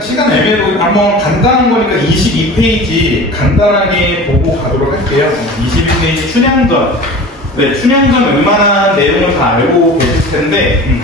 시간 애매해도 한번 간단한 거니까 22페이지 간단하게 보고 가도록 할게요. 22페이지 춘향전. 네, 춘향전 웬만한 내용을 다 알고 계실 텐데,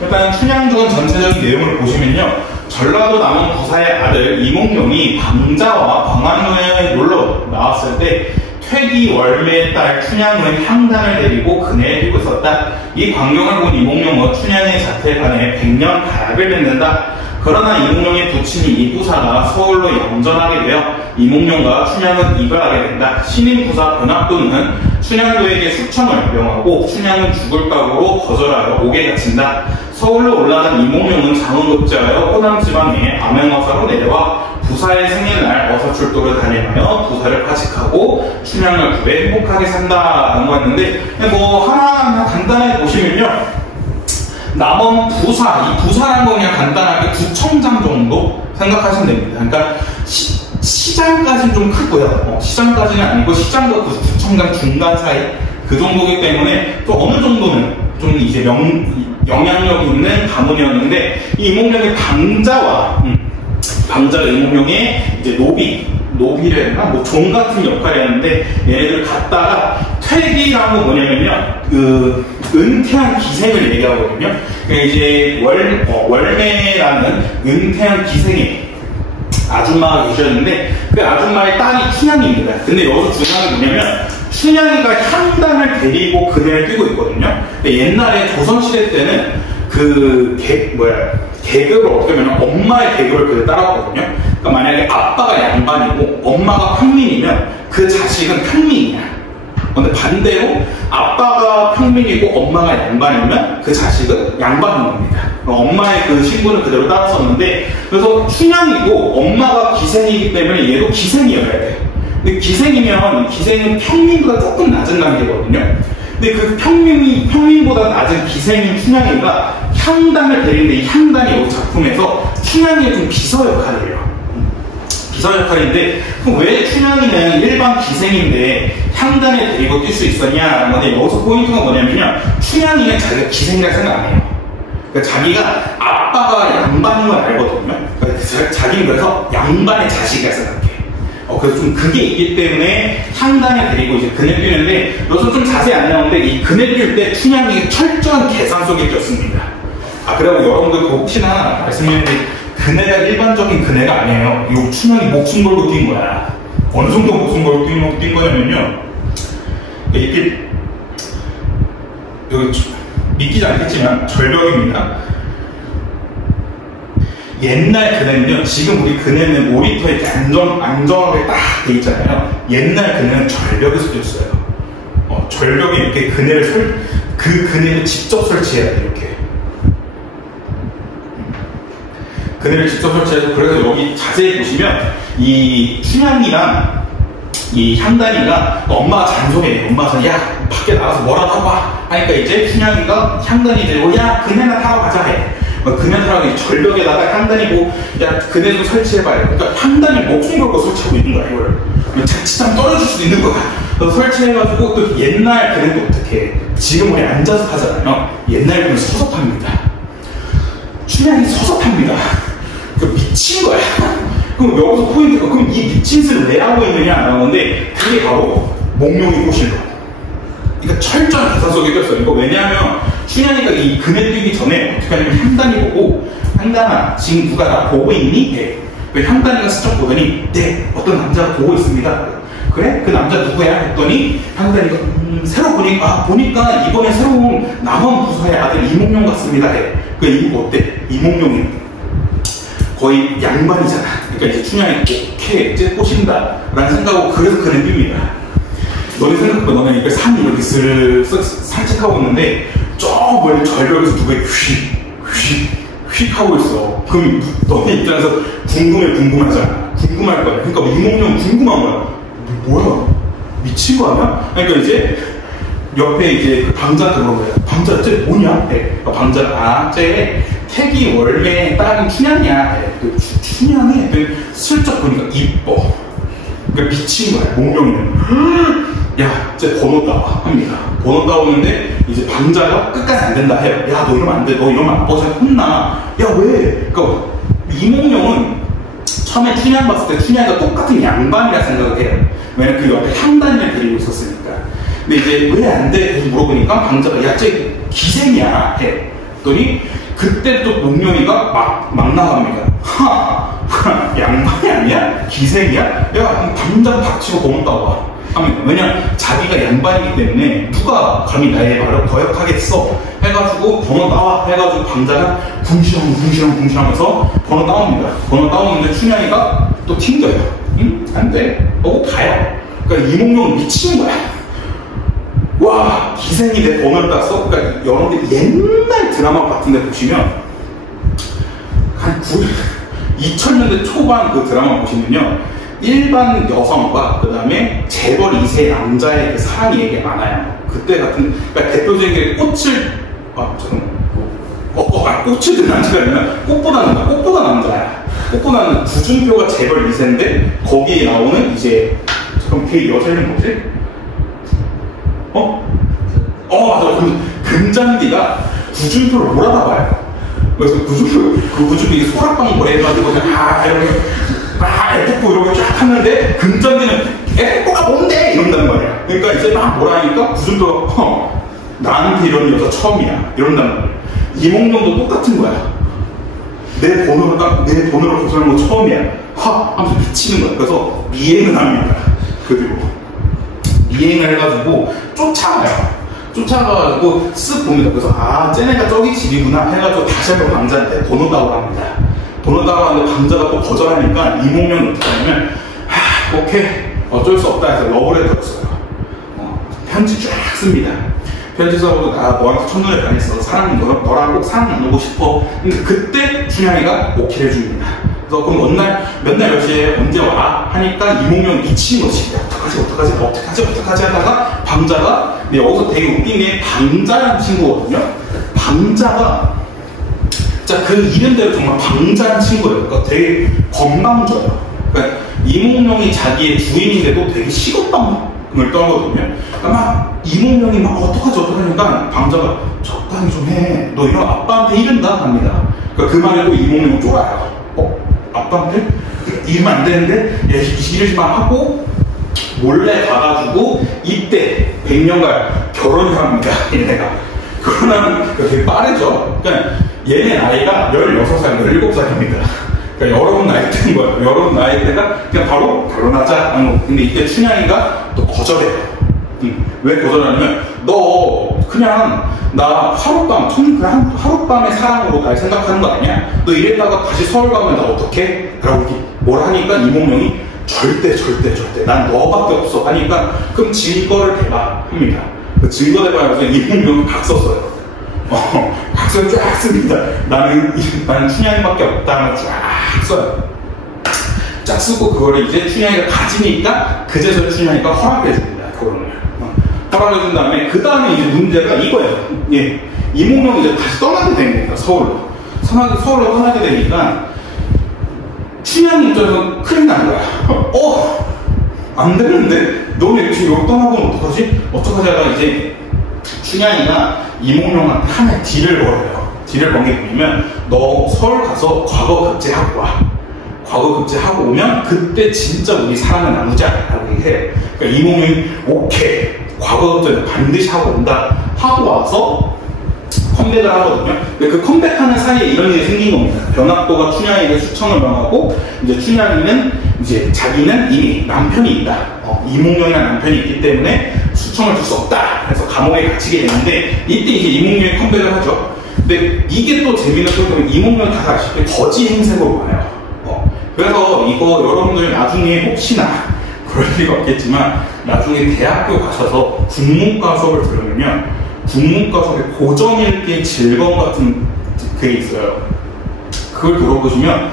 일단 춘향전 전체적인 내용을 보시면요. 전라도 남원 부사의 아들 이몽룡이 방자와 광안루에 놀러 나왔을 때 퇴기 월매의 딸 춘향은 향단을 데리고 그네에 뛰고 있었다. 이 광경을 본 이몽룡은 춘향의 자태에 관해 100년 가약을 맺는다. 그러나 이몽룡의 부친인 이부사가 서울로 영전하게 되어 이몽룡과 춘향은 이별하게 된다. 신임 부사 변학도는 춘향도에게 숙청을 명하고 춘향은 죽을 각오로 거절하여 옥에 갇힌다. 서울로 올라간 이몽룡은 장원급제하여 호남지방에 암행어사로 내려와 부사의 생일날 어사출도를 단행하여 부사를 파직하고 춘향을 구해 행복하게 산다라는 거였는데, 뭐 하나하나 간단하게 보시면요, 남원 부사, 이 부사라는 거 그냥 간단하게 구청장 정도 생각하시면 됩니다. 그러니까 시장까지는 좀 크고요. 시장까지는 아니고 시장과 구청장 중간 사이 그 정도이기 때문에 또 어느 정도는 좀 이제 영향력 있는 가문이었는데, 이 이몽룡의 방자가 이몽룡의 이제 노비를 했나? 뭐 종 같은 역할이었는데, 얘네들 갖다가 퇴기라는 건 뭐냐면요, 그 은퇴한 기생을 얘기하거든요. 그러니까 이제 월매라는 은퇴한 기생의 아줌마가 계셨는데, 그 아줌마의 딸이 춘향입니다. 근데 여기서 중요한 게 뭐냐면, 춘향이가 향단을 데리고 그네를 뛰고 있거든요. 근데 옛날에 조선시대 때는 계급을 어떻게 보면 엄마의 계급을 그대로 따랐거든요. 그러니까 만약에 아빠가 양반이고 엄마가 평민이면 그 자식은 평민이야. 근데 반대로 아빠가 평민이고 엄마가 양반이면 그 자식은 양반인 겁니다. 엄마의 그 신분을 그대로 따랐었는데, 그래서 춘향이고 엄마가 기생이기 때문에 얘도 기생이어야 돼. 근데 기생은 평민보다 조금 낮은 단계거든요. 근데 그 평민보다 낮은 기생인 춘향이가 향단을 데리는데, 이 향단이 이 작품에서 춘향이의 좀 비서 역할이에요. 비서 역할인데, 그럼 왜 춘향이는 일반 기생인데 향단에 데리고 뛸 수 있었냐라는 건데, 여기서 포인트가 뭐냐면요, 춘향이는 자기가 기생이라고 생각 안 해요. 그러니까 자기가 아빠가 양반인 건 알거든요. 그러니까 자기는 그래서 양반의 자식이라 생각해. 그래서 좀 그게 있기 때문에 향단에 데리고 이제 그네 뛰는데, 여기서 좀 자세히 안 나오는데, 이 그네 뛸 때 춘향이 철저한 계산 속에 뛰었습니다. 그리고 여러분들 혹시나 말씀드리는데, 그네가 일반적인 그네가 아니에요. 이 춘향이 목숨 걸고 뛴 거야. 어느 정도 목숨 걸고 뛴 거냐면요, 이렇게 여기 믿기지 않겠지만 절벽입니다. 옛날 그네는요, 지금 우리 그네는 모니터에 이렇게 안정하게 딱 돼 있잖아요. 옛날 그네는 절벽에서 뛰었어요. 절벽에 이렇게 그 그네를 직접 설치해야 돼, 이렇게. 그네를 직접 설치해서, 그래서 여기 자세히 보시면, 이 춘향이랑 이 향단이가 엄마가 잔소리해요. 엄마가 야, 밖에 나가서 뭐라도 하고 와. 하니까 이제 춘향이가 향단이 되고, 야, 그네나 타고 가자 해. 그네 타고 절벽에다가 향단이 야, 그네 좀 설치해봐요. 그러니까 향단이 목숨 걸고 설치하고 있는 거야, 이걸. 자칫하면 떨어질 수도 있는 거야. 그래서 설치해가지고, 또 옛날 그네도 어떻게 해. 지금 우리 앉아서 하잖아요. 옛날 그는 서서 탑니다. 춘향이 서서 탑니다. 미친 거야. 그럼 여기서 포인트가, 그럼 이 미친 짓을 왜 하고 있느냐라는 건데, 그게 바로 몽룡이 꼬신 거. 그러니까 철저한 계산 속에 꼈어요. 이거 왜냐하면 춘향이가 이 그네 뛰기 전에 어떻게 하냐면, 향단이 보고, 향단아, 지금 누가 나 보고 있니? 네. 향단이가 슬쩍 보더니, 네, 어떤 남자가 보고 있습니다. 그래? 그 남자 누구야? 했더니 향단이가 새로 보니까 이번에 새로운 남원 부사의 아들 이몽룡 같습니다. 해. 이거 어때? 이몽룡이 거의 양반이잖아. 그러니까 이제 춘향이 오케이, 이제 꼬신다 라는 생각하고, 그래서 그네 뜁니다. 너네 생각보다 너네 이렇게 산이 이렇게 산책하고 있는데, 저 멀리 절벽에서 누가 휙 하고 있어. 그럼 너네 입장에서 궁금하잖아. 궁금할 거야. 그러니까 이몽룡 궁금한 거야. 뭐야? 미친 거 아니야? 그러니까 이제 옆에 이제 그 방자한테 물어봐요. 방자, 쟤 뭐냐? 네. 쟤 태기 원래 딸은 춘향이야. 네. 춘향이? 슬쩍 보니까 이뻐. 그러니까 미친 거야, 몽룡이는. 야, 쟤 번호 따와 합니다. 번호 따오는데 이제 방자가 끝까지 안 된다 해요. 야, 너 이러면 안 돼. 너 이러면 아버지한테 혼나. 야, 왜? 그러니까 처음에 춘향 봤을 때 춘향이가 똑같은 양반이라 생각을 해요. 왜냐면 그 옆에 향단이를 그리고 있었으니까. 근데 이제 왜 안 돼? 계속 물어보니까 방자가 야, 쟤 기생이야 해. 그랬더니 그때 또 목련이가 막 나갑니다. 양반이 아니야? 기생이야? 야, 그럼 당장 닥치고 번호 따와. 왜냐면 자기가 양반이기 때문에 누가 감히 나의 말을 거역하겠어 해가지고 번호 따와 해가지고 방자가 궁시렁 하면서 번호 따옵니다. 번호 따오는데 춘향이가 또 튕겨요. 응? 안 돼. 꼭 가요. 그러니까 이몽룡은 미치는 거야. 와, 기생이 내 번호를 땄어? 그러니까 여러분들 옛날 드라마 같은 데 보시면 한 2000년대 초반 그 드라마 보시면요, 일반 여성과 그 다음에 재벌 2세 남자의 그 사랑 얘기가 많아요. 그때 같은, 그러니까 대표적인 게 꽃을 든 남자가 아니라 꽃보다 남자야. 꽃보다는 구준표가 재벌 2세인데 거기에 나오는 이제 그럼 걔 여자 이름 뭐지? 맞아. 금잔디가 구준표를 몰아다봐요. 그래서 구준표 소락방고 해가지고 에코코 이러고 쫙 하는데 금잔디는 에코코가 뭔데? 이런단 말이야. 그러니까 이제 막 뭐라니까 구준표가 나한테 이런 여자 처음이야 이런단 말이야. 이몽룡도 똑같은 거야. 내 번호를 거절한 거 처음이야. 하면서 미치는 거야. 그래서 미행을 합니다. 그리고 미행을 해가지고 쫓아가가지고 쓱 봅니다. 그래서 쟤네가 저기 집이구나 해가지고 다시 한번 방자한테 번호 따오라 합니다. 번호 따오라 하는데 방자가 또 거절하니까 이몽룡이 어떻게 하냐면 오케이 어쩔 수 없다 해서 러브레터를 써요. 편지 쫙 씁니다. 편지 써보고 나 너한테 첫눈에 반했어. 너랑 꼭 사랑 나누고 싶어. 근데 그때 춘향이가 오케이 해줍니다. 그래서 그럼 몇 날 몇 시에 언제 와? 하니까 이몽룡이 미친 거지. 어떡하지 하다가 방자가, 근데 여기서 되게 웃긴 게 방자라는 친구거든요. 방자가 진짜 그 이름대로 정말 방자라는 친구예요. 그러니까 되게 건방져요. 그러니까 이몽룡이 자기의 주인인데도 되게 식은땀을 떨거든요. 그러니까 막 이몽룡이 막 어떡하지 하니까 방자가 적당히 좀 해. 너 이런 아빠한테 이른다 합니다. 그러니까 그 말에 또 이몽룡은 쫄아요. 아빠한테? 이러면 안 되는데? 이러지 마 하고 몰래 가가지고 이때 백년갈 결혼을 합니다. 얘네가 결혼하면 되게 빠르죠. 그러니까 얘네 나이가 16살, 17살입니다. 그러니까 여러분 나이 때인 거예요. 여러분 나이 때가 그냥 바로 결혼하자 하는 거. 근데 이때 춘향이가 또 거절해요. 왜 거절하냐면 너 그냥 나 하룻밤의 사랑으로 날 생각하는 거 아니야? 너 이랬다가 다시 서울 가면 나 어떡해? 라고 뭘 하니까 이몽룡이 절대 난 너밖에 없어 하니까 그럼 증거를 대봐 합니다. 그 증거 대봐서 이몽룡이 각서 써요. 각서를 쫙 씁니다. 나는 춘향이밖에 없다는 쫙 써요. 쫙 쓰고 그거를 이제 춘향이가 가지니까 그제서 춘향이가 허락해 줍니다. 결혼을 허락해준 다음에 그 다음에 이제 문제가 이거예요. 예, 이몽룡이 이제 다시 떠나게 됩니다. 서울로 떠나게 되니까 춘향이 입장에서 큰일 난 거야. 안 되는데 너네 지금 여기 떠나보면 어떡하지 하다가 이제 춘향이가 이몽룡한테 하나의 딜을 걸어요. 딜을 건 게 뭐냐면 너 서울 가서 과거 급제하고 와. 과거 급제하고 오면 그때 진짜 우리 사랑을 나누자 라고 얘기해. 그러니까 이몽룡이 오케이 과거 급제는 반드시 하고 온다 하고 와서 컴백을 하거든요. 근데 그 컴백하는 사이에 이런 일이 생긴 겁니다. 변학도가 춘향이에게 수청을 명하고 이제 춘향이는 이제 자기는 이미 남편이 있다. 이몽룡이라는 남편이 있기 때문에 수청을 줄 수 없다. 그래서 감옥에 갇히게 되는데 이때 이제 이몽룡이 컴백을 하죠. 근데 이게 또 재미있는 포인트는 이몽룡이 다들 아시다시피 거지 행색으로 와요. 그래서 이거 여러분들 나중에 혹시나 그럴 리가 없겠지만 나중에 대학교 가셔서 국문과 수업을 들으면 국문과 수업에 고전읽기 즐거움 같은 게 있어요. 그걸 들어보시면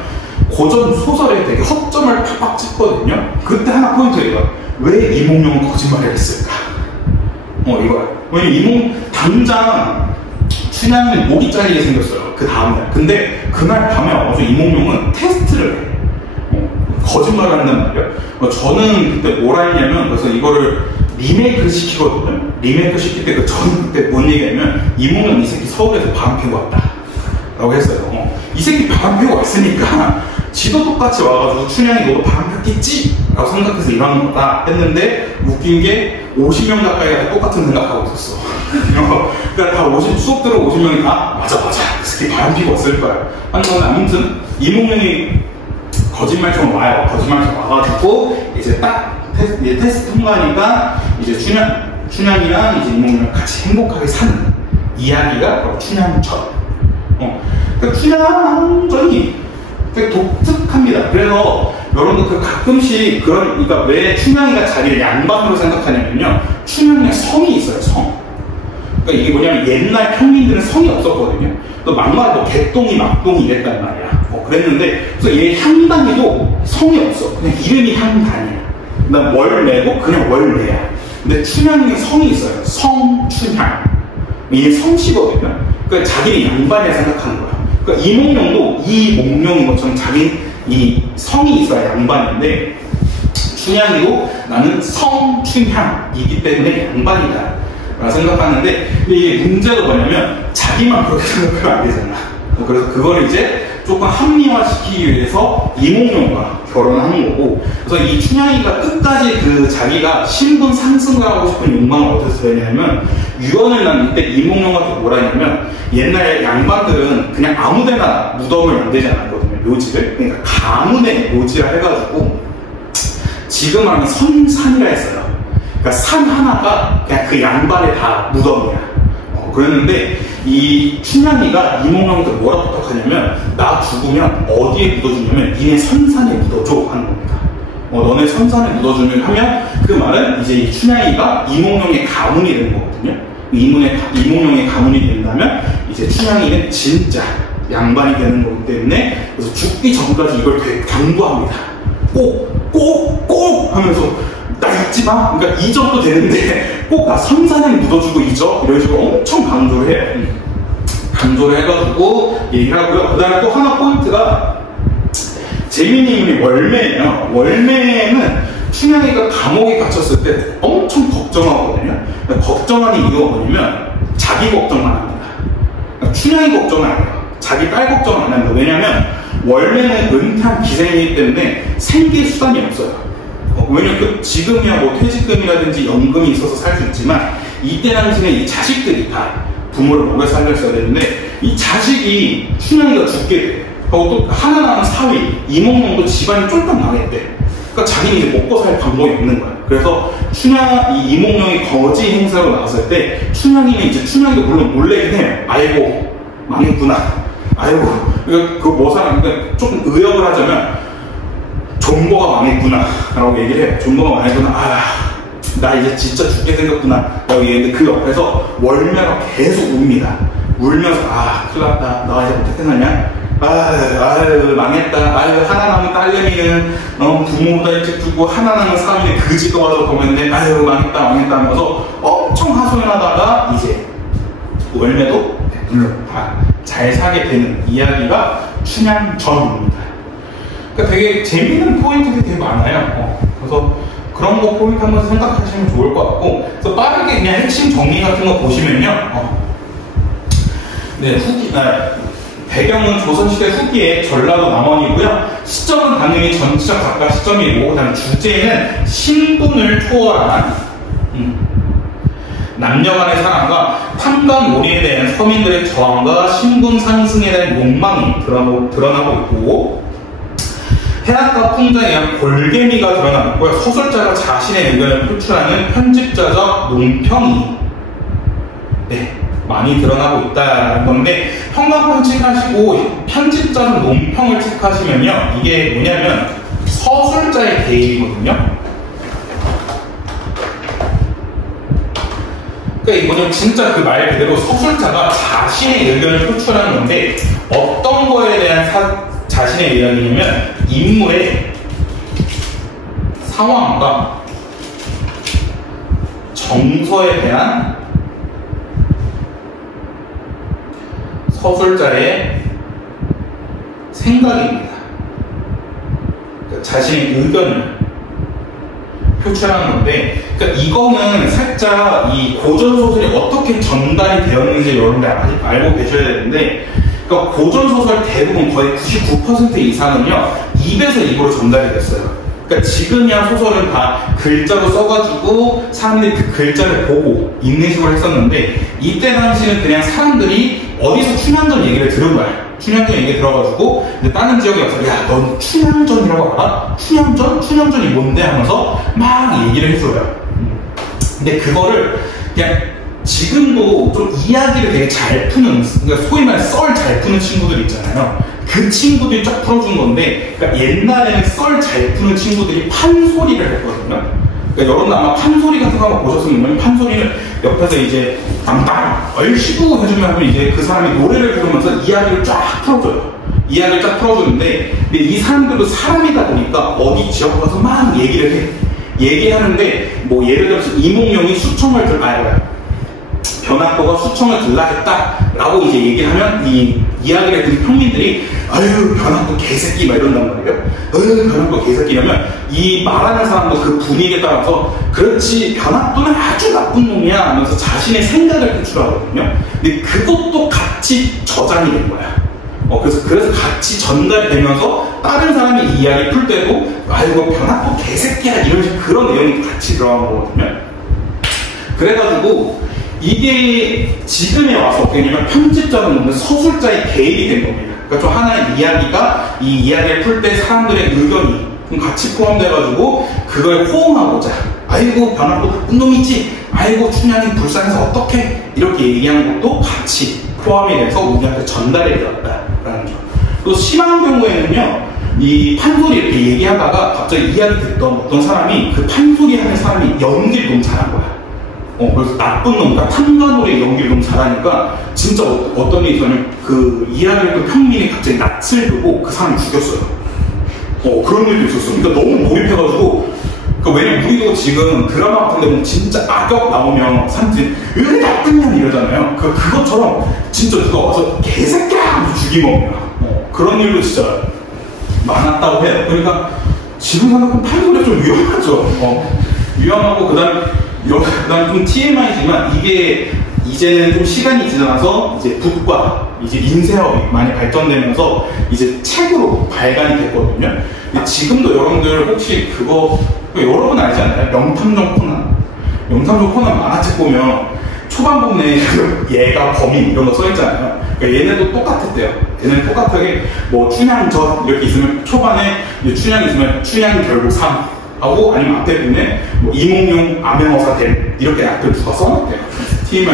고전 소설에 되게 허점을 팍팍 찍거든요. 그때 하나 포인트가 왜 이몽룡은 거짓말을 했을까? 이거야. 왜냐면 당장 춘향은 목이 잘리게 생겼어요. 그 다음날. 근데 그날 밤에 와서 이몽룡은 테스트를 해. 거짓말을 한단 말이에요. 저는 그때 뭐라 했냐면, 그래서 이거를 리메이크를 시키거든요. 리메이크 시킬 때 저는 그때 뭔 얘기냐면, 이몽룡 이 새끼 서울에서 바람 피고 왔다. 라고 했어요. 이 새끼 바람 피고 왔으니까, 지도 똑같이 와가지고 춘향이 너도 바람 폈겠지? 라고 생각해서 일하는 거다 했는데 웃긴 게 50명 가까이가 똑같은 생각하고 있었어. 그러니까 다 수업 들어 50명이 다 맞아 그 새끼 바람 피고 왔을 거야. 아무튼 이몽룡이 거짓말처럼 와요. 거짓말처럼 와가지고 이제 딱 테스트 통과하니까 이제 춘향이랑 이제 이몽룡이 같이 행복하게 사는 이야기가 바로 춘향전. 그러니까 춘향전이 되게 독특합니다. 그래서 여러분들 가끔씩 그러니까 왜 춘향이가 자기를 양반으로 생각하냐면요, 춘향이의 성이 있어요. 성. 그러니까 이게 뭐냐면 옛날 평민들은 성이 없었거든요. 또 막말 뭐 개똥이 막똥이 이랬단 말이야. 그랬는데 그래서 얘 향단이도 성이 없어. 그냥 이름이 향단이야. 그다음 월내도 그냥 월내야. 근데 춘향이의 성이 있어요. 성춘향. 이게 성씨거든요. 그러니까 자기는 양반이라 생각하는 거야. 그러니까 이몽룡도 이몽룡인 것처럼 자기 이 성이 있어야 양반인데, 춘향이도 나는 성춘향이기 때문에 양반이다 라고 생각하는데, 이게 문제가 뭐냐면 자기만 그렇게 생각하면 안 되잖아. 그래서 그걸 이제 조금 합리화시키기 위해서 이몽룡과 결혼하는 거고, 그래서 이 춘향이가 끝까지 그 자기가 신분 상승을 하고 싶은 욕망을 어디서 되냐면, 유언을 남길 때 이몽룡한테 뭐라 했냐면, 옛날에 양반들은 그냥 아무데나 무덤을 만들지 않았거든요. 묘지를. 그러니까 가문의 묘지라 해가지고 지금 하면 선산이라 했어요. 그러니까 산 하나가 그냥 그 양반의 다 무덤이야. 그랬는데 이 춘향이가 이몽룡한테 뭐라고 부탁하냐면, 나 죽으면 어디에 묻어주냐면 니네 선산에 묻어줘 하는 겁니다. 너네 선산에 묻어주면 하면, 그 말은 이제 이 춘향이가 이몽룡의 가문이 되는 거거든요. 이몽룡의 가문이 된다면 이제 춘향이는 진짜 양반이 되는 거기 때문에, 그래서 죽기 전까지 이걸 되게 강조합니다. 꼭 하면서 나 잊지 마. 그러니까 잊어도 되는데 꼭 다 선산에 묻어주고 잊어. 이런 식으로 엄청 강조를 해요. 강조를 해가지고 얘기를 하고요. 그 다음에 또 하나 포인트가 재민이 이름이 월매예요. 월매는 춘향이가 감옥에 갇혔을 때 엄청 걱정하거든요. 걱정하는 이유가 뭐냐면 자기 걱정만 합니다. 춘향이 걱정은 안 해요. 자기 딸 걱정은 안 합니다. 왜냐면 월매는 은퇴한 기생이기 때문에 생계 수단이 없어요. 왜냐면 지금이야 뭐 퇴직금이라든지 연금이 있어서 살 수 있지만, 이때 당시에 이 자식들이 다 부모를 먹여 살렸어야 되는데, 이 자식이 춘향이가 죽게 돼. 그리고 또 하나 남은 사위 이몽룡도 집안이 쫄딱 망했대. 그러니까 자기는 이제 먹고 살 방법이 없는 거야. 그래서 이 이몽룡이 거지 행사로 나왔을 때 춘향이는 이제 춘향이도 물론 몰래긴 해요. 아이고 망했구나. 아이고 그 뭐사람 그러니까 조금 의역을 하자면 존버가 망했구나 라고 얘기를 해요. 존버가 망했구나. 나 이제 진짜 죽게 생겼구나 라고 얘기했는데, 그 옆에서 월매가 계속 웁니다. 울면서 큰일 났다. 나 이제 어떻게 사냐. 망했다. 하나 남은 딸내미는 부모보다 일찍 죽고 하나 남은 사위는 그지가 와서 보면은 망했다 하면서 엄청 하소연하다가 이제 월매도 물론 다 잘 사게 되는 이야기가 춘향전입니다. 그러니까 되게 재미있는 포인트들이 되게 많아요. 그래서 그런 거 포인트 한번 생각하시면 좋을 것 같고, 그래서 빠르게 그냥 핵심 정리 같은 거 보시면요. 배경은 조선시대 후기의 전라도 남원이고요. 시점은 당연히 전치적 작가 시점이고, 그다음 주제는 신분을 초월한 남녀 간의 사랑과 탐관오리에 대한 서민들의 저항과 신분 상승에 대한 욕망이 드러나고 있고, 해학과 풍자에 의한 골개미가 드러나고 있고요. 소설자가 자신의 의견을 표출하는 편집자적 논평이 많이 드러나고 있다는 건데, 평강편 체크하시고 편집자적 논평을 체크하시면요, 이게 뭐냐면 서술자의 개입이거든요. 그러니까 이거는 진짜 그 말 그대로 서술자가 자신의 의견을 표출하는 건데, 어떤 거에 대한 자신의 의견이냐면 인물의 상황과 정서에 대한 서술자의 생각입니다. 그러니까 자신의 의견을 표출하는 건데, 그러니까 이거는 살짝 이 고전소설이 어떻게 전달이 되었는지 여러분들 알고 계셔야 되는데, 그러니까 고전소설 대부분 거의 99% 이상은요, 입에서 입으로 전달이 됐어요. 그러니까 지금이야 소설은 다 글자로 써가지고 사람들이 그 글자를 보고 읽는 식으로 했었는데, 이때 당시는 그냥 사람들이 어디서 춘향전 얘기를 들은 거야. 춘향전 얘기 들어가지고 이제 다른 지역에 와서 야, 넌 춘향전이라고 알아? 춘향전? 춘향전이 뭔데? 하면서 막 얘기를 했어요. 근데 그거를 그냥 지금도 좀 이야기를 되게 잘 푸는, 그러니까 소위 말해 썰 잘 푸는 친구들 있잖아요. 그 친구들이 쫙 풀어준 건데, 그러니까 옛날에는 썰 잘 푸는 친구들이 판소리를 했거든요. 그러니까 여러분 아마 판소리 같은 거 한번 보셨으면, 판소리는 옆에서 이제 빵빵 얼씨구 해주면 이제 그 사람이 노래를 부르면서 이야기를 쫙 풀어줘요. 이야기를 쫙 풀어주는데, 근데 이 사람들도 사람이다 보니까 어디 지역 가서 막 얘기를 해. 얘기하는데, 뭐 예를 들어서 이몽룡이 수청을 변학도가 수청을 들라 했다라고 이제 얘기하면 이 이야기를 듣는 평민들이 아유 변학도 개새끼 막 이런단 말이에요. 아유 변학도 개새끼 이러면 이 말하는 사람도 그 분위기에 따라서 그렇지 변학도는 아주 나쁜 놈이야 하면서 자신의 생각을 표출하거든요. 근데 그것도 같이 저장이 된 거야. 그래서 같이 전달이 되면서 다른 사람이 이 이야기 풀 때도 아이고 변학도 개새끼야 이런 식으로 그런 내용이 같이 들어간 거거든요. 그래가지고 이게 지금에 와서 어떻게 되냐면 편집자는 없는 서술자의 개입이 된 겁니다. 그러니까 좀 하나의 이야기가 이 이야기를 풀 때 사람들의 의견이 같이 포함돼가지고 그걸 호응하고자 아이고 변학도 나쁜 놈이지 아이고 춘향이 불쌍해서 어떡해 이렇게 얘기하는 것도 같이 포함이 돼서 우리한테 전달이 되었다라는 점. 또 심한 경우에는요 이 판소리 이렇게 얘기하다가 갑자기 이야기 듣던 어떤 사람이 그 판소리 하는 사람이 연기를 너무 잘한 거야. 그래서 나쁜 놈과 탐관오래 연기를 너무 잘하니까 진짜 어떤 일이 있었냐면 그 이야기를 그 평민이 갑자기 낯을 보고 그 사람을 죽였어요. 그런 일도 있었어. 그러니까 너무 몰입해가지고 왜냐면 우리도 지금 드라마 같은 데 보면 진짜 악역 나오면 사람들이 왜 나쁜 년 이러잖아요. 그것처럼 진짜 누가 와서 개새끼야 하면서 죽이면 그런 일도 진짜 많았다고 해요. 그러니까 지금 생각하면 판소리가 좀 위험하죠. 위험하고 그다음에 좀 TMI지만 이게 이제는 좀 시간이 지나서 이제 붓과 이제 인쇄업이 많이 발전되면서 이제 책으로 발간이 됐거든요. 근데 지금도 여러분들 혹시 그거 여러분 알지 않나요? 명탐정 코난 만화책 보면 초반 부분에 얘가 범인 이런 거 써있잖아요. 그러니까 얘네도 똑같았대요. 얘네는 똑같하게 뭐 춘향전 이렇게 있으면 초반에 이제 춘향이 있으면 춘향이 결국 하고 아니면 앞에 보면 뭐 이몽룡 암행어사 됨 이렇게 앞에 누가 써놨대요. TMI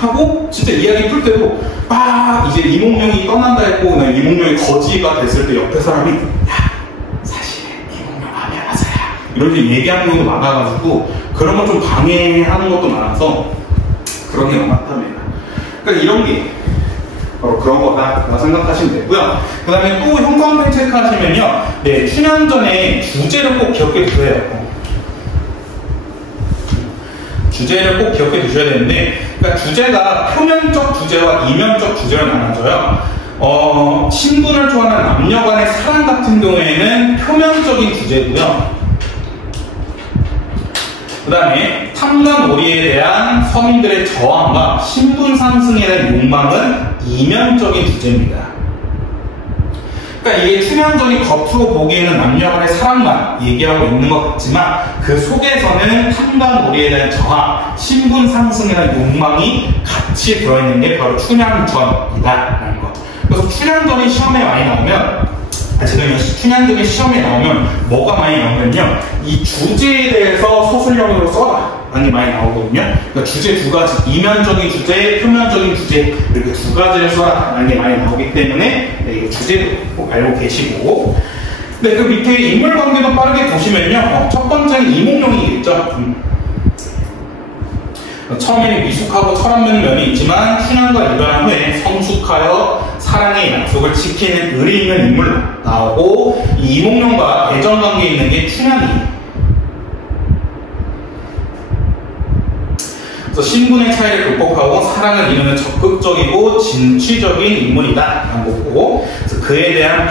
하고 진짜 이야기 풀 때도 막 이제 이몽룡이 떠난다 했고 이몽룡이 거지가 됐을 때 옆에 사람이 야 사실 이몽룡 암행어사야 이런 식으로 얘기하는 것도 많아가지고 그런 거 좀 방해하는 것도 많아서 그런 게 많답니다. 그러니까 이런 게 바로 그런 거다 생각하시면 되고요. 그 다음에 또 형광펜 체크하시면요. 네, 춘향전의 주제를 꼭 기억해 두셔야 돼요. 주제를 꼭 기억해 두셔야 되는데, 그러니까 주제가 표면적 주제와 이면적 주제로 나눠져요. 신분을 좋아하는 남녀 간의 사랑 같은 경우에는 표면적인 주제고요. 그 다음에 탐관오리에 대한 서민들의 저항과 신분 상승에 대한 욕망은 이면적인 주제입니다. 그러니까 이게 춘향전이 겉으로 보기에는 남녀 간의 사랑만 얘기하고 있는 것 같지만 그 속에서는 탐관오리에 대한 저항, 신분 상승에 대한 욕망이 같이 들어있는 게 바로 춘향전이다라는 것. 그래서 춘향전이 시험에 많이 나오면 춘향전이 시험에 나오면 뭐가 많이 나오면요 이 주제에 대해서 소설형으로 써라 라는 게 많이 나오거든요. 그러니까 주제 두 가지, 이면적인 주제, 표면적인 주제 이렇게 두 가지를 써라 라는 게 많이 나오기 때문에 이거 주제도 꼭 알고 계시고 그 밑에 인물관계도 빠르게 보시면요 첫 번째는 이몽룡이겠죠. 처음에는 미숙하고 철없는 면이 있지만 춘향과 이별한 후에 성숙하여 사랑의 약속을 지키는 의리 있는 인물로 나오고 이 이몽룡과 애정관계에 있는 게 춘향이에요. 그래서 신분의 차이를 극복하고 사랑을 이루는 적극적이고 진취적인 인물이다라는 거고 그래서 그에 대한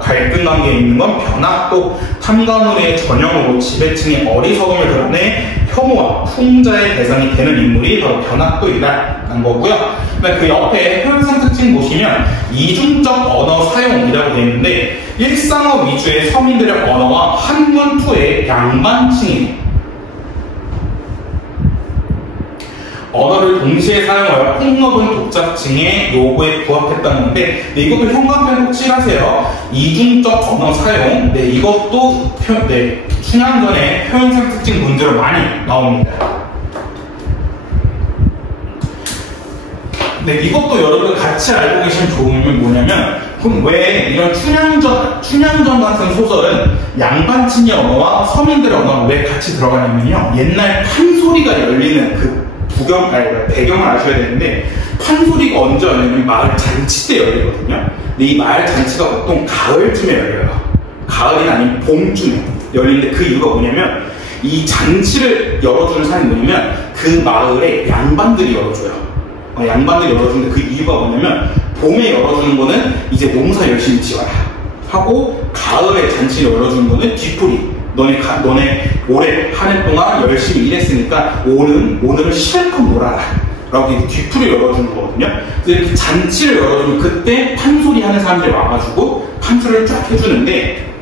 갈등 관계에 있는 건 변학도 탐관오리의 전형으로 지배층의 어리석음을 드러내 혐오와 풍자의 대상이 되는 인물이 바로 변학도이다라는 거고요. 그 옆에 효용상 특징 보시면 이중적 언어 사용이라고 되어 있는데 일상어 위주의 서민들의 언어와 한문투의 양반칭입니다. 언어를 동시에 사용하여 폭넓은 독자층의 요구에 부합했다는 건데, 네, 이것도 형광펜 꼭 칠하세요. 이중적 언어 사용, 네, 이것도 춘향전의 표현상 특징 문제로 많이 나옵니다. 네, 이것도 여러분 같이 알고 계시면 좋은 건 뭐냐면, 그럼 왜 이런 춘향전 같은 소설은 양반친의 언어와 서민들의 언어가 왜 같이 들어가냐면요, 옛날 판소리가 열리는 그 배경을 아셔야 되는데, 판소리가 언제 열리냐면 마을 잔치 때 열리거든요. 근데 이 마을 잔치가 보통 가을쯤에 열려요. 가을이나 아니면 봄쯤에 열리는데, 그 이유가 뭐냐면 이 잔치를 열어주는 사람이 뭐냐면 그 마을에 양반들이 열어줘요. 양반들이 열어주는데 그 이유가 뭐냐면, 봄에 열어주는 거는 이제 농사 열심히 지어라 하고, 가을에 잔치를 열어주는 거는 뒤풀이, 너네 올해 한 해 동안 열심히 일했으니까 오늘은 실컷 놀아라 라고 이렇게 뒤풀이 열어주는 거거든요. 그래서 이렇게 잔치를 열어주면 그때 판소리 하는 사람들이 와가지고 판소리를 쫙 해주는데,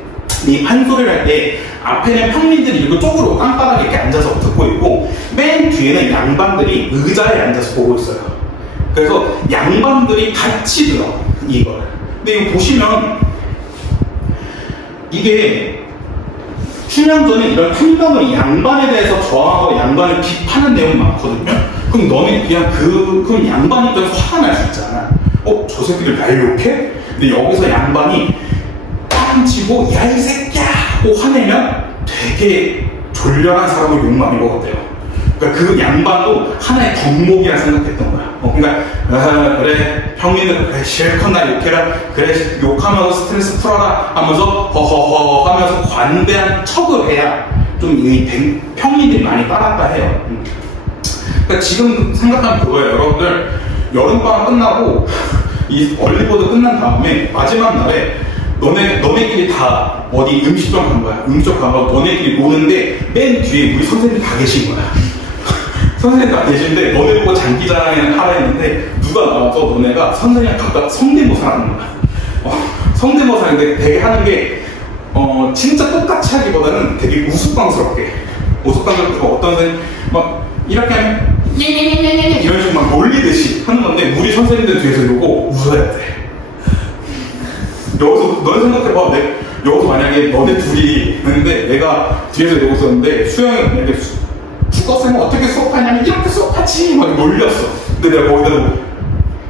이 판소리를 할 때 앞에는 평민들이 이쪽으로 땅바닥에 이렇게 앉아서 듣고 있고, 맨 뒤에는 양반들이 의자에 앉아서 보고 있어요. 그래서 양반들이 같이 들어, 이걸. 근데 이거 보시면 이게 춘향전은 이런 한방을 양반에 대해서 저항하고 양반을 비판하는 내용이 많거든요. 그럼 너는 그냥 그럼 양반 입장에서 화가 날 수 있잖아. 저 새끼들 날 욕해? 근데 여기서 양반이 빵 치고 야 이 새끼야 하고 화내면 되게 졸렬한 사람을 욕 많이 먹었대요. 그러니까 그 양반도 하나의 덕목이라 생각했던 거야. 그러니까 그래 형님들 그래 실컷 날 욕해라, 그래 욕하면서 스트레스 풀어라 하면서 허허허 하면서 관대한 척을 해야 좀 이 평민들이 많이 따랐다 해요. 그러니까 지금 생각하면 그거예요. 여러분들 여름방학 끝나고 이 얼리보드 끝난 다음에 마지막 날에 너네끼리 다 어디 음식점 간 거야. 음식점 가서 너네끼리 노는데 맨 뒤에 우리 선생님이 다 계신 거야. 선생님 다 계신데 너네 보고 장기자랑을 하라 했는데 누가 나와서 너네가 선생님이랑 각각 성대모사 하는 거야. 성대모사인데 되게 하는 게 진짜 똑같이 하기보다는 되게 우스꽝스럽게 어떤 선생님 막 이렇게 하면 이런 식으로 막 놀리듯이 하는 건데, 우리 선생님들 뒤에서 이러고 웃어야 돼. 여기서 너네 생각해봐. 여기서 만약에 너네 둘이 있는데 내가 뒤에서 이러고 있었는데 수영이 만약에 죽었으면 어떻게 수업하냐면 이렇게 수업하지 막 놀렸어. 근데 내가 거기다 뭐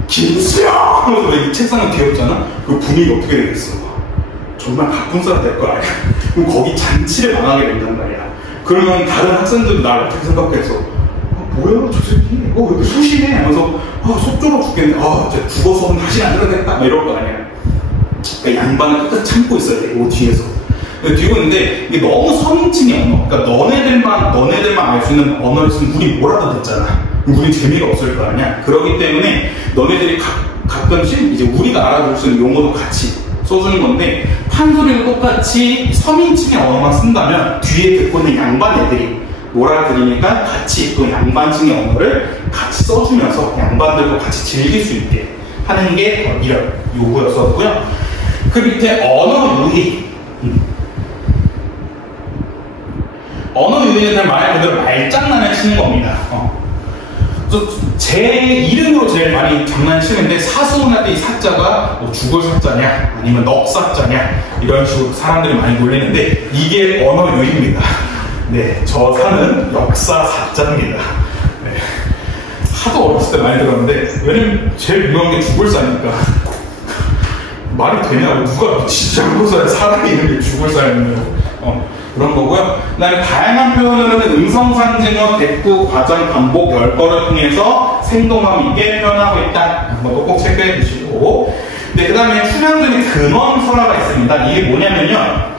김수영 하면서 이 책상은 뒤였잖아. 그 분위기 어떻게 되겠어? 정말 가뿐싸라 될 거 아니야. 그럼 거기 잔치를 망하게 된단 말이야. 그러면 다른 학생들도 나를 어떻게 생각해서 뭐야 저 새끼 왜 이렇게 소심해 하면서 속 좁아 죽겠네. 진짜 죽어서는 다시 안 들어가겠다 막 이럴 거 아니야. 그러니까 양반은 끝까지 참고 있어야 돼. 이 뒤에서 뒤고 있는데, 이게 너무 서민층의 언어, 그러니까 너네들만 알 수 있는 언어를 쓰면 우리 뭐라도 듣잖아. 우리 재미가 없을 거 아니야. 그렇기 때문에 너네들이 가끔씩 이제 우리가 알아볼 수 있는 용어도 같이 써주는 건데, 판소리를 똑같이 서민층의 언어만 쓴다면 뒤에 듣고 있는 양반 애들이 못 알아들으니까 같이 또 양반층의 언어를 같이 써주면서 양반들도 같이 즐길 수 있게 하는 게 이런 요구였었고요. 그 밑에 언어 유희. 언어 유희에 대한 말 그대로 말장난을 치는 겁니다. 제 이름으로 제일 많이 장난치는데, 사수할 때 이 사자가 뭐 죽을 사자냐 아니면 넉사자냐 이런 식으로 사람들이 많이 놀리는데, 이게 언어 유희입니다. 네, 저 사는 역사 사자입니다. 네. 하도 어렸을 때 많이 들었는데, 왜냐면 제일 유명한 게 죽을 사니까 말이 되냐고. 누가 미치지 않고서야 사람이 이름이 죽을 사냐고. 그런 거고요. 그 다음에 다양한 표현으로는 음성상징어, 대꾸, 과정, 반복, 열거를 통해서 생동감 있게 표현하고 있다. 이것도 꼭 체크해 주시고. 네, 그 다음에 춘향전의 근원설화가 있습니다. 이게 뭐냐면요,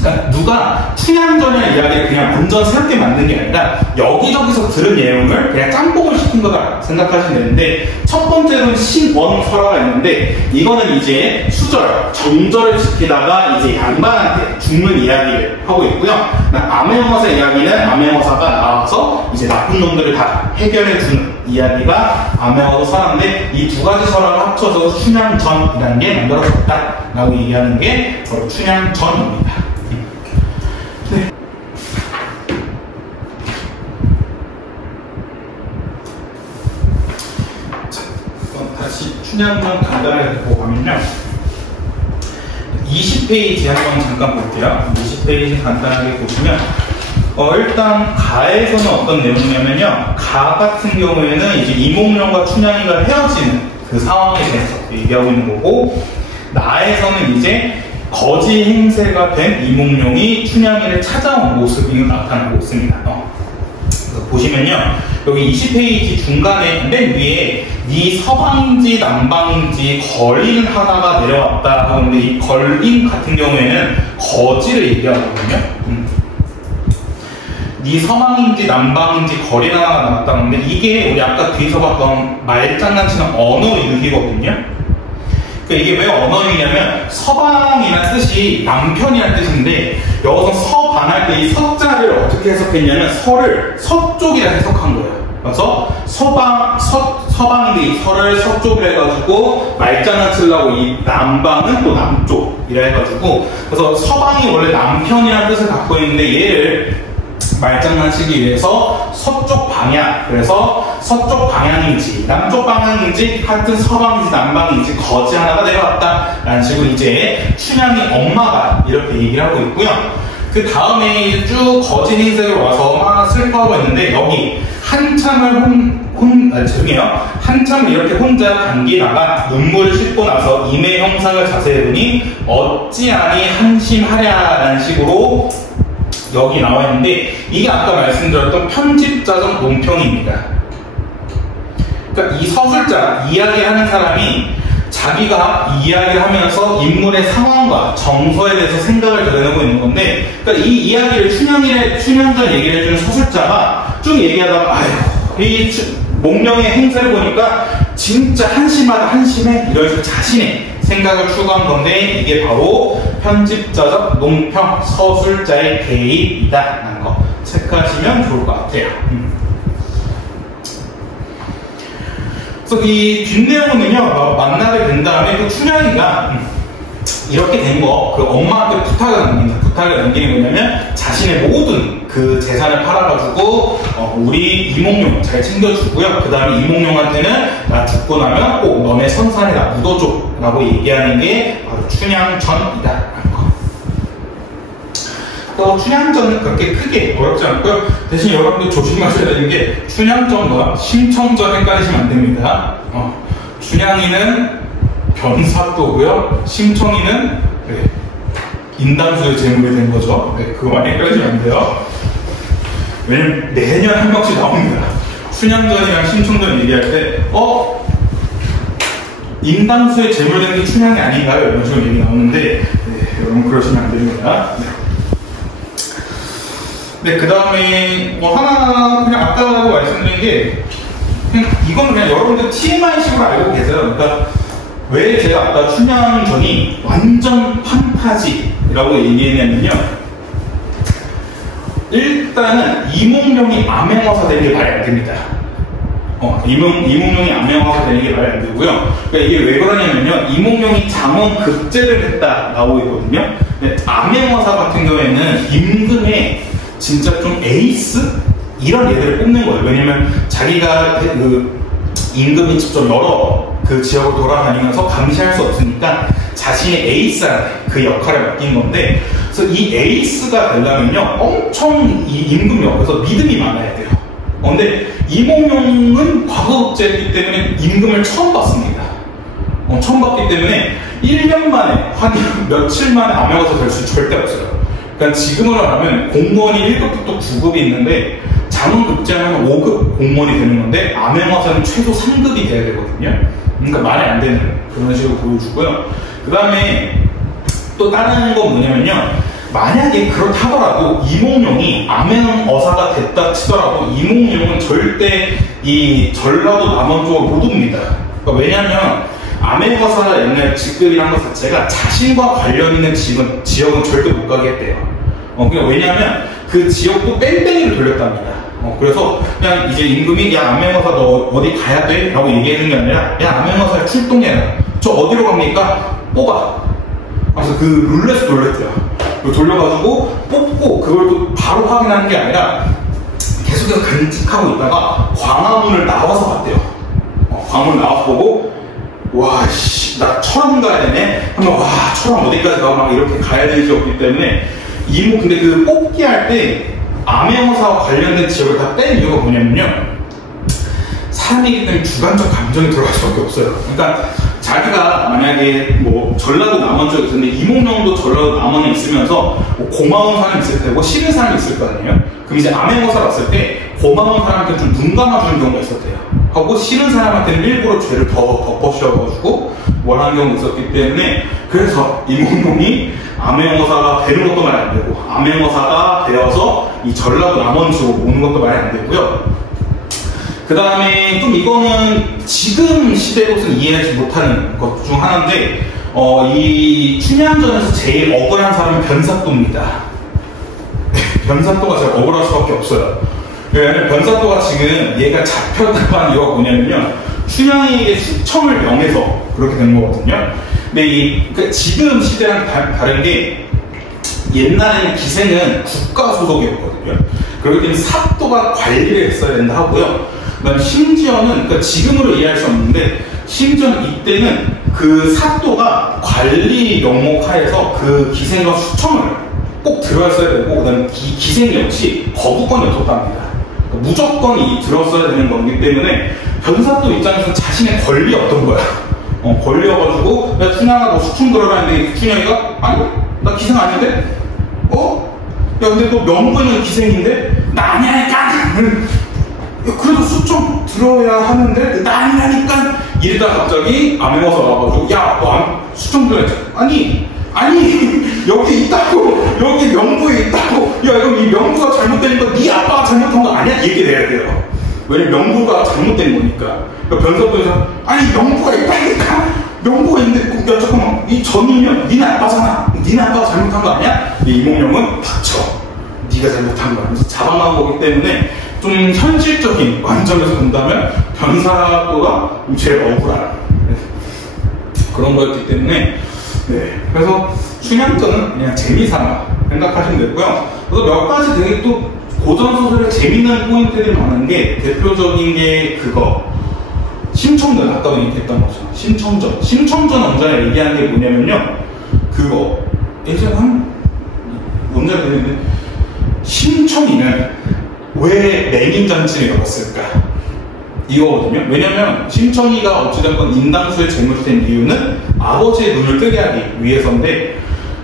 그러니까 누가 춘향전의 이야기를 그냥 완전 새롭게 만든 게 아니라 여기저기서 들은 내용을 그냥 짬뽕을 시킨 거다 생각하시면 되는데, 첫 번째로는 신원설화가 있는데, 이거는 이제 수절, 정절을 시키다가 이제 양반한테 죽는 이야기를 하고 있고요. 암행어사 이야기는 암행어사가 나와서 이제 나쁜 놈들을 다 해결해 주는 이야기가 암행어사 설화인데 이 두 가지 설화가 합쳐서 춘향전이라는 게 만들어졌다라고 얘기하는 게 바로 춘향전입니다. 네. 자, 그럼 다시 춘향전 간단하게 보고 가면요. 20페이지 한번 잠깐 볼게요. 20페이지 간단하게 보시면 일단 가에서는 어떤 내용이냐면요. 가 같은 경우에는 이제 이몽룡과 춘향이가 헤어지는 그 상황에 대해서 얘기하고 있는 거고, 나에서는 이제 거지 행세가 된 이몽룡이 춘향이를 찾아온 모습이 나타나고 있습니다. 그래서 보시면요. 여기 20페이지 중간에 맨 위에 네 서방인지 남방인지 걸인 하나가 내려왔다 하는데, 이 걸인 같은 경우에는 거지를 얘기하거든요. 네 서방인지 남방인지 거린 하나가 나왔다는데, 이게 우리 아까 뒤에서 봤던 말장난치는 언어 유희거든요. 그러니까 이게 왜 언어 유희냐면 서방이라는 뜻이 남편이라는 뜻인데, 여기서 서방할 때 이 서자를 어떻게 해석했냐면 서를 서쪽이라 해석한 거예요. 그래서 서방인데 이 서를 서쪽이라 해가지고 말장난치려고 이 남방은 또 남쪽이라 해가지고, 그래서 서방이 원래 남편이라는 뜻을 갖고 있는데 얘를 말장난치기 위해서 서쪽 방향, 그래서 서쪽 방향인지 남쪽 방향인지 하여튼 서방인지 남방인지 거지 하나가 내려왔다 라는 식으로 이제 춘향이 엄마가 이렇게 얘기를 하고 있고요. 그 다음에 이제 쭉 거지 행세를 와서 막 슬퍼하고 있는데, 여기 한참을 한참을 이렇게 혼자 감기다가 눈물을 씻고 나서 임의 형상을 자세히 보니 어찌하니 한심하랴라는 식으로 여기 나와 있는데, 이게 아까 말씀드렸던 편집자적 논평입니다. 그러니까 이 서술자, 이야기하는 사람이 자기가 이야기를 하면서 인물의 상황과 정서에 대해서 생각을 드러내고 있는 건데, 그러니까 이 이야기를 춘향전 얘기를 해주는 서술자가 쭉 얘기하다가 아휴, 이 몽룡의 행사를 보니까 진짜 한심하다, 한심해, 이런 자신의 생각을 추구한 건데, 이게 바로 편집자적 논평, 서술자의 개입이다라는 거 체크하시면 좋을 것 같아요. 그래서 이 뒷내용은요, 만나게 된 다음에 그 춘향이가 이렇게 된 거, 그 엄마한테 부탁을 남깁니다. 부탁을 남기는 게 뭐냐면, 자신의 모든 그 재산을 팔아가지고 우리 이몽룡 잘 챙겨주고요. 그 다음에 이몽룡한테는 나 죽고 나면 꼭 너네 선산에 나 묻어줘 라고 얘기하는 게 바로 춘향전이다 라는 거. 또 춘향전은 그렇게 크게 어렵지 않고요. 대신 여러분들 조심하셔야 되는 게, 춘향전과 심청전 헷갈리시면 안 됩니다. 춘향이는 변사또고요, 심청이는 인담수의 제물이 된 거죠. 그거만 헷갈리시면 안 돼요. 왜냐면 매년 한 명씩 나옵니다. 춘향전이랑 심청전 얘기할 때 인담수의 제물된 게 춘향이 아닌가요? 이런 식으로 얘기 나오는데, 여러분 그러시면 안 됩니다. 네, 그 다음에 하나 그냥 아까도 말씀드린 게, 이건 그냥 여러분들 TMI식으로 알고 계세요. 그러니까 왜 제가 아까 춘향전이 완전 판타지라고 얘기했냐면요, 일단은 이몽룡이 암행어사 되는 게 말이 안 됩니다. 이몽룡이 암행어사 되는 게 말이 안 되고요. 그러니까 이게 왜 그러냐면요, 이몽룡이 장원 급제를 했다 나오고 있거든요. 암행어사 같은 경우에는 임금의 진짜 좀 에이스? 이런 얘들을 뽑는 거예요. 왜냐면 자기가 그 임금이 직접 여러 그 지역을 돌아다니면서 감시할 수 없으니까 자신의 에이스한테 그 역할을 맡긴 건데, 그래서 이 에이스가 되려면요, 엄청 이 임금 옆에서 믿음이 많아야 돼요. 근데 이몽룡은 과거급제였기 때문에 임금을 처음 봤습니다. 처음 봤기 때문에 1년 만에, 한 며칠 만에 암행어사 될 수 절대 없어요. 그러니까 지금으로 하면 공무원이 1급부터 9급이 있는데, 장원급제하면 5급 공무원이 되는 건데, 암행어사는 최소 3급이 돼야 되거든요. 그러니까 말이 안 되는 그런 식으로 보여주고요. 그 다음에 또 다른 건 뭐냐면요, 만약에 그렇다더라도 이몽룡이 암행어사가 됐다 치더라도 이몽룡은 절대 이 전라도 남원 쪽으로 못 옵니다. 그러니까 왜냐면 암행어사 옛날 직급이란 것 자체가 자신과 관련 있는 지역은 절대 못 가게 했대요. 그러니까 왜냐면 그 지역도 뺑뺑이를 돌렸답니다. 그래서 그냥 이제 임금이 야 암행어사 너 어디 가야 돼? 라고 얘기하는 게 아니라 야 암행어사 출동해라. 저 어디로 갑니까? 뽑아. 그래서 그 룰렛을 돌렸대요. 돌려가지고 뽑고 그걸 또 바로 확인하는 게 아니라 계속해서 간직하고 있다가 광화문을 나와서 봤대요. 광화문 나와서 보고 와, 씨, 나 철원 가야 되네? 하면 와, 철원 어디까지 가? 막 이렇게 가야 되는 지역이기 때문에 근데 그 뽑기 할 때 암행어사와 관련된 지역을 다 뺀 이유가 뭐냐면요. 사람이기 때문에 주관적 감정이 들어갈 수밖에 없어요. 그러니까 자기가 만약에 뭐 전라도 남원 쪽에 있었는데 이몽룡도 전라도 남원에 있으면서 뭐 고마운 사람이 있을 테고 싫은 사람이 있을 거 아니에요? 그럼 이제 암행어사 봤을 때 고마운 사람한테 좀 눈 감아주는 경우가 있었대요. 하고 싫은 사람한테는 일부러 죄를 더 덮어씌워가지고 원하는 경우가 있었기 때문에 그래서 이몽룡이 암행어사가 되는 것도 말이 안 되고 암행어사가 되어서 이 전라도 남원 지역으로 오는 것도 말이 안 되고요. 그 다음에 좀 이거는 지금 시대로서는 이해하지 못하는 것 중 하나인데 이 춘향전에서 제일 억울한 사람은 변사또입니다. 변사또가 제일 억울할 수밖에 없어요. 왜냐면 변사또가 지금 얘가 잡혔다고 한 이유가 뭐냐면요. 춘향에게 숙청을 명해서 그렇게 된 거거든요. 근데 그러니까 지금 시대랑 다른 게 옛날에는 기생은 국가 소속이었거든요. 그렇기 때문에 사또가 관리를 했어야 된다 하고요. 그다음 심지어는 그러니까 지금으로 이해할 수 없는데 심지어는 이때는 그 사또가 관리 명목 하에서 그 기생과 숙청을 꼭 들어왔어야 되고 그다음에 기생 역시 거부권이 없었답니다. 그러니까 무조건 들었어야 되는 거기 때문에 변사또 입장에서는 자신의 권리였던 거야. 권리여가지고 야 춘향아 너 숙청 들어라 했는데 춘향이가 아니 나 기생 아닌데? 야 근데 너 명부에는 기생인데? 나 아니라니까! 그래도 숙청 들어야 하는데 나 아니라니까! 이러다가 갑자기 암행어사 와가지고 야 너 숙청 들어야지. 아니 여기 있다고 여기 명부에 있다고 야 이거 이 명부가 잘못되니까 네 아빠가 잘못한 거 아니야? 이렇게 돼야 돼요. 왜냐면 명부가 잘못된 거니까. 그러니까 변사또에서 아니 명부가 있다니까 명부가 있는데 야 잠깐만 이 전이면 니네 아빠잖아. 니네 아빠가 잘못한 거 아니야? 이몽룡은 닥쳐. 네가 잘못한 거야. 그래서 잡아나온 거기 때문에 좀 현실적인 관점에서 본다면 변사또가 제일 억울한 그런 거였기 때문에 그래서 춘향전은 그냥 재미삼아 생각하시면 되고요. 그래서 몇 가지 되게 또 고전소설의 재미있는 포인트들이 많은데 대표적인 게 그거 심청전 아까도 얘기했던 거죠. 심청전 원전에 얘기하는 게 뭐냐면요. 그거 예전에 원전에 되는데 심청이는 왜 맹인잔치를 열었을까? 이거거든요. 왜냐면 심청이가 어찌됐건 인당수의 재물이 된 이유는 아버지의 눈을 뜨게 하기 위해서인데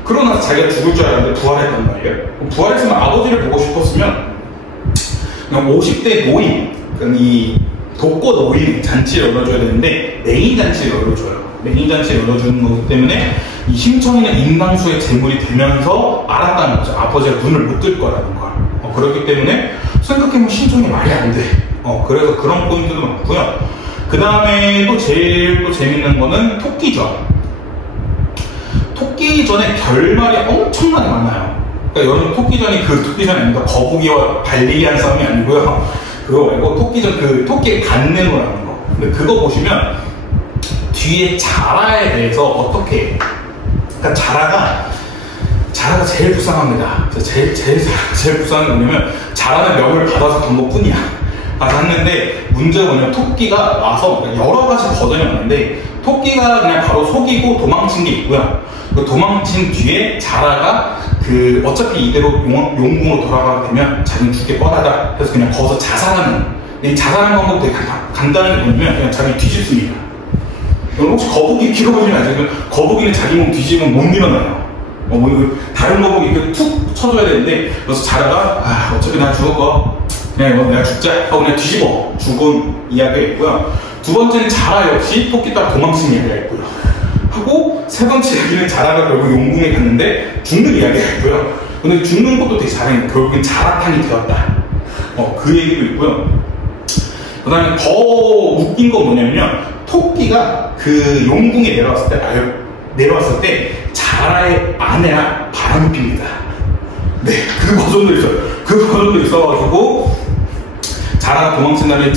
그러고 나서 자기가 죽을 줄 알았는데 부활했단 말이에요. 부활했으면 아버지를 보고 싶었으면 그냥 50대 노인, 그러니까 이 독거 노인 잔치를 열어줘야 되는데 맹인 잔치를 열어줘요. 맹인 잔치를 열어주는 거기 때문에 이 심청이는 인당수의 재물이 되면서 알았다는 거죠. 아버지가 눈을 못 뜰 거라는 걸. 그렇기 때문에 생각해보면 심청이 말이 안 돼. 그래서 그런 포인트도 많고요. 그 다음에 또 제일 또 재밌는 거는 토끼전. 토끼전에 결말이 엄청나게 많아요. 그러니까 여러분 토끼전이 그 토끼전이 아닙니다. 거북이와 달리기한 싸움이 아니고요. 그거 말고 토끼전 그 토끼의 간내노라는 거. 근데 그거 보시면 뒤에 자라에 대해서 어떻게 그러니까 자라가 제일 불쌍합니다. 제일 불쌍한 게 뭐냐면 자라는 명을 받아서 간 것 뿐이야. 받았는데 문제가 뭐냐면 토끼가 와서 여러 가지 버전이 많은데 토끼가 그냥 바로 속이고 도망친 게 있고요. 그 도망친 뒤에 자라가 그 어차피 이대로 용궁으로 돌아가게 되면 자기는 죽게 뻔하다. 그래서 그냥 거기서 자살하는. 이 자살하는 방법 되게 간단한 게 뭐냐면 그냥 자기 뒤집습니다. 혹시 거북이 키워보시면 아시죠? 거북이는 자기 몸 뒤집으면 못 일어나요. 다른 거북이 이렇게 툭 쳐줘야 되는데 그래서 자라가 어차피 나 죽을 거 그냥 이거 내가 죽자 하고 그냥 뒤집어 죽은 이야기가 있고요. 두 번째는 자라 역시 토끼 따라 도망친 이야기가 있고요. 하고 세 번째 이야기는 자라가 결국 용궁에 갔는데 죽는 이야기가 있고요. 근데 죽는 것도 되게 잘했는데 결국엔 자라탕이 되었다. 그 얘기도 있고요. 그 다음에 더 웃긴 건 뭐냐면요. 토끼가 그 용궁에 내려왔을 때 자라의 아내랑 바람을 핍니다. 네, 그 버전도 있어요. 그 버전도 있어가지고 자라가 도망친 다음에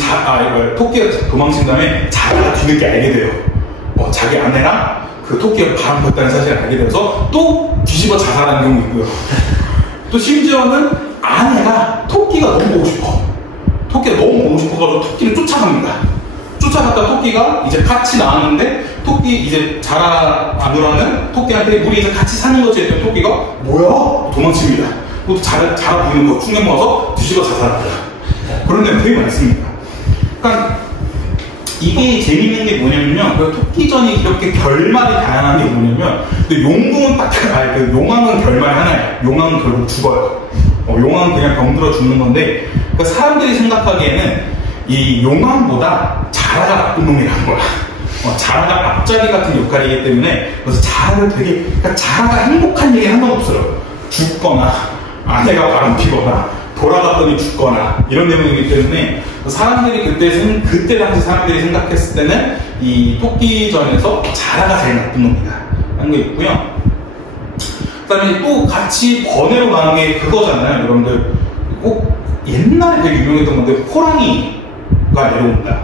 토끼가 도망친 다음에 자라가 뒤늦게 알게 돼요. 자기 아내랑 그 토끼가 바람 폈다는 사실을 알게 돼서 또 뒤집어 자살하는 경우 있고요. 또 심지어는 아내가 토끼가 너무 보고 싶어. 토끼가 너무 보고 싶어가지고 토끼를 쫓아갑니다. 쫓아갔다 토끼가 이제 같이 나왔는데 토끼 이제 자라 아누라는 토끼한테 우리 이제 같이 사는 거지 했더니 토끼가 뭐야? 도망칩니다. 또 자라 보이는 거 충격 먹어서 뒤집어 자살합니다. 그런 데는 되게 많습니다. 그러니까 이게 재밌는 게 뭐냐면요. 그 토끼전이 이렇게 결말이 다양한 게 뭐냐면, 근데 용궁은 용왕은 결말 하나예요. 용왕은 결국 죽어요. 용왕은 그냥 병들어 죽는 건데, 그러니까 사람들이 생각하기에는 이 용왕보다 자라가 나쁜 놈이라는 거야. 자라가 앞자리 같은 역할이기 때문에, 그래서 자라를 그러니까 자라가 행복한 일이 한 번 없어요. 죽거나, 아내가 바람피거나, 돌아갔더니 죽거나 이런 내용이기 때문에 사람들이 그때 당시 사람들이 생각했을 때는 이 토끼전에서 자라가 제일 나쁜 놈이다 하는 게 있고요. 그 다음에 또 같이 번외로 나온 게 그거잖아요. 여러분들 꼭 옛날에 되게 유명했던 건데 호랑이가 내려온다.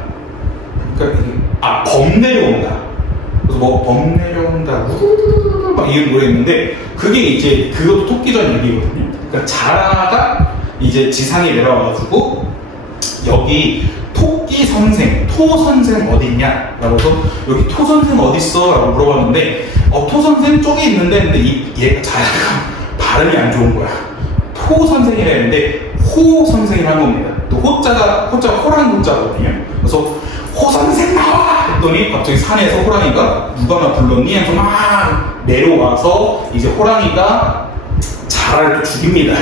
그러니까 범 내려온다. 그래서 뭐 범 내려온다 막 이런 노래 있는데 그게 이제 그것도 토끼전 얘기거든요. 그러니까 자라가 이제 지상에 내려와가지고 여기 토끼 선생, 토 선생 어딨냐? 라고 해서 여기 토 선생 어딨어? 라고 물어봤는데 토 선생 쪽에 있는데 근데 얘가 자라가 발음이 안 좋은 거야. 토 선생이라 했는데 호 선생이라는 겁니다. 또 호자가 호랑이 호자거든요. 그래서 호 선생 나와! 했더니 갑자기 산에서 호랑이가 누가 나 불렀니? 해서 막 내려와서 이제 호랑이가 자라를 또 죽입니다.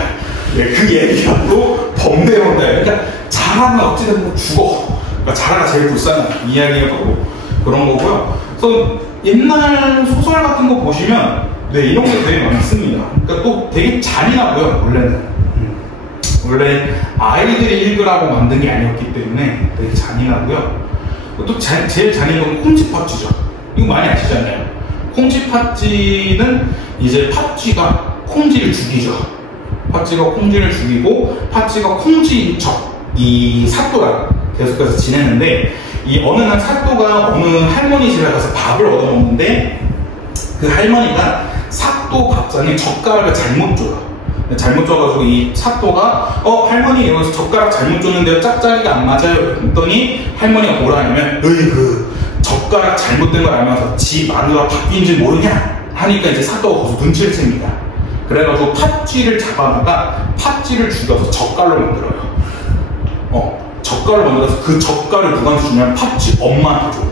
네, 그 얘기가 또 범대로다. 그러니까 자라는 어찌됐든 죽어. 그러니까 자라가 제일 불쌍한 이야기가 바로 그런 거고요. 그래서 옛날 소설 같은 거 보시면 이런 게 되게 많습니다. 그러니까 또 되게 잔인하고요. 원래는 원래 아이들이 읽으라고 만든 게 아니었기 때문에 되게 잔인하고요. 또 제일 잔인한 건 콩쥐팥쥐죠. 이거 많이 아시잖아요. 콩쥐팥쥐는 이제 팥쥐가 콩쥐를 죽이죠. 팥쥐가 콩쥐를 죽이고 팥쥐가 콩쥐인 척 이 사또랑 계속해서 지내는데 이 어느 날 사또가 어느 할머니 집에 가서 밥을 얻어먹는데 그 할머니가 사또 밥상에 젓가락을 잘못 줘요. 잘못 줘가지고 이 사또가 할머니 여기서 젓가락 잘못 줬는데요 짝짝이가 안 맞아요 했더니 할머니가 뭐라 하냐면 그 젓가락 잘못된 걸 알면서 지 마누라 바뀐 줄 모르냐 하니까 이제 사또가 거기서 눈치를 챕니다. 그래가지고 팥쥐를 잡아다가 팥쥐를 죽여서 젓갈로 만들어요. 젓갈을 만들어서 그 젓갈을 누구한테 주냐면 팥쥐 엄마한테 줘요.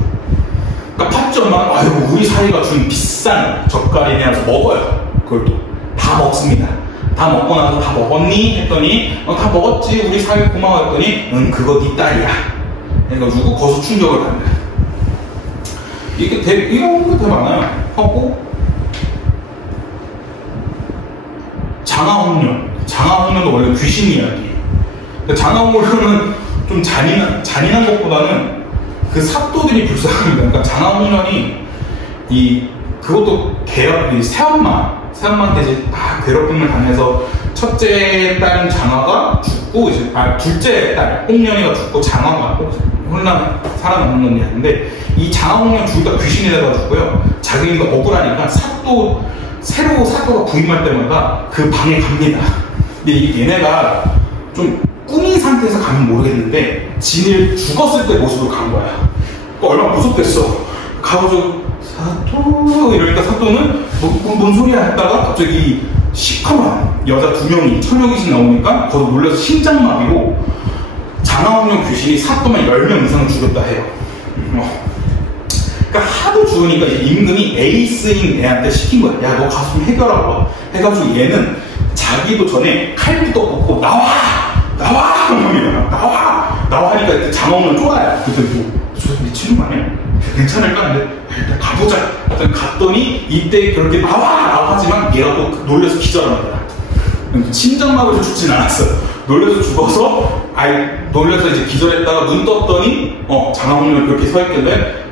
그러니까 팥쥐 엄마는 아이고 우리 사이가 준 비싼 젓갈이네 하면서 먹어요. 그걸 또 다 먹습니다. 다 먹고 나서 다 먹었니? 했더니 다 먹었지 우리 사이 고마워 했더니 응 그거 네 딸이야. 해가지고 거기서 충격을 받는 이런 거 되게 많아요. 하고 장화홍련도 원래 귀신 이야기. 장화홍련은 좀 잔인한 것보다는 그 사또들이 불쌍합니다. 그러니까 장화홍련이 그것도 새엄마한테 이제 다 괴롭힘을 당해서 첫째 딸 장화가 죽고 이제 둘째 딸 홍련이가 죽고 장화가 살아남는 놈이었는데 이 장화홍련 둘 다 귀신이 돼가지고요. 자기가 억울하니까 새로 사또가 부임할 때마다 그 방에 갑니다. 근데 얘네가 좀 꿈인 상태에서 가면 모르겠는데 진일 죽었을 때 모습으로 간 거야. 얼마나 무섭겠어. 가가지고 사또 이러니까 사또는 뭔 소리야 했다가 갑자기 시커먼 여자 2명이 처녀귀신 나오니까 거기서 놀라서 심장마비로 장화홍련 귀신이 사또만 10명 이상을 죽였다 해요. 그러니까 하도 죽으니까 이제 임금이 에이스인 애한테 시킨 거야. 야, 너 가서 좀 해결하고 와. 해가지고 얘는 자기도 전에 칼부터 꽂고 나와 하니까 이제 장화홍련 쫄아요. 그래서 저 미친놈 아니야? 괜찮을까? 근데 일단 가보자. 일단 갔더니 이때 그렇게 나와 하지만 얘가 또 놀려서 기절합니다. 심장마비로 죽진 않았어. 놀려서 죽어서 놀려서 이제 기절했다가 눈 떴더니 장화홍련이 그렇게 서 있길래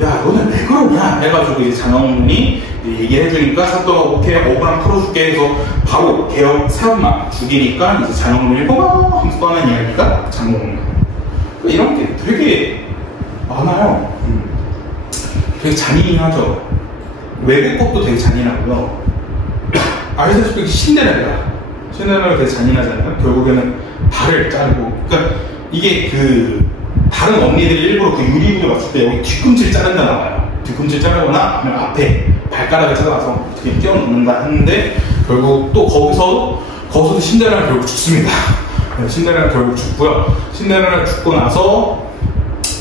야 너는 왜 그러냐 해가지고 이제 장화홍련이 얘기를 해주니까 사또가 오케이 억울함 풀어줄게 해서 바로 새엄마 죽이니까 이제 장화홍련이 고마워 하면서 떠난 이야기가 장화홍련. 이런 게 되게 많아요. 되게 잔인하죠. 외국 것도 되게 잔인하고요. 아시다시피 신데렐라가 되게 잔인하잖아요. 결국에는 발을 자르고, 그러니까 이게 그 다른 언니들이 일부러 그 유리구를 맞출 때 여기 뒤꿈치를 자른다 나와요. 뒤꿈치를 자르거나 아니면 앞에 발가락을 잘라서 어떻게 끼워놓는다 하는데, 결국 또 거기서도 신데렐라는 결국 죽습니다. 신데렐라는 결국 죽고요. 신데렐라가 죽고 나서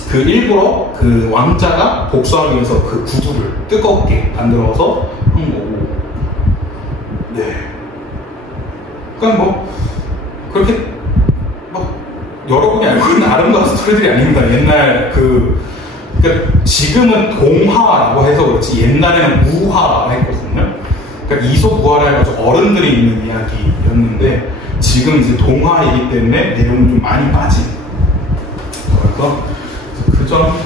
그 일부러 그 왕자가 복수하기 위해서 그 구두를 뜨겁게 만들어서 한 거고. 네. 그러니까 뭐 그렇게 막 여러분이 알고 있는 아름다운 스토리들이 아닙니다. 옛날 그러니까 지금은 동화라고 해서 그렇지 옛날에는 무화라 했거든요. 그러니까 이솝우화라 해가지고 어른들이 있는 이야기였는데 지금 이제 동화이기 때문에 내용이 좀 많이 빠진 거라서 그 점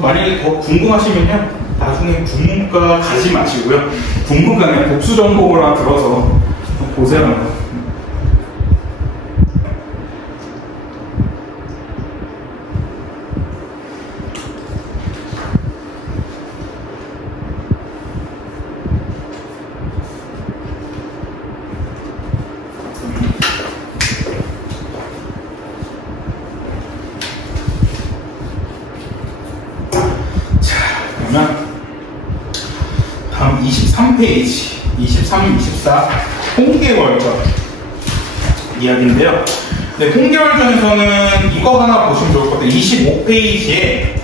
만약에 더 궁금하시면요 나중에 국문과 가지 마시고요 국문과 그냥 복수 전공을 하나 들어서 보세요. 다음 23페이지 23, 24 홍계월전 이야기인데요. 네, 홍계월전에서는 이거 하나 보시면 좋을 것 같아요. 25페이지에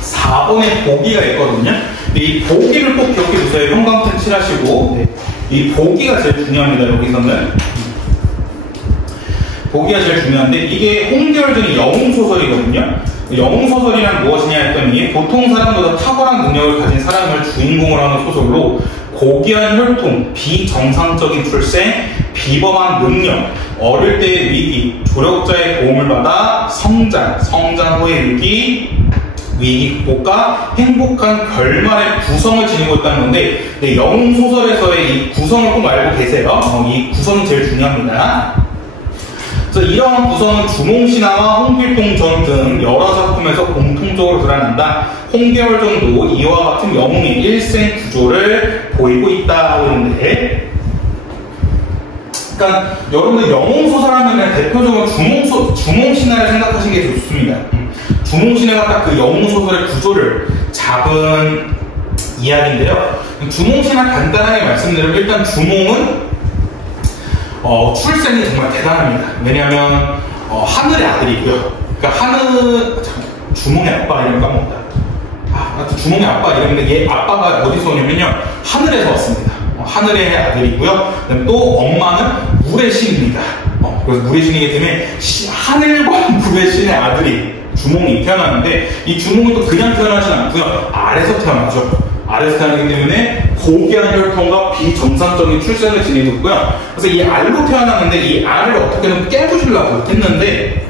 4번의 보기가 있거든요. 근데 이 보기를 꼭 기억해 주세요. 형광펜 칠하시고. 네, 이 보기가 제일 중요합니다. 여기서는 보기가 제일 중요한데 이게 홍계월전이 영웅소설이거든요. 영웅소설이란 무엇이냐 했더니 보통 사람보다 탁월한 능력을 가진 사람을 주인공으로 하는 소설로 고귀한 혈통, 비정상적인 출생, 비범한 능력, 어릴 때의 위기, 조력자의 도움을 받아 성장 후의 위기 극복과 행복한 결말의 구성을 지니고 있다는 건데 네, 영웅소설에서의 이 구성을 꼭 알고 계세요. 이 구성이 제일 중요합니다. 그래서 이러한 구성은 주몽신화와 홍길동전 등 여러 작품에서 공통적으로 드러난다. 홍계월전도 이와 같은 영웅의 일생 구조를 보이고 있다고 하는데, 그러니까 여러분들 영웅소설 하면 대표적으로 주몽신화를 생각하시는 게 좋습니다. 주몽신화가 딱 그 영웅소설의 구조를 잡은 이야기인데요. 주몽신화 간단하게 말씀드리면 일단 주몽은 출생이 정말 대단합니다. 왜냐하면 하늘의 아들이고요. 그러니까 주몽의 아빠 이름 까먹었다. 하여튼 주몽의 아빠 이름인데 얘 아빠가 어디서 오냐면요 하늘에서 왔습니다. 하늘의 아들이고요. 또 엄마는 물의 신입니다. 그래서 물의 신이기 때문에 하늘과 물의 신의 아들이 주몽이 태어나는데 이 주몽이 또 그냥 태어나진 않고요. 아래서 태어나죠. 아래서 태어나기 때문에 고귀한 혈통과 비정상적인 출생을 지니고 있고요. 그래서 이 알로 태어났는데 이 알을 어떻게든 깨부시려고 했는데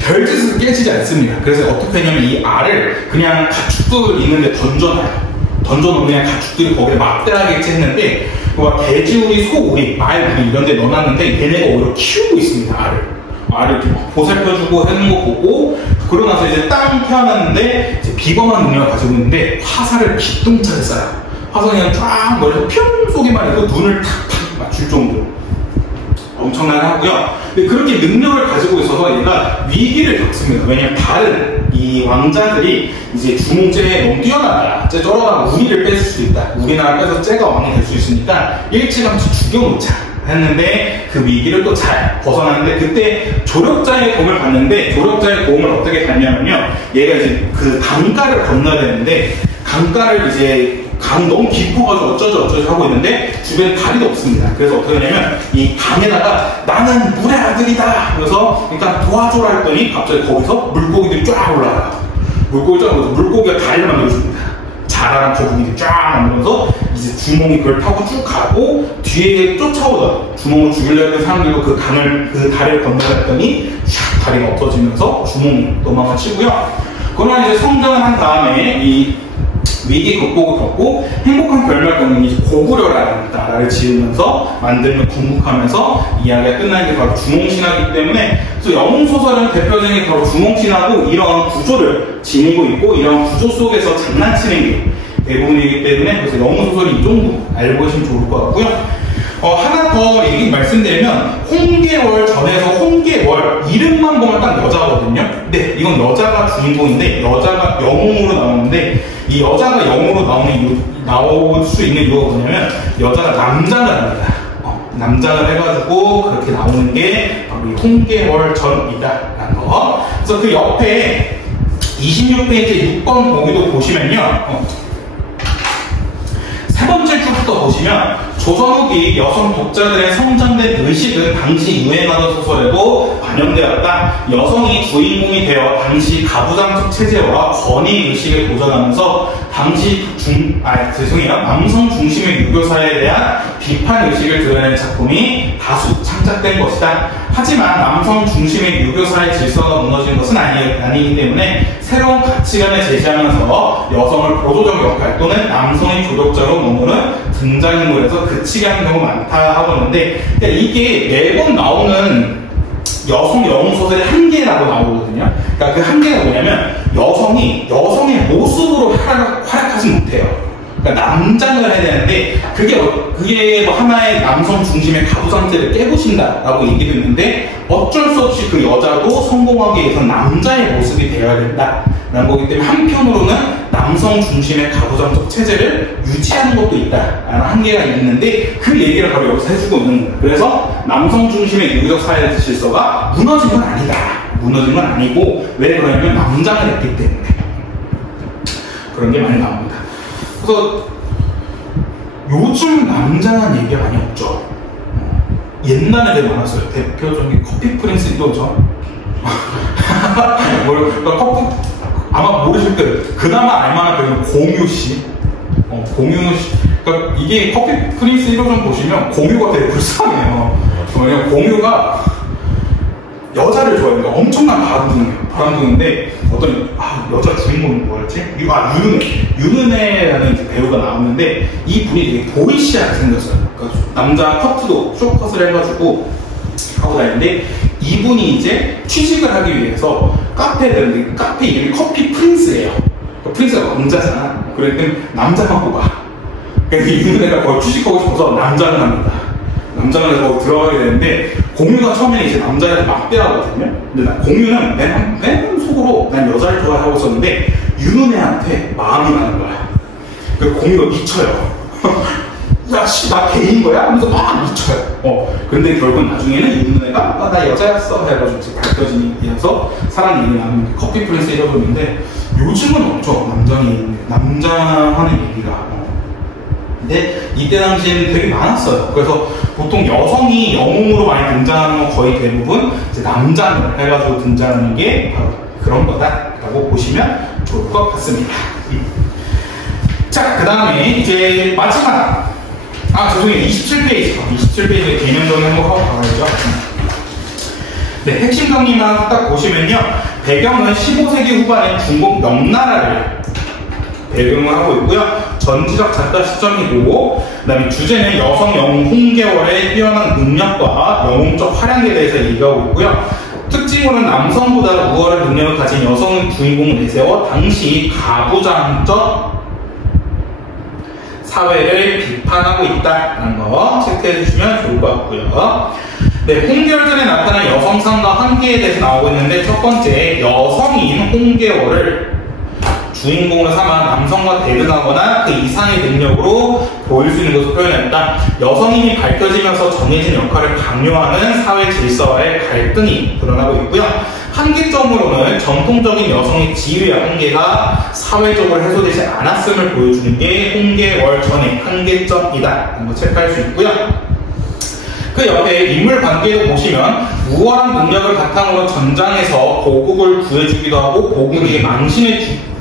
별짓을 깨지지 않습니다. 그래서 어떻게 했냐면 이 알을 그냥 가축들 있는데 던져놓으면 그냥 가축들이 거기에 막대하게 했는데 돼지우리, 소우리, 말우리 이런 데 넣어놨는데 얘네가 오히려 키우고 있습니다. 알을 이렇게 보살펴주고 하는 거 보고 그러고 나서 이제 땅 태어났는데 이제 비범한 능력을 가지고 있는데 화살을 기똥차게 쏴요. 화살이 그냥 쫙 머리에서 평 쏘기만 해도 눈을 탁탁 맞출 정도로 엄청나게 하고요. 근데 그렇게 능력을 가지고 있어서 얘가 위기를 겪습니다. 왜냐면 다른 이 왕자들이 이제 주몽제에 너무 뛰어나다. 저러다가 우리를 뺏을 수 있다. 우리나라 뺏어서 쟤가 왕이 될 수 있으니까 일찌감치 죽여놓자 했는데 그 위기를 또 잘 벗어나는데 그때 조력자의 도움을 받는데 조력자의 도움을 어떻게 받냐면요. 얘가 이제 그 강가를 건너야 되는데 강가를 이제 강 너무 깊어가지고 어쩌죠 하고 있는데 주변에 다리도 없습니다. 그래서 어떻게 하냐면 이 강에다가 나는 물의 아들이다. 그래서 일단 도와줘라 했더니 갑자기 거기서 물고기들이 쫙 올라와요. 물고기가 다리를 만들어줍니다. 자라랑 거북이들이 쫙 만들어서 이제 주몽이 그걸 타고 쭉 가고 뒤에 쫓아오던 주몽을 죽이려 했던 사람들도 그 다리를 건너갔더니 샥 다리가 없어지면서 주몽이 도망을 치고요. 그러나 이제 성장을 한 다음에 이 위기 극복을 겪고 행복한 결말 끊는 고구려라는 나라를 지으면서 만들면 궁극하면서 이야기가 끝나는 게 바로 주몽신화이기 때문에, 그래서 영웅소설은 대표적인 게 바로 주몽신화고 이런 구조를 지니고 있고 이런 구조 속에서 장난치는 게 대부분이기 때문에, 그래서 영웅소설이 이 정도 알고 계시면 좋을 것 같고요. 하나 더 얘기 말씀드리면, 홍계월 전에서 홍계월 이름만 보면 딱 여자거든요. 네, 이건 여자가 주인공인데 여자가 영웅으로 나오는데, 이 여자가 영웅으로 나올 수 있는 이유가 뭐냐면 여자가 남장을 합니다. 남장을 해가지고 그렇게 나오는 게 바로 이 홍계월 전이다라는 거. 그래서 그 옆에 26페이지 6번 보기도 보시면요, 세 번째 줄부터 보시면 조선 후기 여성 독자들의 성장된 의식은 당시 유행하던 소설에도 반영되었다. 여성이 주인공이 되어 당시 가부장적 체제와 권위 의식에 도전하면서 당시 남성 중심의 유교사에 대한 비판 의식을 드러내는 작품이 다수 창작된 것이다. 하지만 남성 중심의 유교사의 질서가 무너진 것은 아니기 때문에 새로운 가치관을 제시하면서 여성을 보조적 역할 또는 남성의 조력자로 머무는 등장인물에서 그치게 하는 경우가 많다 하고 있는데, 그러니까 이게 매번 나오는 여성 영웅소설의 한계라고 나오거든요. 그러니까 그 한계가 뭐냐면 여성이 여성의 모습으로 활약하지 못해요. 그러니까 남장을 해야 되는데 그게 뭐 하나의 남성 중심의 가부장제를 깨부신다라고 얘기도 있는데, 어쩔 수 없이 그 여자도 성공하기 위해서 남자의 모습이 되어야 된다라는 거기 때문에 한편으로는 남성 중심의 가부장적 체제를 유지하는 것도 있다라는 한계가 있는데, 그 얘기를 바로 여기서 해주고 있는 거예요. 그래서 남성 중심의 유교적 사회 질서가 무너진 건 아니다. 무너진 건 아니고, 왜 그러냐면 남장을 했기 때문에 그런 게 많이 나옵니다. 그래서 요즘 남장한 얘기가 많이 없죠. 옛날에 되게 많았어요. 대표적인 커피 프린스 1호죠. 아마 모르실 거예요. 그나마 알만한 배우는 공유씨. 공유씨. 그러니까 이게 커피 프린스 1호점 보시면 공유가 되게 불쌍해요. 왜냐면 공유가 여자를 좋아해요. 엄청난 바람둥이인데 어떤 여자 주인공이 뭐였지? 윤은혜라는 배우가 나왔는데 이 분이 되게 보이시하게 생겼어요. 그러니까 남자 커트도 쇼컷을 해가지고 하고 다니는데, 이분이 이제 취직을 하기 위해서 카페에 카페 이름이 커피 프린스예요. 프린스가 왕자잖아. 그랬더니 남자만 뽑아. 그래서 윤은혜가 거기 취직하고 싶어서 남자를 합니다. 남자를 해서 들어가게 되는데, 공유가 처음에는 이제 남자를 막대하거든요. 근데 공유는 맨 속으로 난 여자를 좋아하고 있었는데 윤은혜한테 마음이 가는 거야. 그 공유가 미쳐요. 야, 씨, 나 개인 거야? 하면서 막 미쳐요. 근데 결국 나중에는 윤은혜가 나 여자였어 해가지고 밝혀지면서 사랑 얘기 나누는 커피 프린스 잃어버렸는데, 요즘은 없죠. 남장하는 얘기가. 근데 이때 당시에는 되게 많았어요. 그래서 보통 여성이 영웅으로 많이 등장하는 건 거의 대부분 이제 남장을 해가지고 등장하는 게 바로 그런 거다라고 보시면 좋을 것 같습니다. 자, 그 다음에 이제 마지막, 죄송해요. 27페이지 개념적인 행복하고 가야죠. 네, 핵심 정리만 딱 보시면요, 배경은 15세기 후반의 중국 명나라를 배경을 하고 있고요. 전지적 작가 시점이고, 그 다음에 주제는 여성 영웅 홍계월의 뛰어난 능력과 영웅적 활약에 대해서 얘기하고 있고요. 특징으로는 남성보다 우월한 능력을 가진 여성 주인공을 내세워 당시 가부장적 사회를 비판하고 있다는 거 체크해 주시면 좋을 것 같고요. 네, 홍계월전에 나타난 여성상과 한계에 대해서 나오고 있는데, 첫 번째, 여성인 홍계월을 주인공을 삼아 남성과 대등하거나 그 이상의 능력으로 보일 수 있는 것을 표현했다. 여성임이 밝혀지면서 정해진 역할을 강요하는 사회 질서와의 갈등이 드러나고 있고요. 한계점으로는 전통적인 여성의 지위와 한계가 사회적으로 해소되지 않았음을 보여주는 게 홍계월 전의 한계점이다 라는 거 체크할 수 있고요. 그 옆에 인물 관계도 보시면 우월한 능력을 바탕으로 전장에서 보국을 구해주기도 하고 보국에게 망신을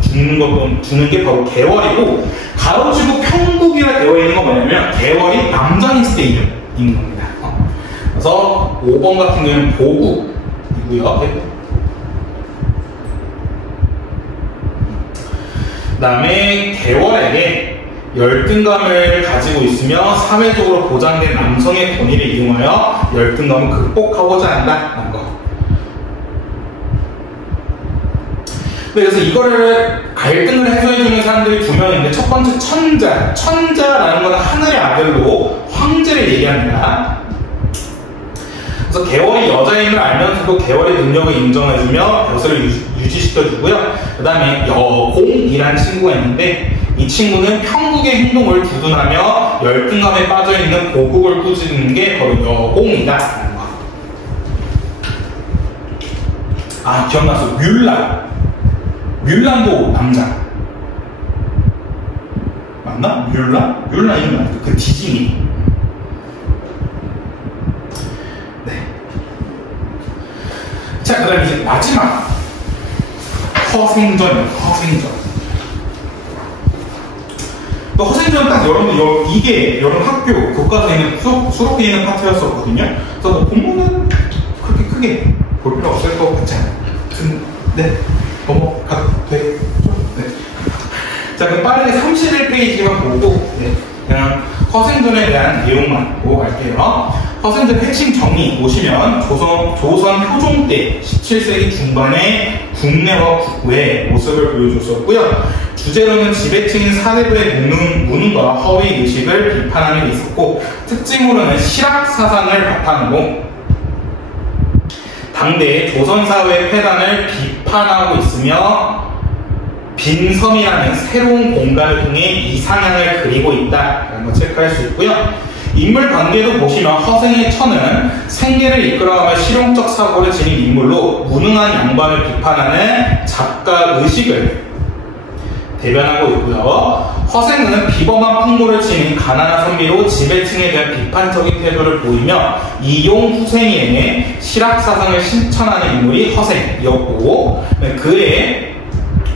주는 게 바로 개월이고, 가로치고 평국이라 되어 있는 건 뭐냐면 개월이 남장이 있을 때 있는 겁니다. 그래서 5번 같은 경우는 보국이고요. 그 다음에 개월에게 열등감을 가지고 있으며 사회적으로 보장된 남성의 권위를 이용하여 열등감을 극복하고자 한다는 거. 그래서 이거를 갈등을 해소해주는 사람들이 두 명인데, 첫 번째 천자. 천자라는 건 하늘의 아들로 황제를 얘기합니다. 그래서 개월이 여자인 걸 알면서도 개월의 능력을 인정해주며 벼슬을 유지시켜주고요. 그 다음에 여공이라는 친구가 있는데, 이 친구는 평국의 행동을 두둔하며 열등감에 빠져있는 고국을 꾸짖는 게 바로 여공이다. 아, 기억났어. 뮬란. 뮬란도 남자. 맞나? 뮬란? 뮬란 이름 맞죠? 그 디즈니. 네. 자, 그 다음에 이제 마지막. 허생전이에요. 허생전. 허생전은 딱 여러분들, 이게 여러분 학교 교과서에 있는 수록되어 있는 파트였었거든요. 그래서 뭐 본문은 그렇게 크게 볼 필요 없을 것 같지 않아요. 네. 넘어가도 되죠? 네. 자, 그럼 빠르게 31페이지만 보고, 네. 그냥 허생전에 대한 내용만 보고 갈게요. 허생전 핵심 정리 보시면 조선 효종 때 17세기 중반에 국내와 국외의 모습을 보여줬었고요. 주제로는 지배층인 사대부의 무능과 허위 의식을 비판하는 게 있었고, 특징으로는 실학 사상을 바탕으로 당대의 조선사회의 폐단을 비판하고 있으며 빈섬이라는 새로운 공간을 통해 이상향을 그리고 있다라는 걸 체크할 수 있고요. 인물 관계도 보시면 허생의 처는 생계를 이끌어가며 실용적 사고를 지닌 인물로 무능한 양반을 비판하는 작가 의식을 대변하고 있고요. 허생은 비범한 풍고를 지닌 가난한 선비로 지배층에 대한 비판적인 태도를 보이며 이용 후생에게 실학사상을 실천하는 인물이 허생이었고, 그의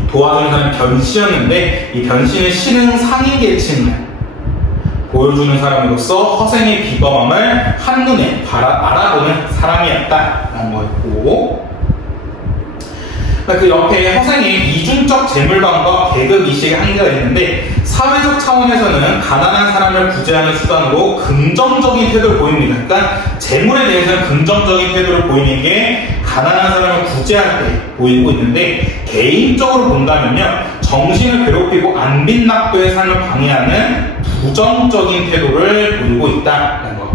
도와주는 사람은 변씨였는데, 이 변씨는 실은 상위 계층을 보여주는 사람으로서 허생의 비범함을 한눈에 알아보는 사람이었다라는 거였고, 그 옆에 허생이 이중적 재물관과 계급이식의 한계가 있는데, 사회적 차원에서는 가난한 사람을 구제하는 수단으로 긍정적인 태도를 보입니다. 그러니까 재물에 대해서는 긍정적인 태도를 보이는 게 가난한 사람을 구제할 때 보이고 있는데, 개인적으로 본다면요, 정신을 괴롭히고 안빈낙도의 삶을 방해하는 부정적인 태도를 보이고 있다는 거.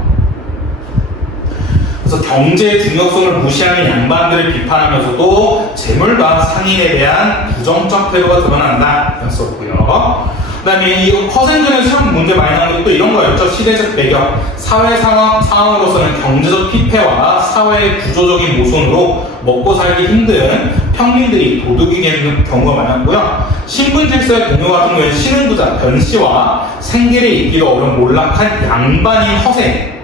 그래서 경제의 중요성을 무시하는 양반들을 비판하면서도 재물과 상인에 대한 부정적 태도가 드러난다 였었고요. 그 다음에 이 허생전에서 시험 문제 많이 나오는 것도 이런 거였죠. 시대적 배경, 사회 상황으로서는 경제적 피폐와 사회의 구조적인 모순으로 먹고 살기 힘든 평민들이 도둑이 되는 경우가 많았고요. 신분 질서의 동요 같은 경우에 신흥부자 변씨와 생계를 잇기도 어려운 몰락한 양반인 허생,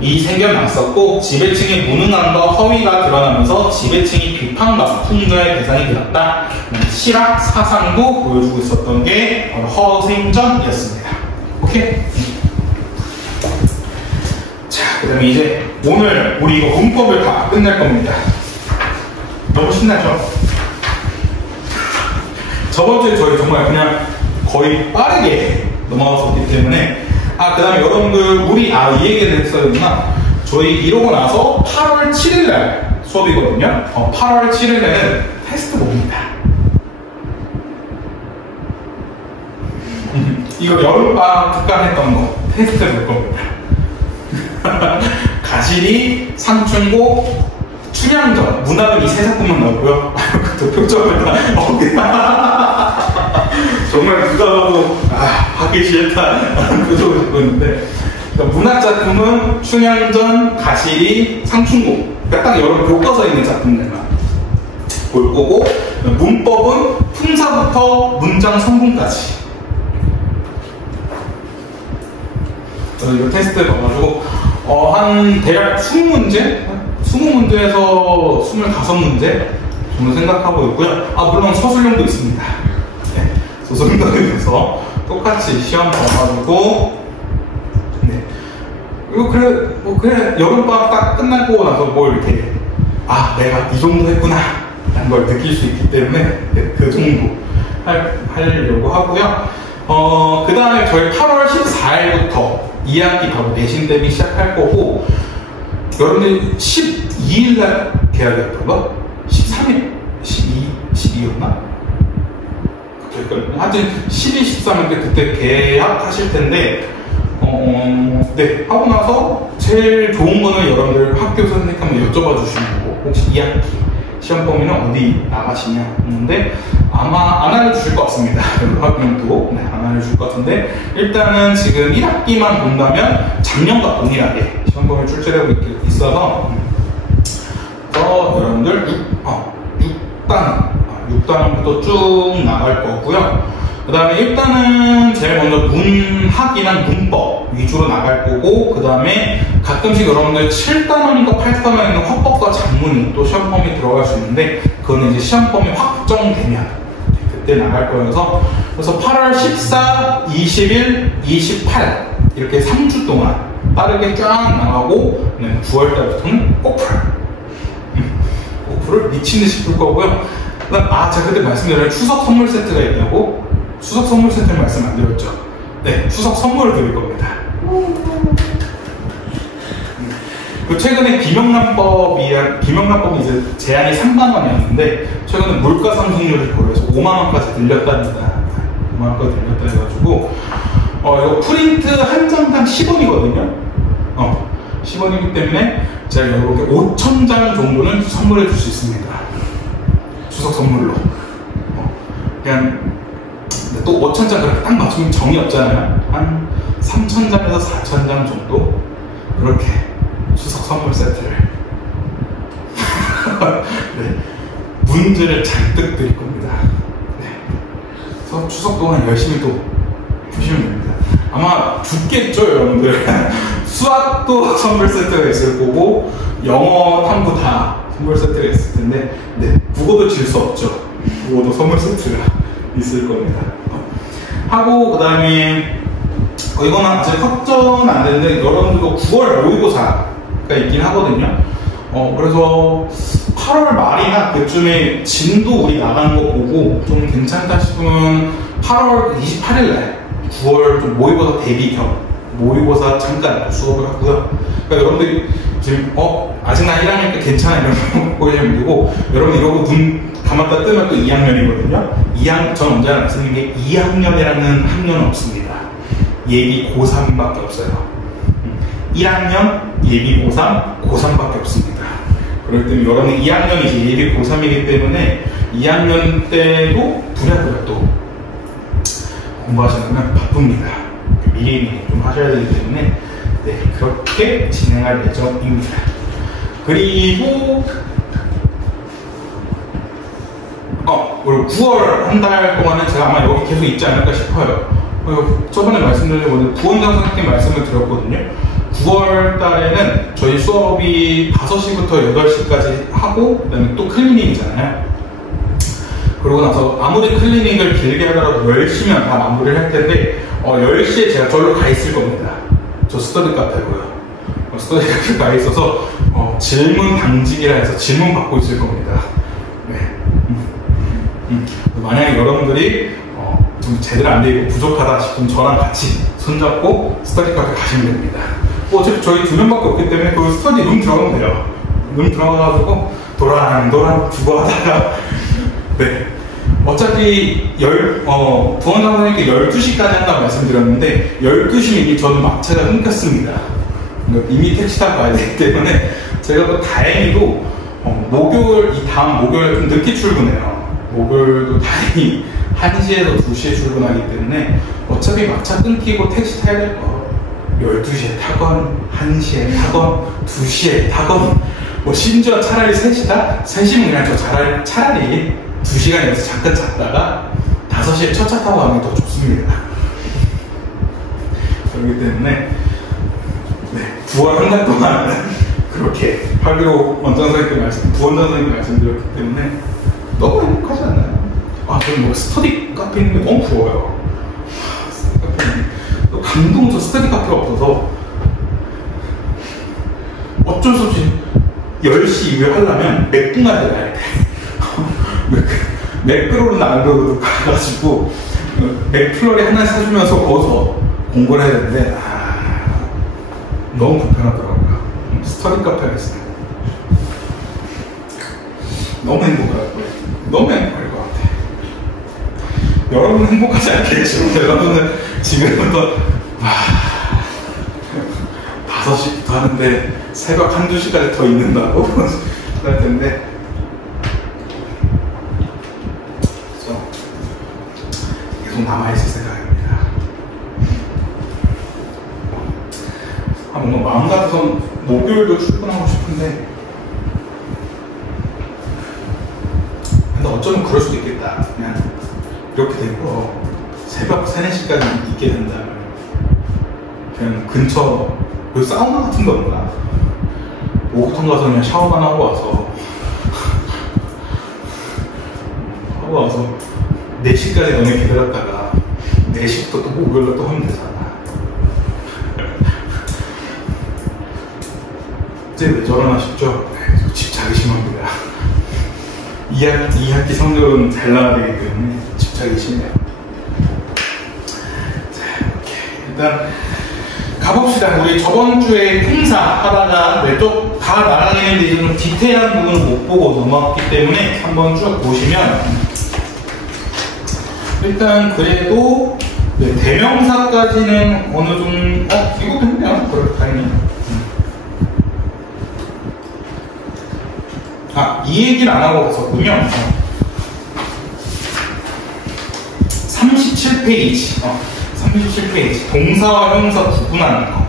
이 생겨났었고, 지배층의 무능함과 허위가 드러나면서 지배층이 비판과 풍조의 대상이 되었다. 실학 사상도 보여주고 있었던 게 바로 허생전이었습니다. 오케이? 자, 그 다음에 이제 오늘 우리 이거 문법을 다 끝낼 겁니다. 너무 신나죠? 저번주에 저희 정말 그냥 거의 빠르게 넘어갔었기 때문에, 그 다음에 여러분들, 우리, 이 얘기를 했었나? 저희 이러고 나서 8월 7일날 수업이거든요. 8월 7일에는 테스트 봅니다. 이거 여름방학 특강했던 거, 테스트 볼 겁니다. 가시리, 상춘고, 춘향전, 문학은 이 세 작품만 나오고요. 그 표정을 다, 정말 누가 봐도 하기 싫다라는 표정을 짓고 있는데, 그러니까 문학 작품은 춘향전, 가시리, 상춘고, 그러니까 딱 여러분 교과서에 있는 작품들만 볼 거고, 문법은 품사부터 문장 성분까지. 그래서 이거 테스트 봐가지고 한 대략 20문제? 20문제에서 25문제 정도 생각하고 있고요. 물론 서술형도 있습니다. 서술형도 있어서 똑같이 시험 봐가지고, 네. 이거 그래, 여름방학 딱 끝나고 나서 뭐 이렇게, 내가 이 정도 했구나 라는 걸 느낄 수 있기 때문에, 네, 그 정도. 하려고 하고요. 그 다음에 저희 8월 14일부터 2학기 바로 내신 대비 시작할 거고, 여러분들 12일날 계약이었던가? 13일? 12였나? 하여튼 12, 13일 때 그때 계약하실 텐데, 네, 하고 나서 제일 좋은 거는 여러분들 학교 선생님 한번 여쭤봐 주시는 거고, 혹시 2학기 시험 범위는 어디 나가시냐 했는데 아마 안 알려주실 것 같습니다. 학교도 네, 안 알려주실 것 같은데, 일단은 지금 1학기만 본다면 작년과 동일하게 시험 범위 출제되고 있어서 여러분들 6단부터 쭉 나갈 거고요. 그 다음에 일단은 제일 먼저 문학이나 문법 위주로 나갈 거고, 그 다음에 가끔씩 여러분들 7단원인가 8단원인가 화법과 작문이 또 시험 범위 들어갈 수 있는데, 그거는 이제 시험 범위 확정되면 그때 나갈 거여서, 그래서 8월 14, 20일, 28 이렇게 3주 동안 빠르게 쫙 나가고, 9월 달부터는 오프를 미친듯이 풀 거고요. 제가 그때 말씀드린 추석 선물 세트가 있다고? 추석 선물 세트 말씀 안 드렸죠? 네, 추석 선물을 드릴 겁니다. 최근에 비명란법이 이제 제한이 3만원이었는데, 최근에 물가 상승률을 고려해서 5만원까지 늘렸답니다. 5만원까지 늘렸다 해가지고, 이거 프린트 한 장당 10원이거든요? 10원이기 때문에 제가 이렇게 5,000장 정도는 선물해 줄 수 있습니다. 추석 선물로. 그냥, 또 5,000장 그렇게 딱 맞추면 정이 없잖아요. 한 3,000장에서 4,000장 정도? 그렇게 추석 선물 세트를. 네. 문제를 잔뜩 드릴 겁니다. 네. 그래서 추석 동안 열심히 또 푸시면 됩니다. 아마 죽겠죠, 여러분들. 수학도 선물 세트가 있을 거고, 영어, 탐구 다 선물 세트가 있을 텐데, 네, 국어도 질 수 없죠. 국어도 선물 세트가 있을 겁니다. 하고, 그 다음에, 이건 아직 확정 안 되는데, 여러분들도 9월 모의고사가 있긴 하거든요. 그래서 8월 말이나 그쯤에 진도 우리 나가는 거 보고 좀 괜찮다 싶으면 8월 28일날 9월 좀 모의고사 대비 겸 모의고사 잠깐 수업을 하고요. 그러니까 여러분들이 지금 아직 나 1학년 때 괜찮아 이런 거 보시면 되고, 여러분 이러고 눈 감았다 뜨면 또 2학년이거든요. 저는 언제나 말씀드린 게 2학년이라는 학년은 없습니다. 예비 고3밖에 없어요. 1학년, 예비 고3, 고3밖에 없습니다. 그렇기 때문에 여러분 2학년이 이제 예비 고3이기 때문에 2학년 때도 부랴부랴 또 공부하시려면 바쁩니다. 미리미리 좀 하셔야 되기 때문에 네, 그렇게 진행할 예정입니다. 그리고 9월 한 달 동안은 제가 아마 여기 계속 있지 않을까 싶어요. 저번에 말씀드린 거는 부원장 선생님 말씀을 드렸거든요. 9월 달에는 저희 수업이 5시부터 8시까지 하고, 그 다음에 또 클리닉이잖아요. 그러고 나서 아무리 클리닉을 길게 하더라도 10시면 다 마무리를 할 텐데, 10시에 제가 저기로 가 있을 겁니다. 저 스터디 카페고요. 스터디 카페 가 있어서 질문 당직이라 해서 질문 받고 있을 겁니다. 네. 만약에 여러분들이 좀 제대로 안 되고 부족하다 싶으면 저랑 같이 손잡고 스터디 카페 가시면 됩니다. 어차피 저희 2명밖에 없기 때문에 그 스터디 룸 들어가면 돼요. 룸 들어가가지고 도랑 두고 하다가 네. 어차피 부원장 선생님께 12시까지 한다고 말씀드렸는데 12시면 이미 저는 막차가 끊겼습니다. 이미 택시 타고 가야 되기 때문에 제가 또 다행히도 이 다음 목요일 좀 늦게 출근해요. 목요일도 다행히 1시에서 2시에 출근하기 때문에 어차피 막차 끊기고 택시 타야 될 거 12시에 타건 1시에 타건 2시에 타건 심지어 차라리 3시다? 3시면 그냥 저 차라리 2시간 여기서 잠깐 잤다가 5시에 첫 차 타고 가는 게 더 좋습니다. 그렇기 때문에 네, 9월 한 달 동안 그렇게 하기로 부원장 선생님께 말씀드렸기 때문에 너무 행복하지 않나요? 저는 스터디 카페 있는 게 너무 부러워요. 스터디 카페 또 감동, 저 스터디 카페가 없어서 어쩔 수 없이 10시 이후에 하려면 맥북 가야 돼. 매끄러운 안으로 가가지고 맥플러리 하나 사주면서 거기서 공부를 해야 되는데 너무 불편하더라고요. 스터디 카페 하겠습니다. 너무 행복할 거예요. 너무 행복할 것 같아요. 여러분은 행복하지 않겠죠? 여러분은 지금부터 5시부터 하는데 새벽 1~2시까지 더 있는다고 그럴 텐데, 그래서 계속 남아있을 생각입니다. 뭔가 마음 같아서 목요일도 출근하고 싶은데, 근데 어쩌면 그럴 수도 있겠다. 그냥 이렇게 되고 새벽 3~4시까지 있게 된다면 그냥 근처 그 사우나 같은 거 없나? 목욕탕 가서 그냥 샤워만 하고 와서 4시까지 너네 기다렸다가 4시부터 또 목요일날 또 하면 되잖아. 이제 왜 저러나 싶죠? 집착이 심합니다. 2학기 성적은 잘 나와야 되기 때문에 집착이 심해요. 자, 이렇게 일단 가봅시다. 우리 저번 주에 행사 하다가 왼쪽 다 나가겠는데 이제 좀 디테일한 부분을 못 보고 넘어왔기 때문에 한번 쭉 보시면, 일단 그래도 대명사까지는 어느 정도 이것도 했네요. 그럴 다행히. 이 얘기를 안 하고 갔었군요. 37페이지. 37페이지. 동사와 형용사 구분하는 거.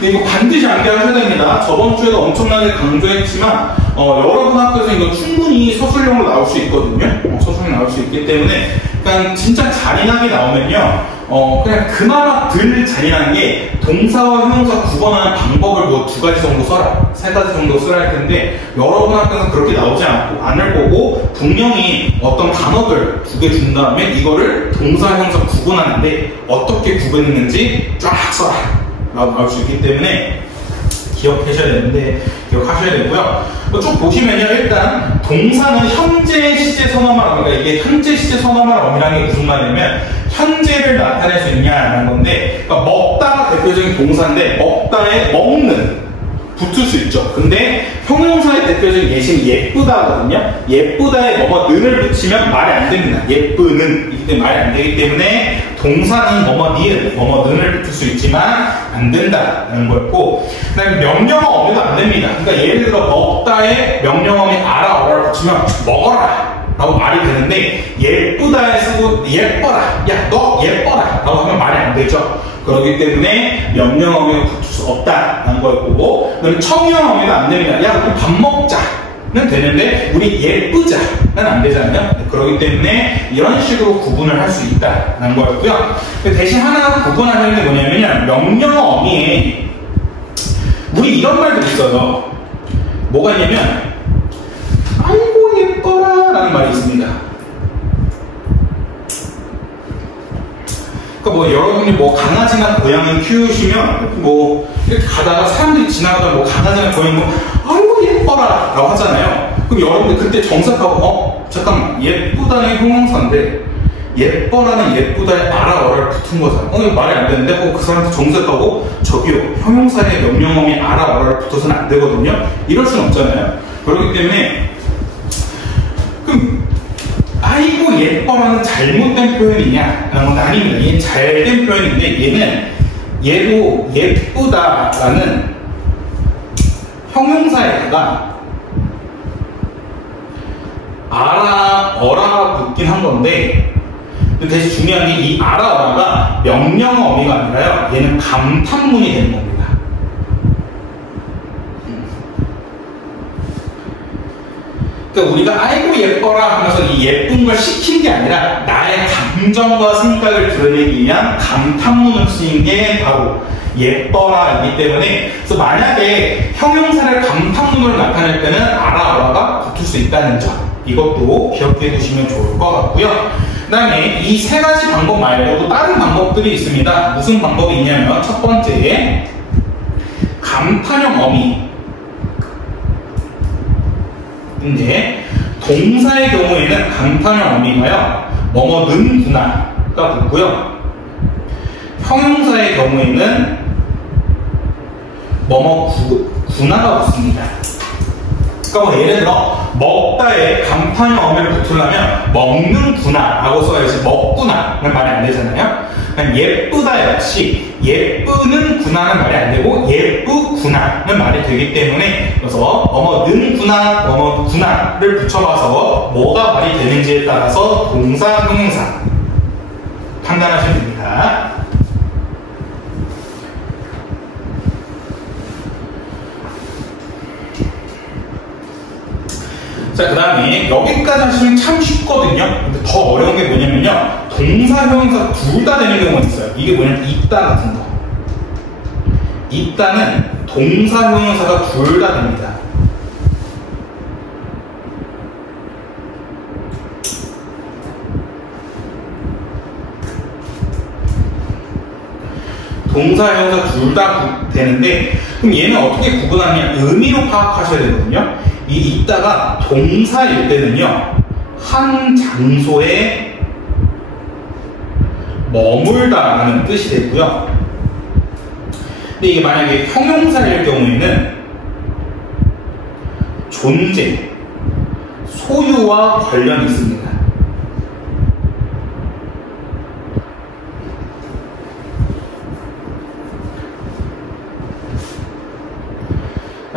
근데 이거 반드시 암기하셔야 됩니다. 저번 주에도 엄청나게 강조했지만, 여러분 학교에서 이거 충분히 서술형으로 나올 수 있거든요. 서술형 나올 수 있기 때문에, 그러니까 진짜 잔인하게 나오면요. 그냥 그나마 덜 잔인한 게, 동사와 형용사 구분하는 방법을 뭐 2가지 정도 써라, 3가지 정도 쓰라 할 텐데, 여러분 학교에서 그렇게 나오지 않을 거고, 분명히 어떤 단어들 2개 준 다음에 이거를 동사, 형용사 구분하는데 어떻게 구분했는지 쫙 써라 나올 수 있기 때문에 기억하셔야 되고요. 쭉 보시면요, 일단 동사는 현재 시제 선어말 어미가, 이게 현재 시제 선어말 어미라는 게 무슨 말이냐면 현재를 나타낼 수 있냐라는 건데, 그러니까 먹다가 대표적인 동사인데 먹다에 먹는 붙을 수 있죠. 근데 형용사의 대표적인 예시는 예쁘다거든요. 예쁘다에 는을 붙이면 말이 안 됩니다. 예쁘는 이기 때문에 말이 안 되기 때문에 동사는 니은, 는을 붙일 수 있지만 안 된다는 거였고, 그다음에 명령어 어미도 안 됩니다. 그러니까 예를 들어 먹다에 명령어미 어를 붙이면 먹어라 라고 말이 되는데, 예쁘다에 쓰고 예뻐라, 야 너 예뻐라 라고 하면 말이 안 되죠. 그렇기 때문에 명령어미가 붙을 수 없다는 거였고, 그다음에 청형어미가 안 됩니다. 야 우리 밥 먹자는 되는데 우리 예쁘자는 안 되잖아요. 그렇기 때문에 이런 식으로 구분을 할 수 있다는 거였고요. 대신 하나 구분하는 게 뭐냐면, 명령어미에 우리 이런 말들이 있어요. 뭐가 있냐면 아이고 예뻐라 라는 말이 있습니다. 그러니까 여러분이 강아지나 고양이 키우시면 이렇게 가다가 사람들이 지나가다 강아지나 고양이 아이고 예뻐라 라고 하잖아요. 그럼 여러분들 그때 정색하고 잠깐만, 예쁘다는 형용사인데 예뻐라는 예쁘다에 어를 붙은 거잖아. 이거 말이 안 되는데 그 사람한테 정색하고 저기요, 형용사에 명령어미 어를 붙어서는 안 되거든요. 이럴 수는 없잖아요. 그렇기 때문에 그럼 아이고 예뻐라는 잘못된 표현이냐? 라는 건 아닙니다. 얘는 잘된 표현인데, 얘도 예쁘다라는 형용사에다가 어라 붙긴 한 건데, 대신 중요한 게 이 어라가 명령어 어미가 아니라요, 얘는 감탄문이 되는 겁니다. 그러니까 우리가 아이고 예뻐라 하면서 이 예쁜 걸 시킨 게 아니라 나의 감정과 생각을 드러내기 위한 감탄문을 쓰인 게 바로 예뻐라이기 때문에, 그래서 만약에 형용사를 감탄문으로 나타낼 때는 어라가 붙을 수 있다는 점, 이것도 기억해 두시면 좋을 것 같고요. 그 다음에 이 3가지 방법 말고도 다른 방법들이 있습니다. 무슨 방법이 있냐면, 첫 번째 감탄형 어미. 이제 동사의 경우에는 간판형 어미가요, 뭐뭐는 구나가 붙고요. 형용사의 경우에는 뭐뭐 구나가 붙습니다. 그러니까 뭐 예를 들어 먹다에 간판형 어미를 붙으려면 먹는구나라고 써야지 먹구나는 말이 안 되잖아요. 예쁘다 역시 예쁘는구나는 말이 안 되고 예쁘구나는 말이 되기 때문에, 그래서 뭐뭐는구나 뭐뭐구나를 붙여봐서 뭐가 말이 되는지에 따라서 동사 형용사 판단하시면 됩니다. 자, 그 다음에 여기까지 하시면 참 쉽거든요. 근데 더 어려운 게 뭐냐면요, 동사, 형용사 둘 다 되는 경우가 있어요. 이게 뭐냐면 있다 같은 거. 있다는 동사, 형용사가 둘 다 됩니다. 동사, 형용사 둘 다 되는데, 그럼 얘는 어떻게 구분하느냐, 의미로 파악하셔야 되거든요. 이 있다가 동사일 때는요, 한 장소에 머물다 라는 뜻이 되고요. 근데 이게 만약에 형용사일 경우에는 존재, 소유와 관련이 있습니다.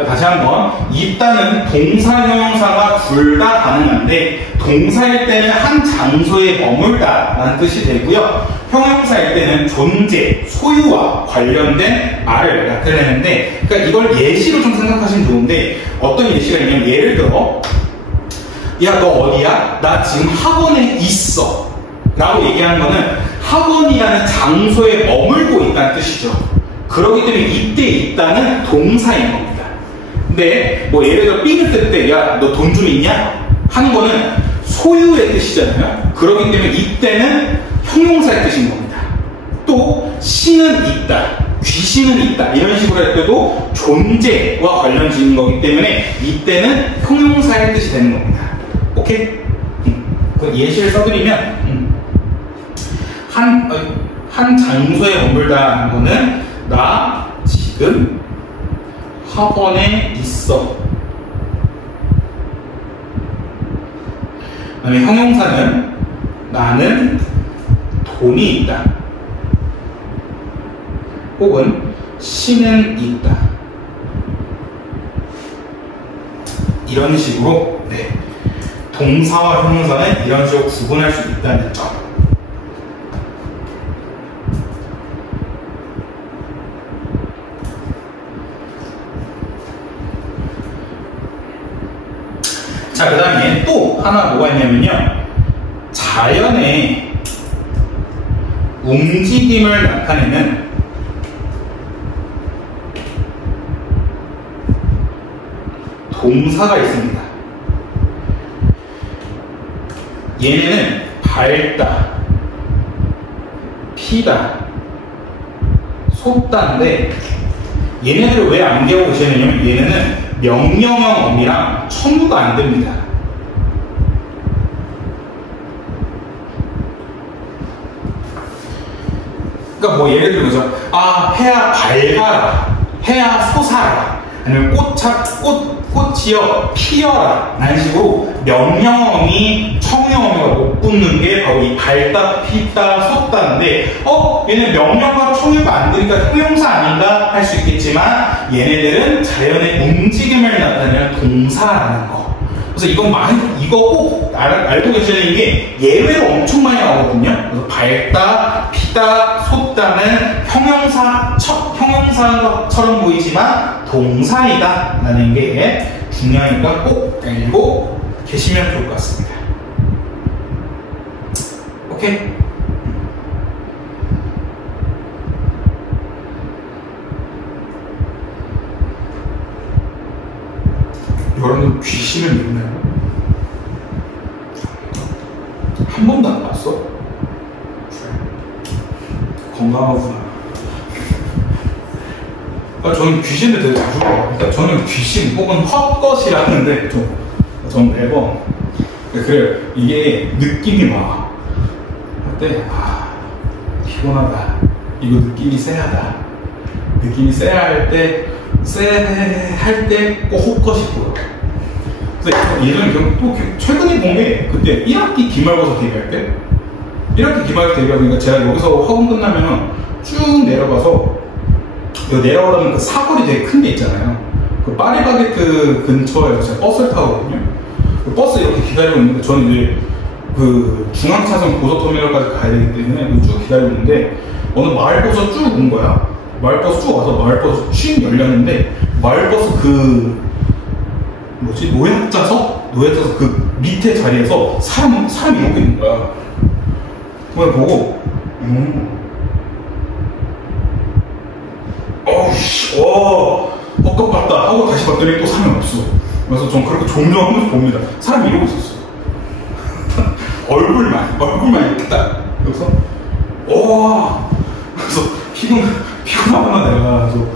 다시 한번, 있다는 동사, 형용사가 둘 다 가능한데, 동사일 때는 한 장소에 머물다 라는 뜻이 되고요, 형용사일 때는 존재, 소유와 관련된 말을 나타내는데, 그러니까 이걸 예시로 좀 생각하시면 좋은데, 어떤 예시가 있냐면, 예를 들어 야, 너 어디야? 나 지금 학원에 있어 라고 얘기하는 거는 학원이라는 장소에 머물고 있다는 뜻이죠. 그렇기 때문에 이때 있다는 동사인 겁니다. 근데 뭐 예를 들어 삐을 뜰 때 야, 너 돈 좀 있냐? 하는 거는 소유의 뜻이잖아요. 그렇기 때문에 이때는 형용사의 뜻인 겁니다. 또 신은 있다, 귀신은 있다 이런 식으로 할 때도 존재와 관련 지은 거기 때문에 이때는 형용사의 뜻이 되는 겁니다. 오케이? 그 예시를 써드리면 한 장소에 머물다는 거는 나 지금 학원에 있어. 그다음에 형용사는 나는 돈이 있다, 혹은 신은 있다, 이런 식으로 동사와 형용사는 이런 식으로 구분할 수 있다는 점. 자, 그 다음에 또 하나 뭐가 있냐면요, 자연의 움직임을 나타내는 동사가 있습니다. 얘네는 밝다, 피다, 솟다인데, 얘네들을 왜 안 배우고 계시냐면 얘네는 명령형 어미랑 첨부가 안 됩니다. 그러니까 뭐 예를 들어서 해야 밝아라, 해야 솟아라, 아니면 꽃이여 피어라 라는 식으로 명령어미, 청명어미가 못 붙는 게 바로 이 밝다, 피다, 솟다인데, 얘는 명령과 청유가 안 되니까 형용사 아닌가 할 수 있겠지만, 얘네들은 자연의 움직임을 나타내는 동사라는 거. 그래서 이거 꼭 알고 계셔야 되는 게 예외로 엄청 많이 나오거든요. 그래서 밝다, 피다, 솟다는 형용사처럼 보이지만 동사이다 라는 게 중요하니까 꼭 알고 계시면 좋을 것 같습니다. 오케이? 여러분 귀신을 믿나요? 한 번도 안 봤어? 건강하구나. 저는 귀신을 되게 자주 봐요. 그러니까 저는 귀신 혹은 헛것이라는데 저는 매번 그래요. 이게 느낌이 와. 그때 피곤하다. 이거 느낌이 쎄하다. 느낌이 쎄할 때 꼭 헛것 싶고요. 그래서 예전에 또 최근에 본 게 그때 1학기 기말고사 대비할 때 1학기 기말고사 대비하니까 제가 여기서 학원 끝나면 쭉 내려가서 내려오려면 그 사거리 되게 큰 데 있잖아요. 그 파리바게뜨 근처에서 제가 버스를 타거든요. 그 버스 이렇게 기다리고 있는데 저는 이제 그 중앙차선 고속터미널까지 가야 되기 때문에 쭉 기다리고 있는데 어느 마을버스 쭉 온 거야. 마을버스 쭉 와서 마을버스 쭉 열렸는데 마을버스 그 노예자석 그 밑에 자리에서 사람이 이러고 있는 거야. 그걸 보고 어우씨 헛것같다 하고 다시 봤더니 또 사람이 없어. 그래서 전 그렇게 종종 한 번씩 봅니다. 사람이 이러고 있었어. 얼굴만 이렇게 딱 그래서 그래서 피곤하구나 내가. 그래서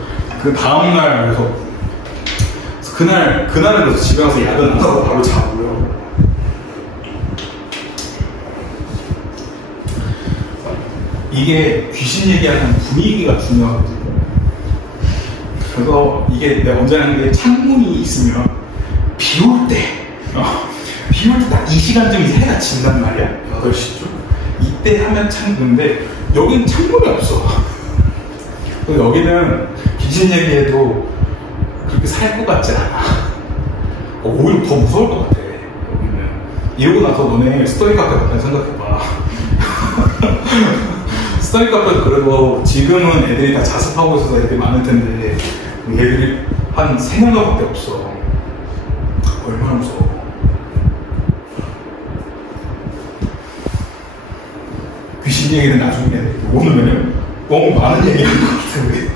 그 다음날 그래서 그날은 그래서 집에 가서 야근하다가 바로 자고요. 이게 귀신 얘기하는 분위기가 중요하거든요. 그래서 이게 내가 언제 하는 게 창문이 있으면 비 올 때 딱 이 시간쯤이 해가 진단 말이야. 8시쯤. 이때 하면 창문인데 여긴 창문이 없어. 그래서 여기는 귀신 얘기해도 그렇게 살 것 같지 않아. 오히려 더 무서울 것 같아. 여기는. 이러고 나서 너네 스터디 카페 갔다 생각해봐. 스터디 카페도 그래도 지금은 애들이 다 자습하고 있어서 애들이 많을 텐데 얘들이 한 3명밖에 없어. 얼마나 무서워. 귀신 얘기는 나중에 해야 돼. 오늘은 너무 많은 얘기하는 것 같아 우리.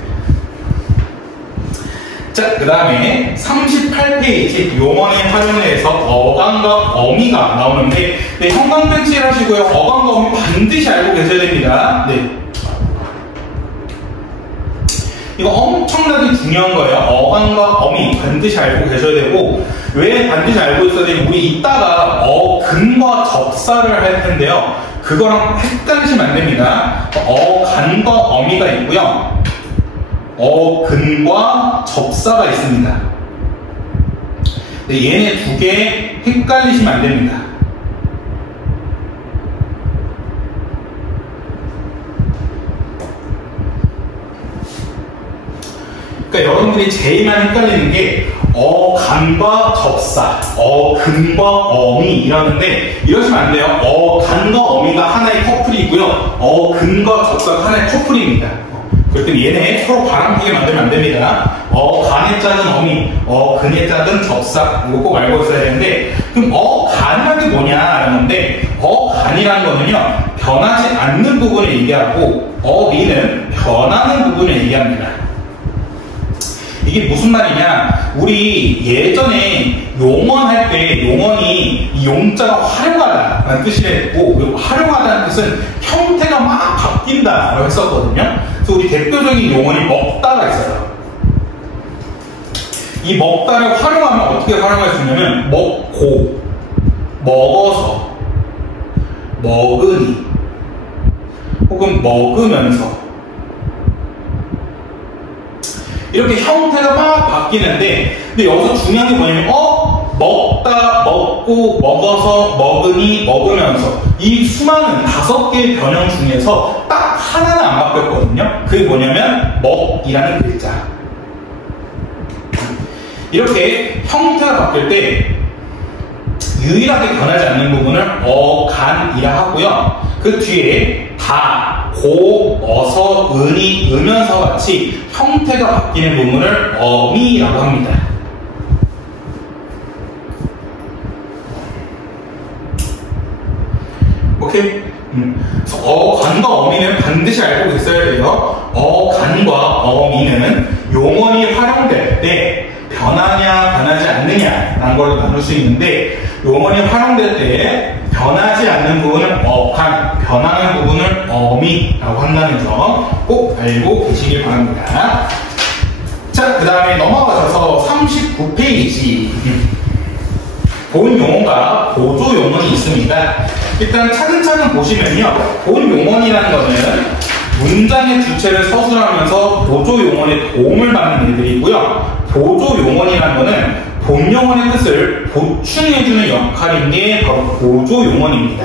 자, 그 다음에 38페이지 용언의 활용에서 어감과 어미가 나오는데 형광 펜칠 하시고요. 어감과 어미 반드시 알고 계셔야 됩니다. 네. 이거 엄청나게 중요한 거예요. 어감과 어미 반드시 알고 계셔야 되고 왜 반드시 알고 있어야 되냐면 우리 이따가 어근과 접사를 할 텐데요. 그거랑 헷갈리시면 안 됩니다. 어간과 어미가 있고요. 어근과 접사가 있습니다. 얘네 두 개 헷갈리시면 안 됩니다. 그러니까 여러분들이 제일 많이 헷갈리는 게 어간과 접사, 어근과 어미 이러는데 이러시면 안 돼요. 어간과 어미가 하나의 커플이고요. 어근과 접사가 하나의 커플입니다. 그럴 때 얘네 서로 바람피게 만들면 안 됩니다. 간의 짝은 어미, 근의 짝은 접사. 이거 꼭 알고 있어야 되는데 그럼 간이라는 게 뭐냐 이러는데 간이라는 거는요 변하지 않는 부분을 얘기하고 어미는 변하는 부분을 얘기합니다. 이게 무슨 말이냐, 우리 예전에 용언할 때 용언이 이 용자가 활용하다 라는 뜻이랬고 활용하다는 뜻은 형태가 막 바뀐다 라고 했었거든요. 그래서 우리 대표적인 용언이 먹다가 있어요. 이 먹다를 활용하면 어떻게 활용할 수 있냐면 먹고, 먹어서, 먹으니 혹은 먹으면서 이렇게 형태가 막 바뀌는데 근데 여기서 중요한 게 뭐냐면 먹다, 먹고, 먹어서, 먹으니, 먹으면서 이 수많은 5개의 변형 중에서 딱 하나는 안 바뀌었거든요. 그게 뭐냐면 먹이라는 글자. 이렇게 형태가 바뀔 때 유일하게 변하지 않는 부분을 어간이라 하고요. 그 뒤에 다, 고, 어서, 은이, 으면서 같이 형태가 바뀌는 부분을 어미라고 합니다. 오케이? 그래서 간과 어미는 반드시 알고 있어야 돼요. 간과 어미는 용언이 활용될 때 변하냐 변하지 않느냐라는 걸 나눌 수 있는데 용언이 활용될 때 변하지 않는 부분은 간, 변하는 부분을 어미라고 한다는 점 꼭 알고 계시길 바랍니다. 자, 그 다음에 넘어가셔서 39페이지 본 용어가 보조 용어는 있습니다. 일단 차근차근 보시면요. 본 용어이라는 거는 문장의 주체를 서술하면서 보조 용어의 도움을 받는 애들이고요. 보조 용어이라는 거는 본 용어의 뜻을 보충해주는 역할인 게 바로 보조 용어입니다.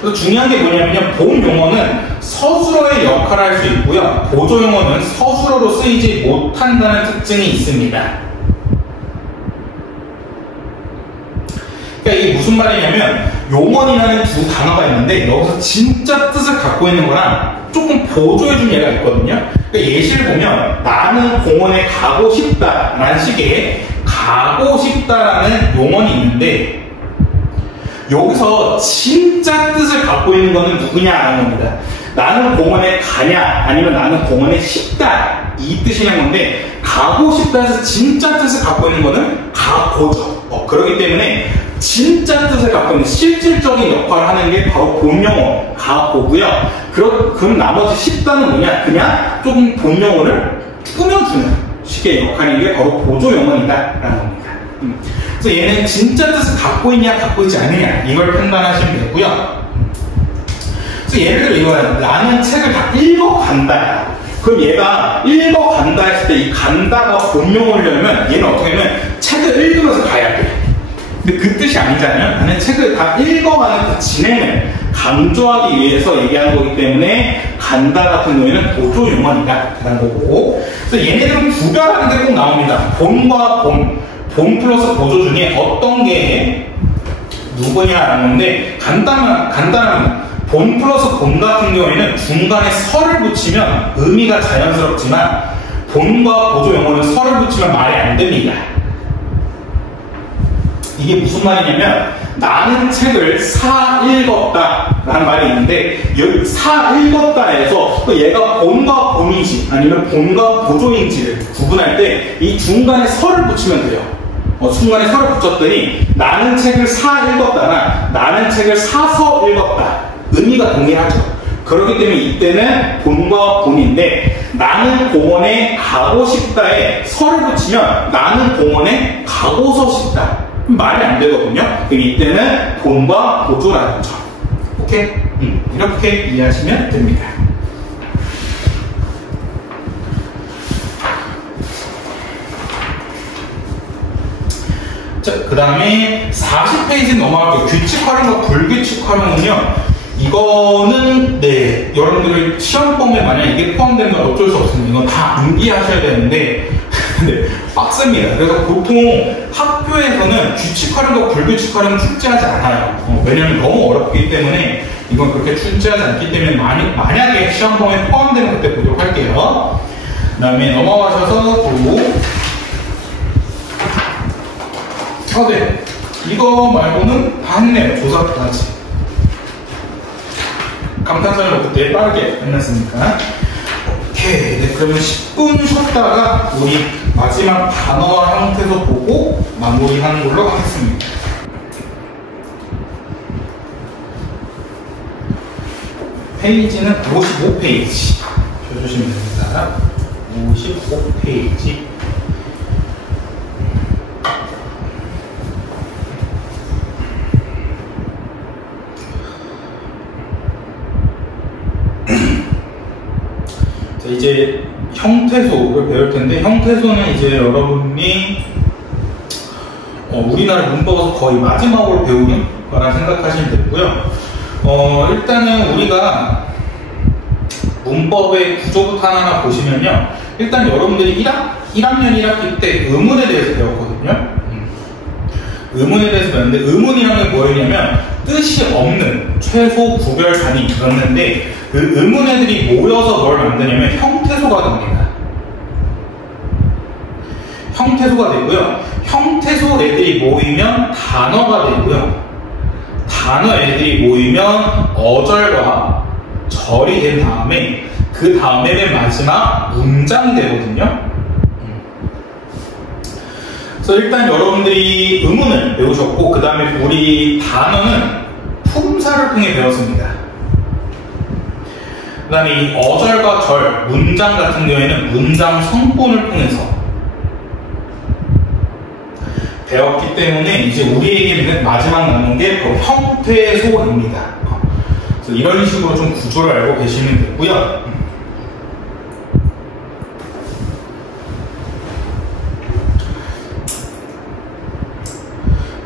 그래서 중요한 게 뭐냐면요. 본 용어는 서술어의 역할을 할 수 있고요. 보조 용어는 서술어로 쓰이지 못한다는 특징이 있습니다. 그러니까 이게 무슨 말이냐면 용언이라는 두 단어가 있는데 여기서 진짜 뜻을 갖고 있는 거랑 조금 보조해준 예가 있거든요. 그러니까 예시를 보면 나는 공원에 가고 싶다 라는 식의 가고 싶다라는 용언이 있는데 여기서 진짜 뜻을 갖고 있는 거는 누구냐라는 겁니다. 나는 공원에 가냐 아니면 나는 공원에 싶다 이 뜻이란 건데 가고 싶다 해서 진짜 뜻을 갖고 있는 거는 가고죠. 그렇기 때문에 진짜 뜻을 갖고 있는 실질적인 역할을 하는 게 바로 본용어 가고고요. 그럼 나머지 싶다는 뭐냐? 그냥 조금 본용어를 꾸며주는 식의 역할인 게 바로 보조용어이다 라는 겁니다. 그래서 얘는 진짜 뜻을 갖고 있냐 갖고 있지 않느냐 이걸 판단하시면 되고요. 그래서 예를 들어 이거는 나는 책을 다 읽어간다. 그럼 얘가 읽어간다 했을 때 이 간다가 본용어를 하려면 얘는 어떻게 하면 책을 읽으면서 가야 돼. 근데 그 뜻이 아니잖아요. 나는 책을 다 읽어가는 그 진행을 강조하기 위해서 얘기하는 거기 때문에 간다 같은 경우에는 보조 용어이다 라는 거고. 그래서 얘네들은 구별하는 게 꼭 나옵니다. 본과 본 플러스 보조 중에 어떤 게 누구냐라는 건데 간단한 본 플러스 본 같은 경우에는 중간에 설을 붙이면 의미가 자연스럽지만 본과 보조 용어는 설을 붙이면 말이 안 됩니다. 이게 무슨 말이냐면 나는 책을 사 읽었다 라는 말이 있는데 여기 사 읽었다에서 또 얘가 본과 본인지 아니면 본과 보조인지를 구분할 때 이 중간에 설을 붙이면 돼요. 중간에 설을 붙였더니 나는 책을 사 읽었다나 나는 책을 사서 읽었다 의미가 동일하죠. 그렇기 때문에 이때는 본과 본인데 나는 공원에 가고 싶다에 설을 붙이면 나는 공원에 가고서 싶다 말이 안 되거든요. 그럼 이때는 본과 보조라는 점. 오케이? 이렇게 이해하시면 됩니다. 자, 그 다음에 40페이지 넘어갈게요. 규칙 활용과 불규칙 활용은요. 이거는 네 여러분들 시험범에 만약 이게 포함되면 어쩔 수 없습니다. 이건 다 암기하셔야 되는데 근데 빡셉니다. 그래서 보통 학교에서는 규칙 활용과 불규칙 활용은 출제하지 않아요. 왜냐면 너무 어렵기 때문에 이건 그렇게 출제하지 않기 때문에 만약에 시험범에 포함되면 그때 보도록 할게요. 그 다음에 넘어가셔서 네. 이거 말고는 다 했네요. 조사까지. 감탄사를 그때 빠르게 끝났으니까. 오케이. 네, 그러면 10분 쉬었다가 우리 마지막 단어와 형태도 보고 마무리하는 걸로 하겠습니다. 페이지는 55페이지. 줘주시면 됩니다. 55페이지. 이제 형태소를 배울 텐데 형태소는 이제 여러분이 우리나라 문법에서 거의 마지막으로 배우는 거라 생각하시면 되고요. 일단은 우리가 문법의 구조부터 하나 보시면요. 일단 여러분들이 1학년 1학기 때 의문에 대해서 배웠거든요. 의문에 대해서 배웠는데 의문이라는 게 뭐였냐면 뜻이 없는 최소 구별 단위 그랬는데 그 의문 애들이 모여서 뭘 만드냐면 형태소가 됩니다. 형태소가 되고요. 형태소 애들이 모이면 단어가 되고요. 단어 애들이 모이면 어절과 절이 된 다음에 그 다음에 맨 마지막 문장이 되거든요. 그래서 일단 여러분들이 의문을 배우셨고 그 다음에 우리 단어는 품사를 통해 배웠습니다. 그 다음에 이 어절과 절, 문장 같은 경우에는 문장 성분을 통해서 배웠기 때문에 이제 우리에게 마지막 남은 게 바로 형태소입니다. 그래서 이런 식으로 좀 구조를 알고 계시면 되고요.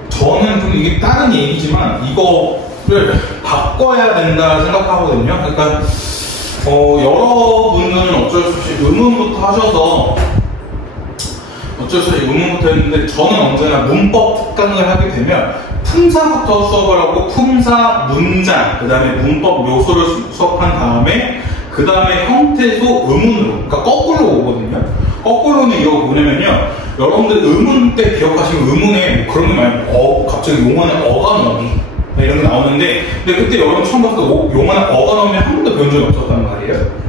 저는 좀 이게 다른 얘기지만 이거를 바꿔야 된다 생각하거든요. 그러니까 여러분은 어쩔 수 없이 의문부터 하셔서 했는데 저는 언제나 문법 특강을 하게 되면 품사부터 수업을 하고 품사, 문장, 그 다음에 문법 요소를 수업한 다음에 그 다음에 형태소, 의문으로, 그러니까 거꾸로 오거든요. 거꾸로는 이거 뭐냐면요, 여러분들 의문 때 기억하시면 의문에 뭐 그런 게 많아요. 갑자기 용어는 어가 넣기 이런 게 나오는데, 근데 그때 여러분 처음 봤을 때 용어는 어가 넣으면 한 번도 배운 적이 없었단 말이에요.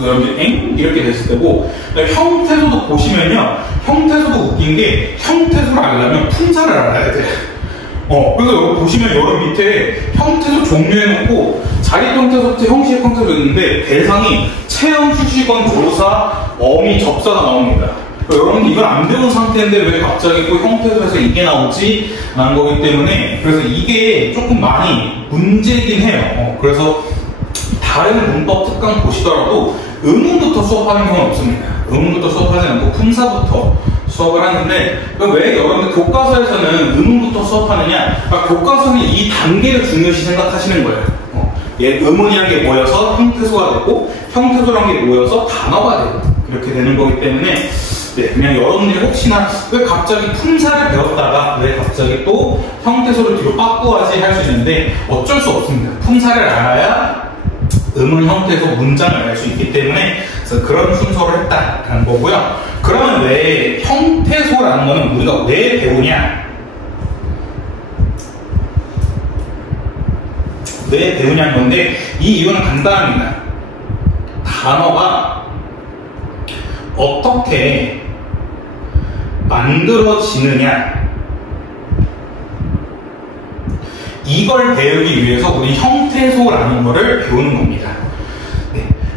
여러분들 이렇게 됐을 때고, 형태소도 보시면요, 형태소도 웃긴 게 형태소를 알려면 품사를 알아야 돼. 그래서 여기 보시면 여러분 밑에 형태소 종류해놓고 자리 형태소부터 형식 형태소 있는데 대상이 체험, 수식원, 조사, 어미, 접사가 나옵니다. 여러분들 이걸 안 배운 상태인데 왜 갑자기 또 형태소에서 이게 나오지? 라는 거기 때문에, 그래서 이게 조금 많이 문제이긴 해요. 그래서 다른 문법 특강 보시더라도 의문부터 수업하는 경우는 없습니다. 의문부터 수업하지 않고 품사부터 수업을 하는데, 왜 여러분들 교과서에서는 의문부터 수업하느냐? 교과서는 이 단계를 중요시 생각하시는 거예요. 의문이란 게 모여서 형태소가 되고, 형태소란 게 모여서 단어가 되고, 이렇게 되는 거기 때문에, 그냥 여러분들이 혹시나 왜 갑자기 품사를 배웠다가 왜 갑자기 또 형태소를 뒤로 바꾸어야지 할 수 있는데, 어쩔 수 없습니다. 품사를 알아야 의문, 형태소, 문장을 알 수 있기 때문에, 그래서 그런 순서를 했다라는 거고요. 그러면 왜 형태소라는 거는 우리가 왜 배우냐? 왜 배우냐는 건데, 이 이유는 간단합니다. 단어가 어떻게 만들어지느냐, 이걸 배우기 위해서 우리 형태소라는 거를 배우는 겁니다.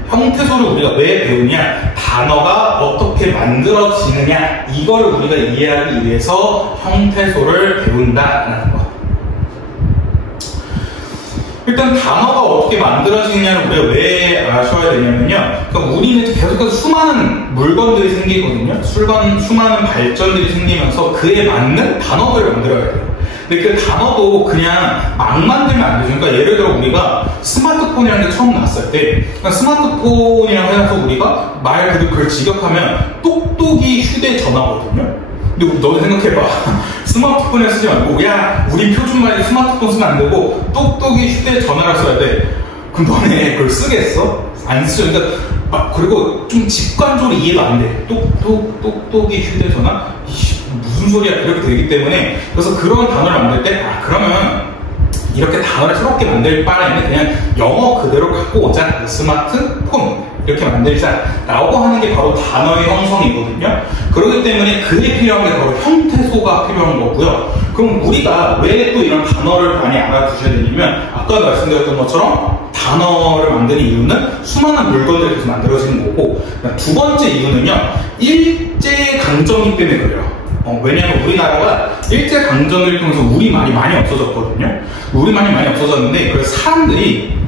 형태소를 우리가 왜 배우냐, 단어가 어떻게 만들어지느냐, 이거를 우리가 이해하기 위해서 형태소를 배운다라는 거. 일단 단어가 어떻게 만들어지느냐를 우리가 왜 아셔야 되냐면요, 그러니까 우리는 계속해서 수많은 물건들이 생기거든요. 수많은 발전들이 생기면서 그에 맞는 단어들을 만들어야 돼요. 근데 그 단어도 그냥 막 만들면 안 되죠. 그러니까 예를 들어 우리가 스마트폰이라는 게 처음 나왔을 때, 그러니까 스마트폰이라고 해서 우리가 말 그대로 그걸 직역하면 똑똑이 휴대전화거든요. 근데 너도 생각해봐. 스마트폰에 쓰지 말고, 야, 우리 표준말이 스마트폰 쓰면 안 되고 똑똑이 휴대전화를 써야 돼. 그럼 너네 그걸 쓰겠어? 안 쓰죠. 그러니까 그리고 좀 직관적으로 이해가 안 돼. 똑똑이 휴대전화? 무슨 소리야? 이렇게 되기 때문에, 그래서 그런 단어를 만들 때, 그러면 이렇게 단어를 새롭게 만들 바에는 그냥 영어 그대로 갖고 오자. 스마트폰 이렇게 만들자 라고 하는 게 바로 단어의 형성이거든요. 그렇기 때문에 그에 필요한 게 바로 형태소가 필요한 거고요. 그럼 우리가 왜 또 이런 단어를 많이 알아두셔야 되냐면, 아까 말씀드렸던 것처럼 단어를 만드는 이유는 수많은 물건들이 계속 만들어지는 거고, 두 번째 이유는요, 일제강점기 때문에 그래요. 왜냐하면 우리나라가 일제강점기를 통해서 우리말이 많이 없어졌거든요. 우리말이 많이 없어졌는데, 그래서 사람들이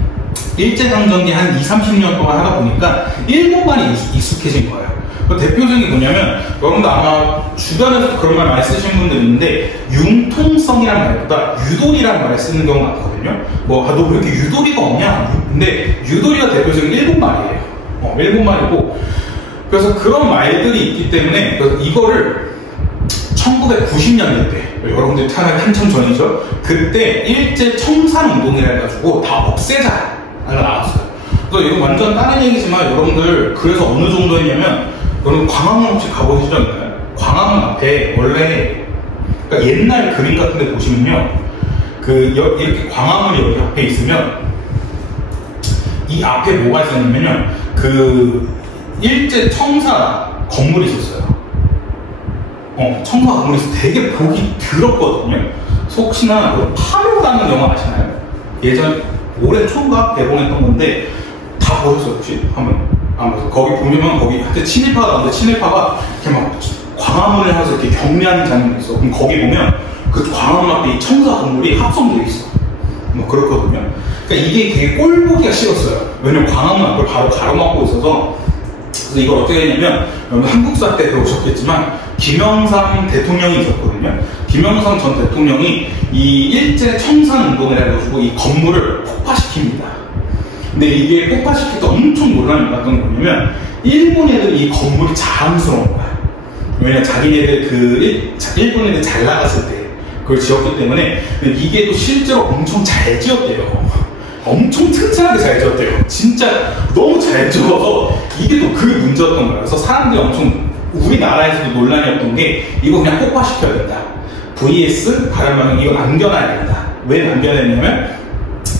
일제강점기 한 20-30년 동안 하다 보니까 일본말이 익숙해진 거예요. 대표적인 게 뭐냐면, 여러분들 아마 주변에서 그런 말 많이 쓰시는 분들이 있는데, 융통성이라는 말보다 유도리라는 말을 쓰는 경우가 많거든요. 너 왜 이렇게 유도리가 없냐? 근데 유도리가 대표적인 일본말이에요. 일본말이고, 그래서 그런 말들이 있기 때문에, 그래서 이거를 1990년대 때, 여러분들이 태어나기 한참 전이죠. 그때 일제 청산운동이라 해가지고 다 없애자 나왔어요. 그래서 이거 완전 다른 얘기지만, 여러분들 그래서 어느 정도 했냐면, 여러분 광화문 혹시 가보신 적 있나요? 광화문 앞에 원래, 그러니까 옛날 그림 같은 데 보시면요, 이렇게 광화문이 여기 앞에 있으면 이 앞에 뭐가 있었냐면요, 일제 청사 건물이 있었어요. 청사 건물이 있어서 되게 보기 더럽거든요. 혹시나 파묘라는 영화 아시나요? 예전 올해 초인가 개봉했던 건데, 다 보셨어요 혹시? 한번? 거기 보면 거기 한테 친일파가 나오는데, 친일파가 이렇게 막 광화문을 향해서 이렇게 경매하는 장면이 있어. 그럼 거기 보면 그 광화문 앞에 이 청사 건물이 합성되어 있어. 뭐 그렇거든요. 그러니까 이게 되게 꼴보기가 싫었어요. 왜냐면 광화문 앞을 바로 가로막고 있어서. 그래서 이걸 어떻게 했냐면, 여러분 한국사 때 배우셨겠지만 김영삼 대통령이 있었거든요. 김영삼 전 대통령이 이 일제 청산 운동을 해가지고 이 건물을 폭파시킵니다. 근데 이게 폭파시킬 때 엄청 논란이 났던 게 뭐냐면, 일본 애들이 이 건물이 자랑스러운 거야. 왜냐면 자기네들 일본 애들 잘 나갔을 때 그걸 지었기 때문에. 이게 또 실제로 엄청 잘 지었대요. 엄청 튼튼하게 잘 지었대요. 진짜 너무 잘 지어서 이게 또 그 문제였던 거예요. 그래서 사람들이 엄청, 우리나라에서도 논란이었던 게 이거 그냥 폭파시켜야 된다. vs 다른 말은 이거 남겨놔야 된다. 왜 남겨놨냐면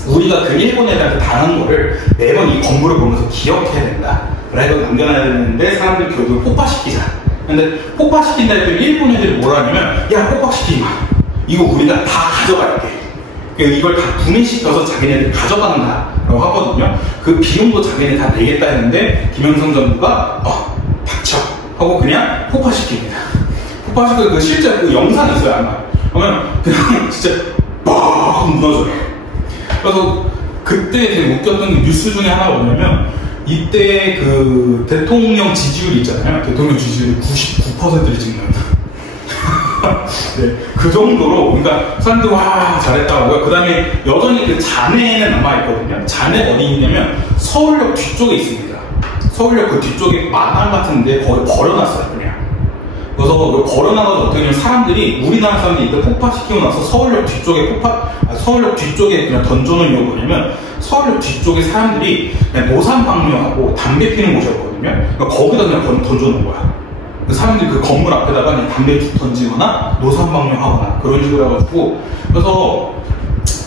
우리가 그 일본 애들한테 당한 거를 매번 이 건물을 보면서 기억해야 된다. 그래서 남겨놔야 되는데 사람들이 결국 폭파시키자. 근데 폭파시킨다 했더니 일본 애들이 뭐라 하냐면, 야, 폭파시키지 마. 이거 우리가 다 가져갈게. 이걸 다 분해시켜서 자기네들 가져간다라고 하거든요. 그 비용도 자기네 다 내겠다 했는데 김영삼 정부가 닥쳐 하고 그냥 폭파시킵니다. 폭파시키고 그 실제 그 영상이 있어요 아마. 그러면 그냥 진짜 빡 무너져요. 그래서 그때 되게 웃겼던 뉴스 중에 하나가 뭐냐면, 이때 그 대통령 지지율이 있잖아요. 대통령 지지율이 99%를 찍는. 네, 그 정도로, 그러니까 사람들이 와 잘했다고. 그 다음에 여전히 그 잔해는 남아있거든요. 잔해 어디 있냐면 서울역 뒤쪽에 있습니다. 서울역 그 뒤쪽에 마당 같은데 거기 버려놨어요 그냥. 그래서 버려놔가지고 어떻게 하냐면 사람들이, 우리나라 사람들이 이때 폭파시키고 나서 서울역 뒤쪽에 그냥 던져놓은 이유가 뭐냐면, 서울역 뒤쪽에 사람들이 그냥 노상방뇨하고 담배 피는 곳이었거든요. 그러니까 거기다 그냥 던져놓은 거야. 사람들이 그 건물 앞에다가 그냥 담배 툭 던지거나 노상방뇨하거나 그런 식으로 해가지고. 그래서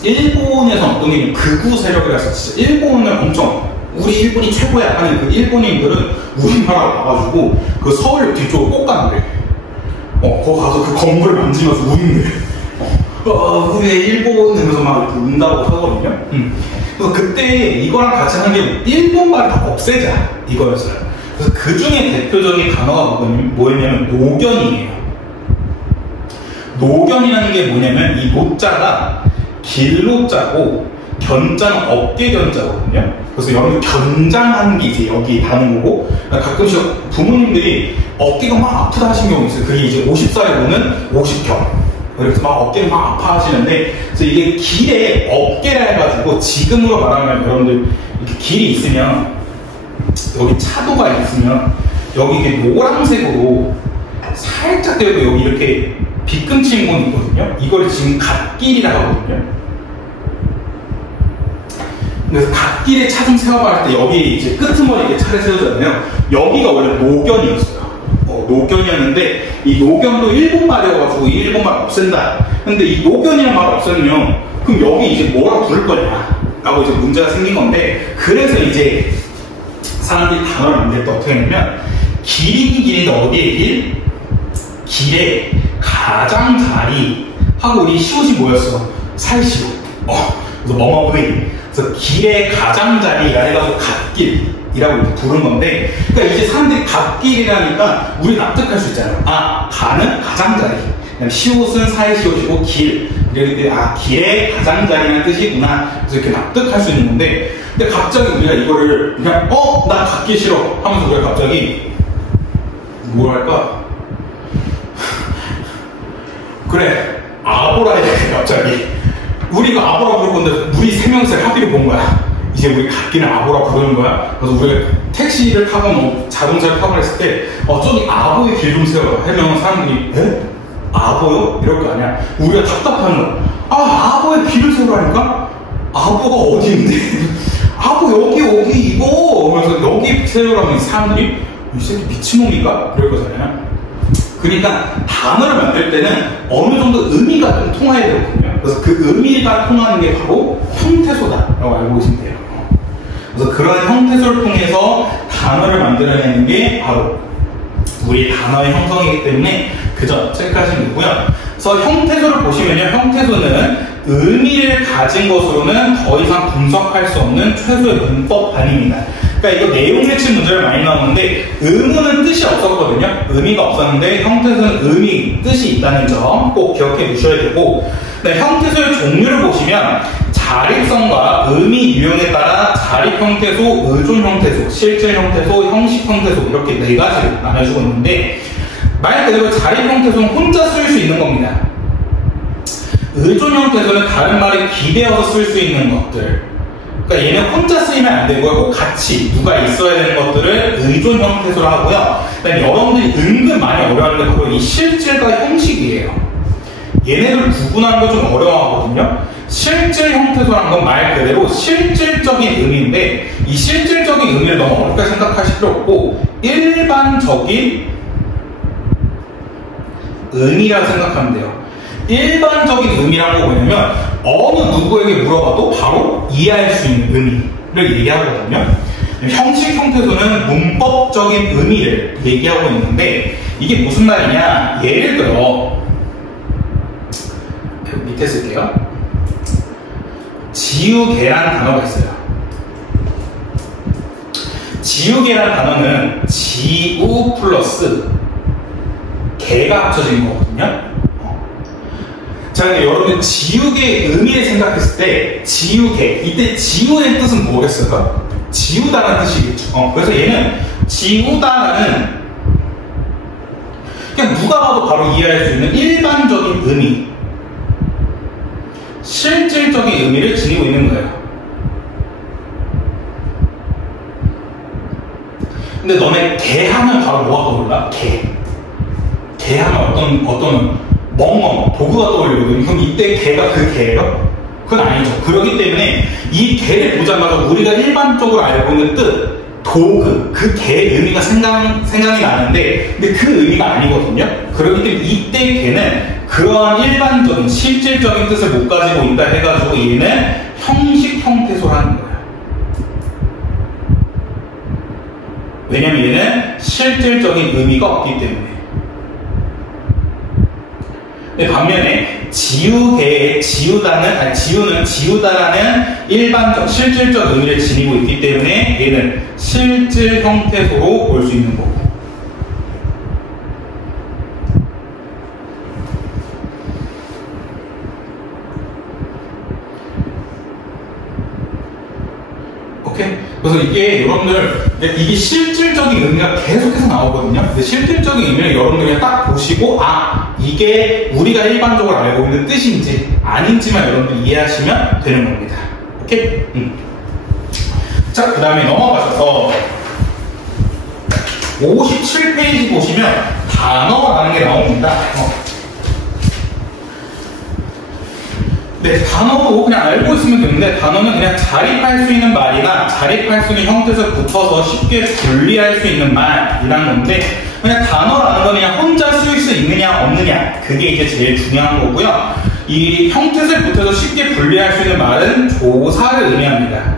일본에서 어떤 게 극우 세력이라서 진짜 일본을 엄청, 우리 일본이 최고야 하는 그 일본인들은 우리나라로 와가지고 그 서울 뒤쪽으로 꼭 가는데, 거기 가서 그 건물을 만지면서 우는데, 왜 일본 이러면서 막 이렇게 운다고 하거든요. 그래서 그때 이거랑 같이 하는 게 일본말을 다 없애자 이거였어요. 그래서 그 중에 대표적인 단어가 뭐냐면 노견이에요. 노견이라는 게 뭐냐면, 이 노자가 길노자고 견자는 어깨 견자거든요. 그래서 여러분 견장하는 게 이제 여기 단어고, 가끔씩 부모님들이 어깨가 막 아프다 하신 경우 있어요. 그게 이제 50살에 오는 50견. 그래서 막 어깨를 막 아파하시는데, 그래서 이게 길에 어깨라 해가지고, 지금으로 말하면 여러분들 이렇게 길이 있으면, 여기 차도가 있으면 여기 이게 노란색으로 살짝 되고 여기 이렇게 빗금치는 건 있거든요. 이걸 지금 갓길이라고 하거든요. 그래서 갓길에 차 좀 세워봤을 때 여기 이제 끄트머리에 차를 세우잖아요. 여기가 원래 노견이었어요. 노견이었는데 이 노견도 일본말이어가지고 이 일본말 없앤다. 근데 이 노견이라는 말 없애면 그럼 여기 이제 뭐라 부를 거냐 라고 이제 문제가 생긴 건데, 그래서 이제 사람들이 단어를 만들 때 어떻게 하냐면, 길이긴 길인데 어디에 길? 길에 가장자리 하고, 우리 시옷이 뭐였어? 살시옷. 그래서 뭐뭐의. 그래서 길에 가장자리가 해가지고 갓길이라고 이렇게 부른 건데, 그러니까 이제 사람들이 갓길이라니까 우리 납득할 수 있잖아요. 가는 가장자리. 시옷은 살시옷이고 길. 이렇게 길에 가장자리라는 뜻이구나. 그래서 이렇게 납득할 수 있는 건데, 근데 갑자기 우리가 이거를 그냥 나 갖기 싫어 하면서 우리가 갑자기 뭘 할까? 그래, 아보라 해. 갑자기 우리가 아보라 부를 건데 우리 세 명이서 합의를 본 거야. 이제 우리 갖기는 아보라 부르는 거야. 그래서 우리가 택시를 타고 자동차를 타고 했을 때 저기 아보의 길 좀 세워라 하면 사람들이 에? 아보요? 이럴 거 아니야. 우리가 답답한 거야. 아보의 길을 세우라니까? 아보가 어디인데? 아보 여기 이거 그래서 여기 세우라면 사람들이 이 새끼 미친놈인가? 그럴 거잖아요. 그러니까 단어를 만들 때는 어느 정도 의미가 좀 통해야 되거든요. 그래서 그 의미가 통하는 게 바로 형태소다라고 알고 계시면 돼요. 그래서 그런 형태소를 통해서 단어를 만들어내는 게 바로 우리 단어의 형성이기 때문에 그 점 체크하시면 되고요. 그래서 형태소를 보시면요, 형태소는 의미를 가진 것으로는 더 이상 분석할 수 없는 최소의 문법 아닙니다. 그러니까 이거 내용 매치 문제를 많이 나오는데 의문은 뜻이 없었거든요. 의미가 없었는데 형태소는 의미, 뜻이 있다는 점 꼭 기억해 두셔야 되고, 형태소의 종류를 보시면 자립성과 의미 유형에 따라 자립 형태소, 의존 형태소, 실질 형태소, 형식 형태소 이렇게 네 가지로 나눠주고 있는데, 말 그대로 자립 형태소는 혼자 쓸 수 있는 겁니다. 의존 형태소는 다른 말에 기대어서 쓸 수 있는 것들, 그러니까 얘는 혼자 쓰이면 안 되고요. 꼭 같이 누가 있어야 되는 것들을 의존 형태소로 하고요. 여러분들이 은근 많이 어려워하는 게 바로 이 실질과 형식이에요. 얘네들 구분하는 거 좀 어려워하거든요. 실질 형태소라는 건 말 그대로 실질적인 의미인데, 이 실질적인 의미를 너무 어렵게 생각하실 필요 없고 일반적인 의미라고 생각하면 돼요. 일반적인 의미라는 거 뭐냐면 어느 누구에게 물어봐도 바로 이해할 수 있는 의미를 얘기하거든요. 형식 형태소는 문법적인 의미를 얘기하고 있는데, 이게 무슨 말이냐, 예를 들어 밑에 쓸게요. 지우개라는 단어가 있어요. 지우개라는 단어는 지우 플러스 개가 합쳐진 거거든요. 자, 근데 여러분 지우개의 의미를 생각했을 때 지우개, 이때 지우의 뜻은 뭐겠어요? 지우다라는 뜻이겠죠. 그래서 얘는 지우다라는 그냥 누가 봐도 바로 이해할 수 있는 일반적인 의미, 실질적인 의미를 지니고 있는 거예요. 근데 너네 개 하면 바로 뭐가 떠올라? 개 하면 어떤 멍멍 도구가 떠올리거든요. 그럼 이때 개가 그 개예요? 그건 아니죠. 그렇기 때문에 이 개를 보자마자 우리가 일반적으로 알고 있는 뜻, 도구, 그 개의 의미가 생각이 나는데, 근데 그 의미가 아니거든요. 그렇기 때문에 이때 개는 그러한 일반적인 실질적인 뜻을 못 가지고 있다 해가지고 얘는 형식 형태소라는 거예요. 왜냐면 얘는 실질적인 의미가 없기 때문에. 반면에 지우개의 지우는 지우다라는 일반적 실질적 의미를 지니고 있기 때문에 얘는 실질 형태소로 볼 수 있는 거고. 오케이? 그래서 이게 여러분들 이게 실질적인 의미가 계속해서 나오거든요. 근데 실질적인 의미를 여러분들이 딱 보시고 이게 우리가 일반적으로 알고 있는 뜻인지 아닌지만 여러분들 이해하시면 되는 겁니다. 오케이? 자, 그 다음에 넘어가셔서 57페이지 보시면 단어라는 게 나옵니다. 네, 단어도 그냥 알고 있으면 되는데, 단어는 그냥 자립할 수 있는 말이나 자립할 수 있는 형태에서 붙어서 쉽게 분리할 수 있는 말이라는 건데, 그냥 단어라는 건 그냥 혼자 쓸 수 있느냐 없느냐, 그게 이제 제일 중요한 거고요. 이 형태에 붙어서 쉽게 분리할 수 있는 말은 조사를 의미합니다.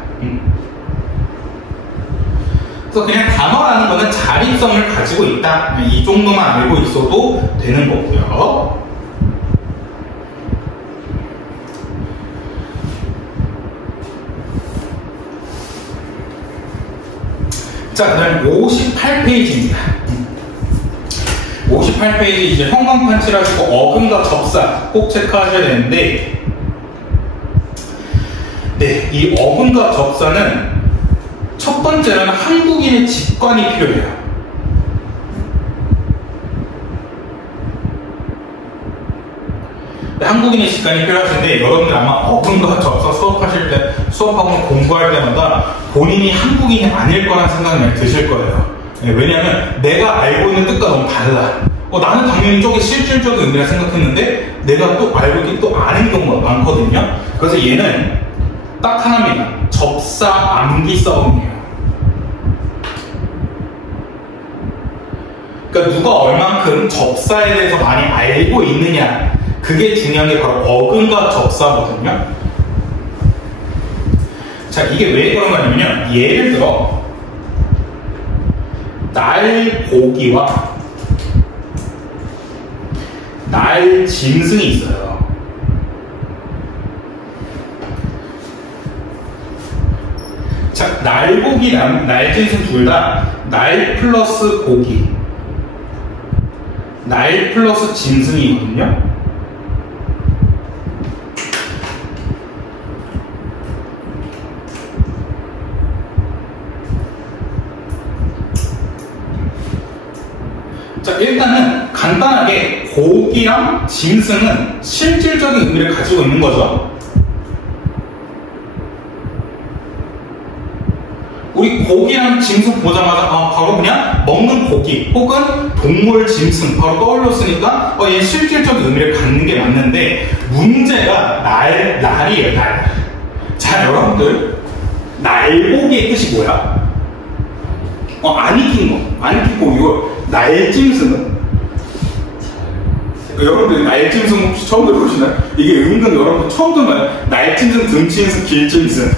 그래서 그냥 단어라는 거는 자립성을 가지고 있다, 이 정도만 알고 있어도 되는 거고요. 자, 그 다음 58페이지입니다. 58페이지 이제 형광판 칠하시고 어근과 접사 꼭 체크하셔야 되는데, 네, 이 어근과 접사는 첫 번째로는 한국인의 직관이 필요해요. 한국인의 직관이 필요하신데, 여러분들 아마 어근과 접사 수업하고 공부할 때마다 본인이 한국인이 아닐 거라는 생각이 많이 드실 거예요. 네, 왜냐면 내가 알고 있는 뜻과 너무 달라. 나는 당연히 저게 실질적인 의미라 생각했는데 내가 또 알고 있긴 또 아는 경우가 많거든요. 그래서 얘는 딱 하나입니다. 접사 암기 싸움이에요. 그러니까 누가 얼만큼 접사에 대해서 많이 알고 있느냐, 그게 중요한 게 바로 어근과 접사거든요. 자, 이게 왜 그런 거냐면요, 예를 들어 날고기와 날짐승이 있어요. 자, 날고기, 날짐승 둘 다 날 플러스 고기, 날 플러스 짐승이거든요. 자, 일단은 간단하게 고기랑 짐승은 실질적인 의미를 가지고 있는 거죠. 우리 고기랑 짐승 보자마자 바로 그냥 먹는 고기 혹은 동물 짐승 바로 떠올렸으니까 얘 실질적인 의미를 갖는 게 맞는데, 문제가 날이에요. 날. 자, 여러분들, 날고기의 뜻이 뭐야? 안 익힌 거, 안 익히고 이거 날짐승은? 여러분들 날짐승 혹시 처음 들어보시나요? 이게 은근 여러분들 처음 들어봐요. 날짐승, 등짐승, 길짐승.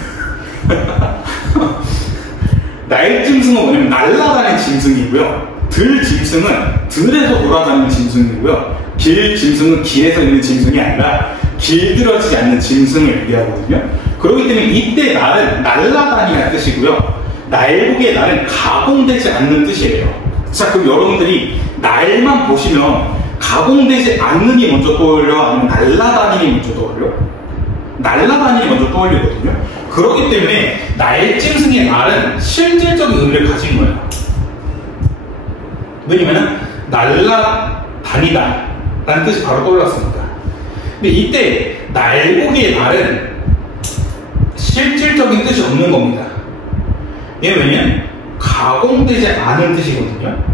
날짐승은 뭐냐면 날아다니는 짐승이고요. 들짐승은 들에서 돌아다니는 짐승이고요. 길짐승은 길에서 있는 짐승이 아니라 길들어지지 않는 짐승을 얘기하거든요. 그렇기 때문에 이때 날은 날아다니는 뜻이고요. 날고기의 날은 가공되지 않는 뜻이에요. 자, 그럼 여러분들이 날만 보시면 가공되지 않는이 먼저 떠올려? 아니면 날아다니니 먼저 떠올려? 날아다니니 먼저 떠올리거든요. 그렇기 때문에 날짐승의 날은 실질적인 의미를 가진 거예요. 왜냐면 날아다니다 라는 뜻이 바로 떠올랐습니다. 근데 이때 날고기의 날은 실질적인 뜻이 없는 겁니다. 왜냐면 가공되지 않은 뜻이거든요.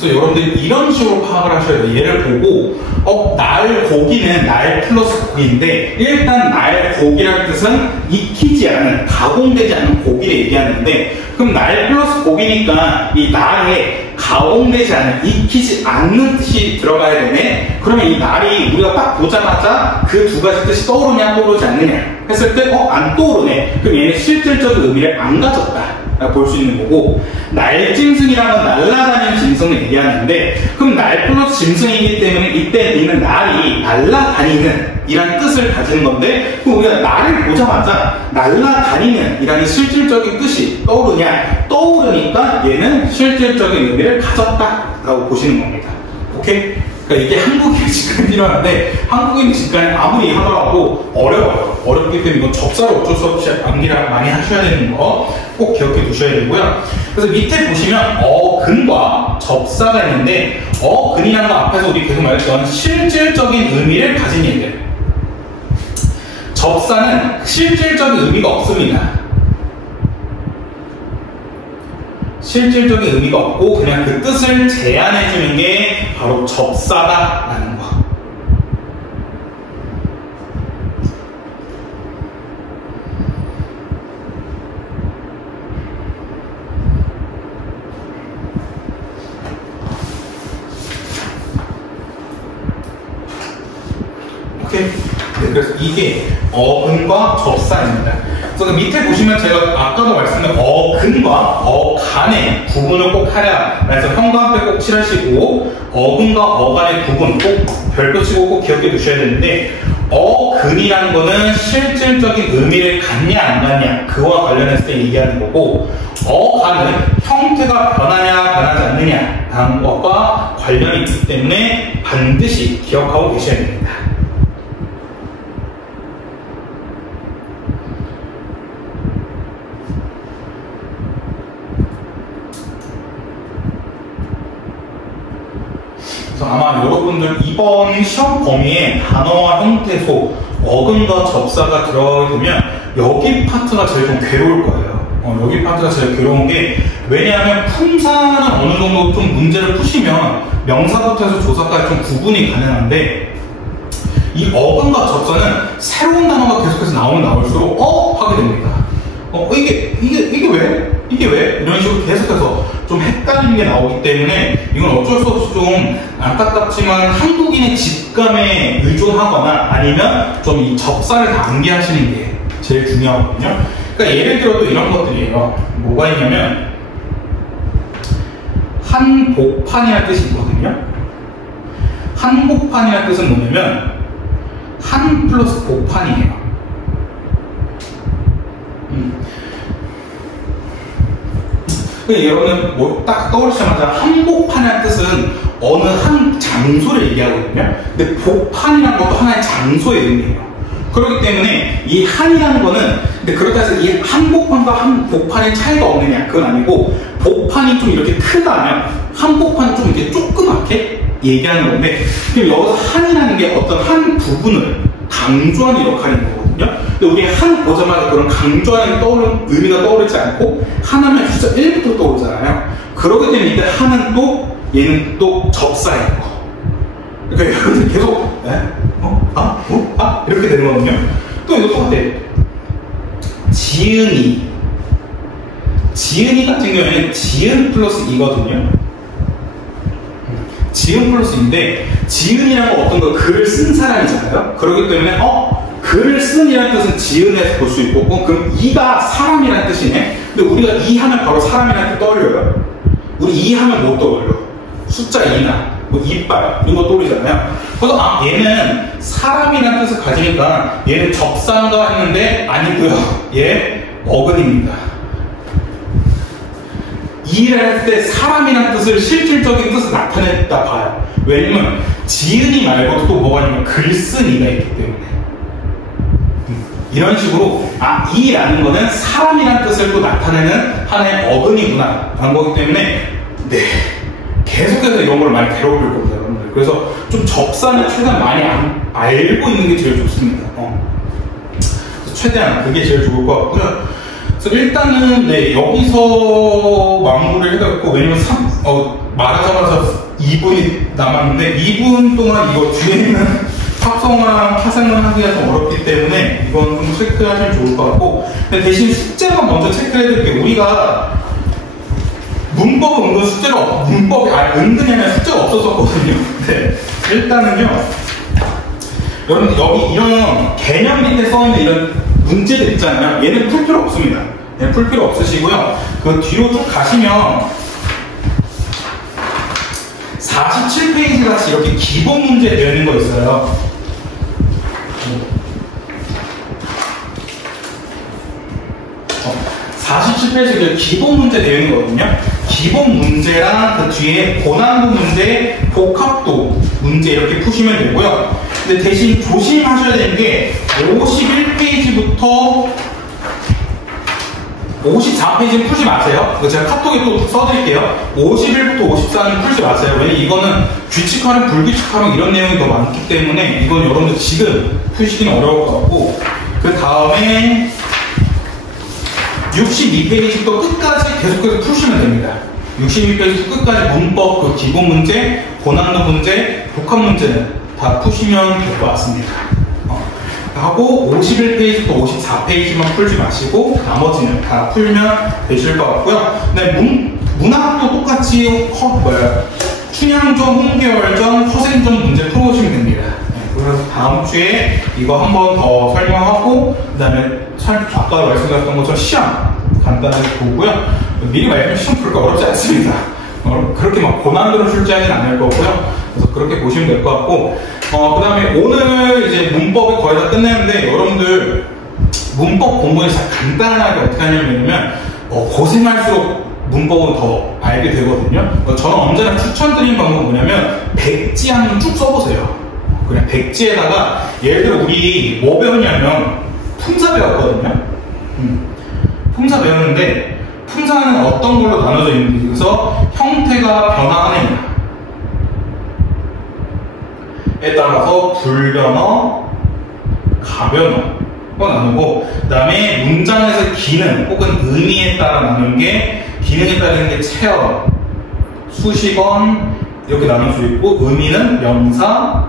그래서 여러분들이 이런 식으로 파악을 하셔야 돼요. 얘를 보고 날고기는 날 플러스 고기인데, 일단 날고기라는 뜻은 익히지 않은, 가공되지 않은 고기를 얘기하는데, 그럼 날 플러스 고기니까 이 날에 가공되지 않은, 익히지 않는 뜻이 들어가야 되네. 그러면 이 날이 우리가 딱 보자마자 그 두 가지 뜻이 떠오르냐 떠오르지 않느냐 했을 때 안 떠오르네. 그럼 얘는 실질적인 의미를 안 가졌다 볼 수 있는 거고, 날짐승이라는 날아다니는 짐승을 얘기하는데, 그럼 날 플러스 짐승이기 때문에 이때 있는 날이 날아다니는 이라는 뜻을 가지는 건데, 그럼 우리가 날을 보자마자 날아다니는 이라는 실질적인 뜻이 떠오르냐? 떠오르니까 얘는 실질적인 의미를 가졌다라고 보시는 겁니다. 오케이? 그러니까 이게 한국인 직관이 필요한데, 한국인 직관이 아무리 하더라도 어려워요. 어렵기 때문에 이건 접사를 어쩔 수 없이 암기를 많이 하셔야 되는 거 꼭 기억해 두셔야 되고요. 그래서 밑에 보시면 어근과 접사가 있는데, 어근이라는 거 앞에서 우리 계속 말했던 실질적인 의미를 가진 얘기예요. 접사는 실질적인 의미가 없습니다. 실질적인 의미가 없고 그냥 그 뜻을 제안해 주는 게 바로 접사다라는 거. 오케이? 네, 그래서 이게 어근과 접사입니다. 그래서 밑에 보시면 제가 아까도 말씀드린 어근과 어간의 구분을 꼭 하라. 그래서 형광펜 꼭 칠하시고, 어근과 어간의 구분 꼭 별표 치고 꼭 기억해 두셔야 되는데, 어근이라는 거는 실질적인 의미를 갖냐 안 갖냐 그와 관련해서 얘기하는 거고, 어간은 형태가 변하냐 변하지 않느냐 라는 것과 관련이 있기 때문에 반드시 기억하고 계셔야 됩니다. 아마 여러분들 이번 시험 범위에 단어와 형태소, 어근과 접사가 들어가면 여기 파트가 제일 좀 괴로울 거예요. 여기 파트가 제일 괴로운 게, 왜냐하면 품사는 어느 정도 좀 문제를 푸시면 명사부터 해서 조사까지 좀 구분이 가능한데, 이 어근과 접사는 새로운 단어가 계속해서 나올수록 하게 됩니다. 이게 왜? 이게 왜? 이런 식으로 계속해서 좀 헷갈리는 게 나오기 때문에 이건 어쩔 수 없이 좀 안타깝지만 한국인의 직감에 의존하거나 아니면 좀 이 접사를 다 암기하시는 게 제일 중요하거든요. 그러니까 예를 들어도 이런 것들이에요. 뭐가 있냐면 한복판이라는 뜻이 있거든요. 한복판이라는 뜻은 뭐냐면 한 플러스 복판이에요. 여러분은 뭐 딱 떠오르자마자 한복판이라는 뜻은 어느 한 장소를 얘기하거든요. 근데 복판이라는 것도 하나의 장소의 의미예요. 그렇기 때문에 이 한이라는 거는 근데 그렇다 해서 이 한복판과 한복판의 차이가 없느냐 그건 아니고 복판이 좀 이렇게 크다면 한복판은 좀 이렇게 조그맣게 얘기하는 건데 그럼 여기서 한이라는 게 어떤 한 부분을 강조하는 역할인 거거든요. 근데 우리 한 보자마자 그런 강조하는 의미가 떠오르지 않고 하나면 숫자 1부터 떠오르잖아요. 그렇기 때문에 이때 한은 또 얘는 또 접사예요. 그러니까 여러분들 계속 이렇게 되는 거거든요. 또 이거 똑같아요. 지은이 같은 경우에는 지은 플러스 이거든요. 지은 플러스 인데 지은이라는 건 어떤 거 글을 쓴 사람이잖아요. 그렇기 때문에 글을 쓴 이라는 뜻은 지은에서 볼 수 있고 그럼 이가 사람이라는 뜻이네. 근데 우리가 이 하면 바로 사람이라는 뜻 떠올려요. 우리 이 하면 뭐 떠올려? 숫자 2나 뭐 이빨 이런 거 떠올리잖아요. 그래서 얘는 사람이라는 뜻을 가지니까 얘는 접사인가 했는데 아니고요. 얘 어근입니다. 이를 할 때 사람이라는 뜻을 실질적인 뜻을 나타냈다 봐요. 왜냐면 지은이 말고도 또 뭐가 있냐면 글쓴이가 있기 때문에 이런 식으로 이라는 거는 사람이라는 뜻을 또 나타내는 하나의 어근이구나 라는 거기 때문에 계속해서 이런 걸 많이 괴롭힐 겁니다, 여러분들. 그래서 좀 접사는 최대한 많이 알고 있는 게 제일 좋습니다. 그래서 최대한 그게 제일 좋을 것 같고요. 그래서 일단은 여기서 마무리를 해갖고 왜냐면 말하자마자 2분이 남았는데 2분 동안 이거 뒤에 있는 합성어랑 파생을 하기가 좀 어렵기 때문에 이건 좀 체크하시면 좋을 것 같고 근데 대신 숙제만 먼저 체크해드릴게요. 우리가 문법은 은근히 하면 숙제가 없었거든요. 네. 일단은요, 여러분 여기 이런 개념 밑에 써있는 이런 문제들 있잖아요. 얘는 풀 필요 없습니다. 얘는 풀 필요 없으시고요. 그 뒤로 쭉 가시면 47페이지 같이 이렇게 기본 문제 되어 있는 거 있어요. 47페이지 기본 문제 되어 있는 거거든요. 기본 문제랑 그 뒤에 고난도 문제, 복합도 문제 이렇게 푸시면 되고요. 근데 대신 조심하셔야 되는 게 51페이지부터 54페이지는 풀지 마세요. 제가 카톡에 또 써드릴게요. 51부터 54는 풀지 마세요. 왜냐면 이거는 규칙화랑 불규칙화랑 이런 내용이 더 많기 때문에 이건 여러분들 지금 푸시기는 어려울 것 같고 그 다음에 62페이지부터 끝까지 계속해서 푸시면 됩니다. 62페이지부터 끝까지 문법, 그 기본 문제, 고난도 문제, 복합 문제는 다 푸시면 될 것 같습니다. 하고 51페이지부터 54페이지만 풀지 마시고 나머지는 다 풀면 되실 것 같고요. 네, 문학도 똑같이 춘향전, 홍계월전, 허생전 문제 풀어보시면 됩니다. 그래서 다음 주에 이거 한 번 더 설명하고 그 다음에 아까 말씀드렸던 것처럼 시험 간단하게 보고요. 미리 말하면 시험 풀기가 어렵지 않습니다. 그렇게 막 고난도를 출제하지는 않을 거고요. 그래서 그렇게 보시면 될 것 같고 그 다음에 오늘 이제 문법이 거의 다 끝내는데 여러분들 문법 공부는 진짜 간단하게 어떻게 하냐면 고생할수록 문법은 더 알게 되거든요. 저는 언제나 추천드리는 방법은 뭐냐면 백지 한번 쭉 써보세요. 그냥 백지에다가 예를 들어 우리 뭐 배웠냐면 품사 배웠거든요. 품사 배웠는데 품사는 어떤 걸로 나눠져 있는지 그래서 형태가 변화하느냐에 따라서 불변어, 가변어가 나누고 그 다음에 문장에서 기능 혹은 의미에 따라 나누는 게 기능에 따르는 게 체어, 수식원 이렇게 나눌 수 있고 의미는 명사,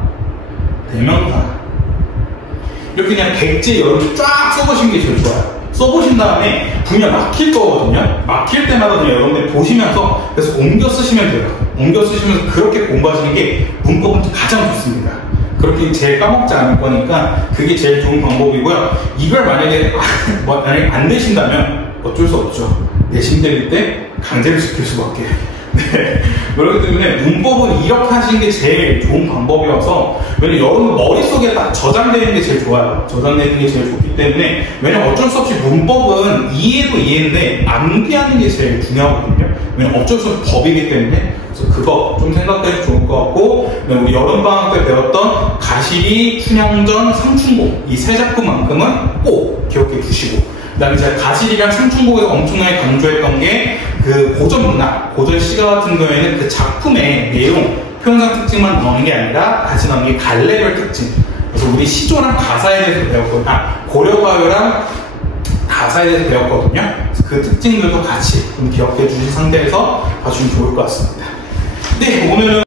대명사 이렇게 그냥 백지에 여러분이 쫙 써보시는 게 제일 좋아요. 써보신 다음에 분야 막힐 거거든요. 막힐 때마다 그냥 여러분들 보시면서 그래서 옮겨 쓰시면 돼요. 옮겨 쓰시면서 그렇게 공부하시는 게 문법은 가장 좋습니다. 그렇게 제일 까먹지 않을 거니까 그게 제일 좋은 방법이고요. 이걸 만약에 안 되신다면 어쩔 수 없죠. 내신대일 때 강제를 시킬 수밖에. 네. 그렇기 때문에 문법은 이렇게 하시는 게 제일 좋은 방법이어서, 왜냐면 여러분 머릿속에 딱 저장되는 게 제일 좋아요. 저장되는 게 제일 좋기 때문에, 왜냐면 어쩔 수 없이 문법은 이해도 이해인데 암기하는 게 제일 중요하거든요. 왜냐면 어쩔 수 없이 법이기 때문에. 그래서 그거 좀 생각해도 좋을 것 같고, 우리 여름방학 때 배웠던 가시리, 춘향전, 상충곡 이 세 작품만큼은 꼭 기억해 두시고, 그 다음에 제가 가시리랑 상충곡에서 엄청나게 강조했던 게 그 고전 문학, 고전 시가 같은 경우에는 그 작품의 내용, 표현상 특징만 나오는 게 아니라 같이 나오는 게 갈래별 특징. 그래서 우리 시조랑 가사에 대해서 배웠거든요. 고려가요랑 가사에 대해서 배웠거든요. 그래서 그 특징들도 같이 좀 기억해 주신 상태에서 봐주시면 좋을 것 같습니다. 네, 오늘은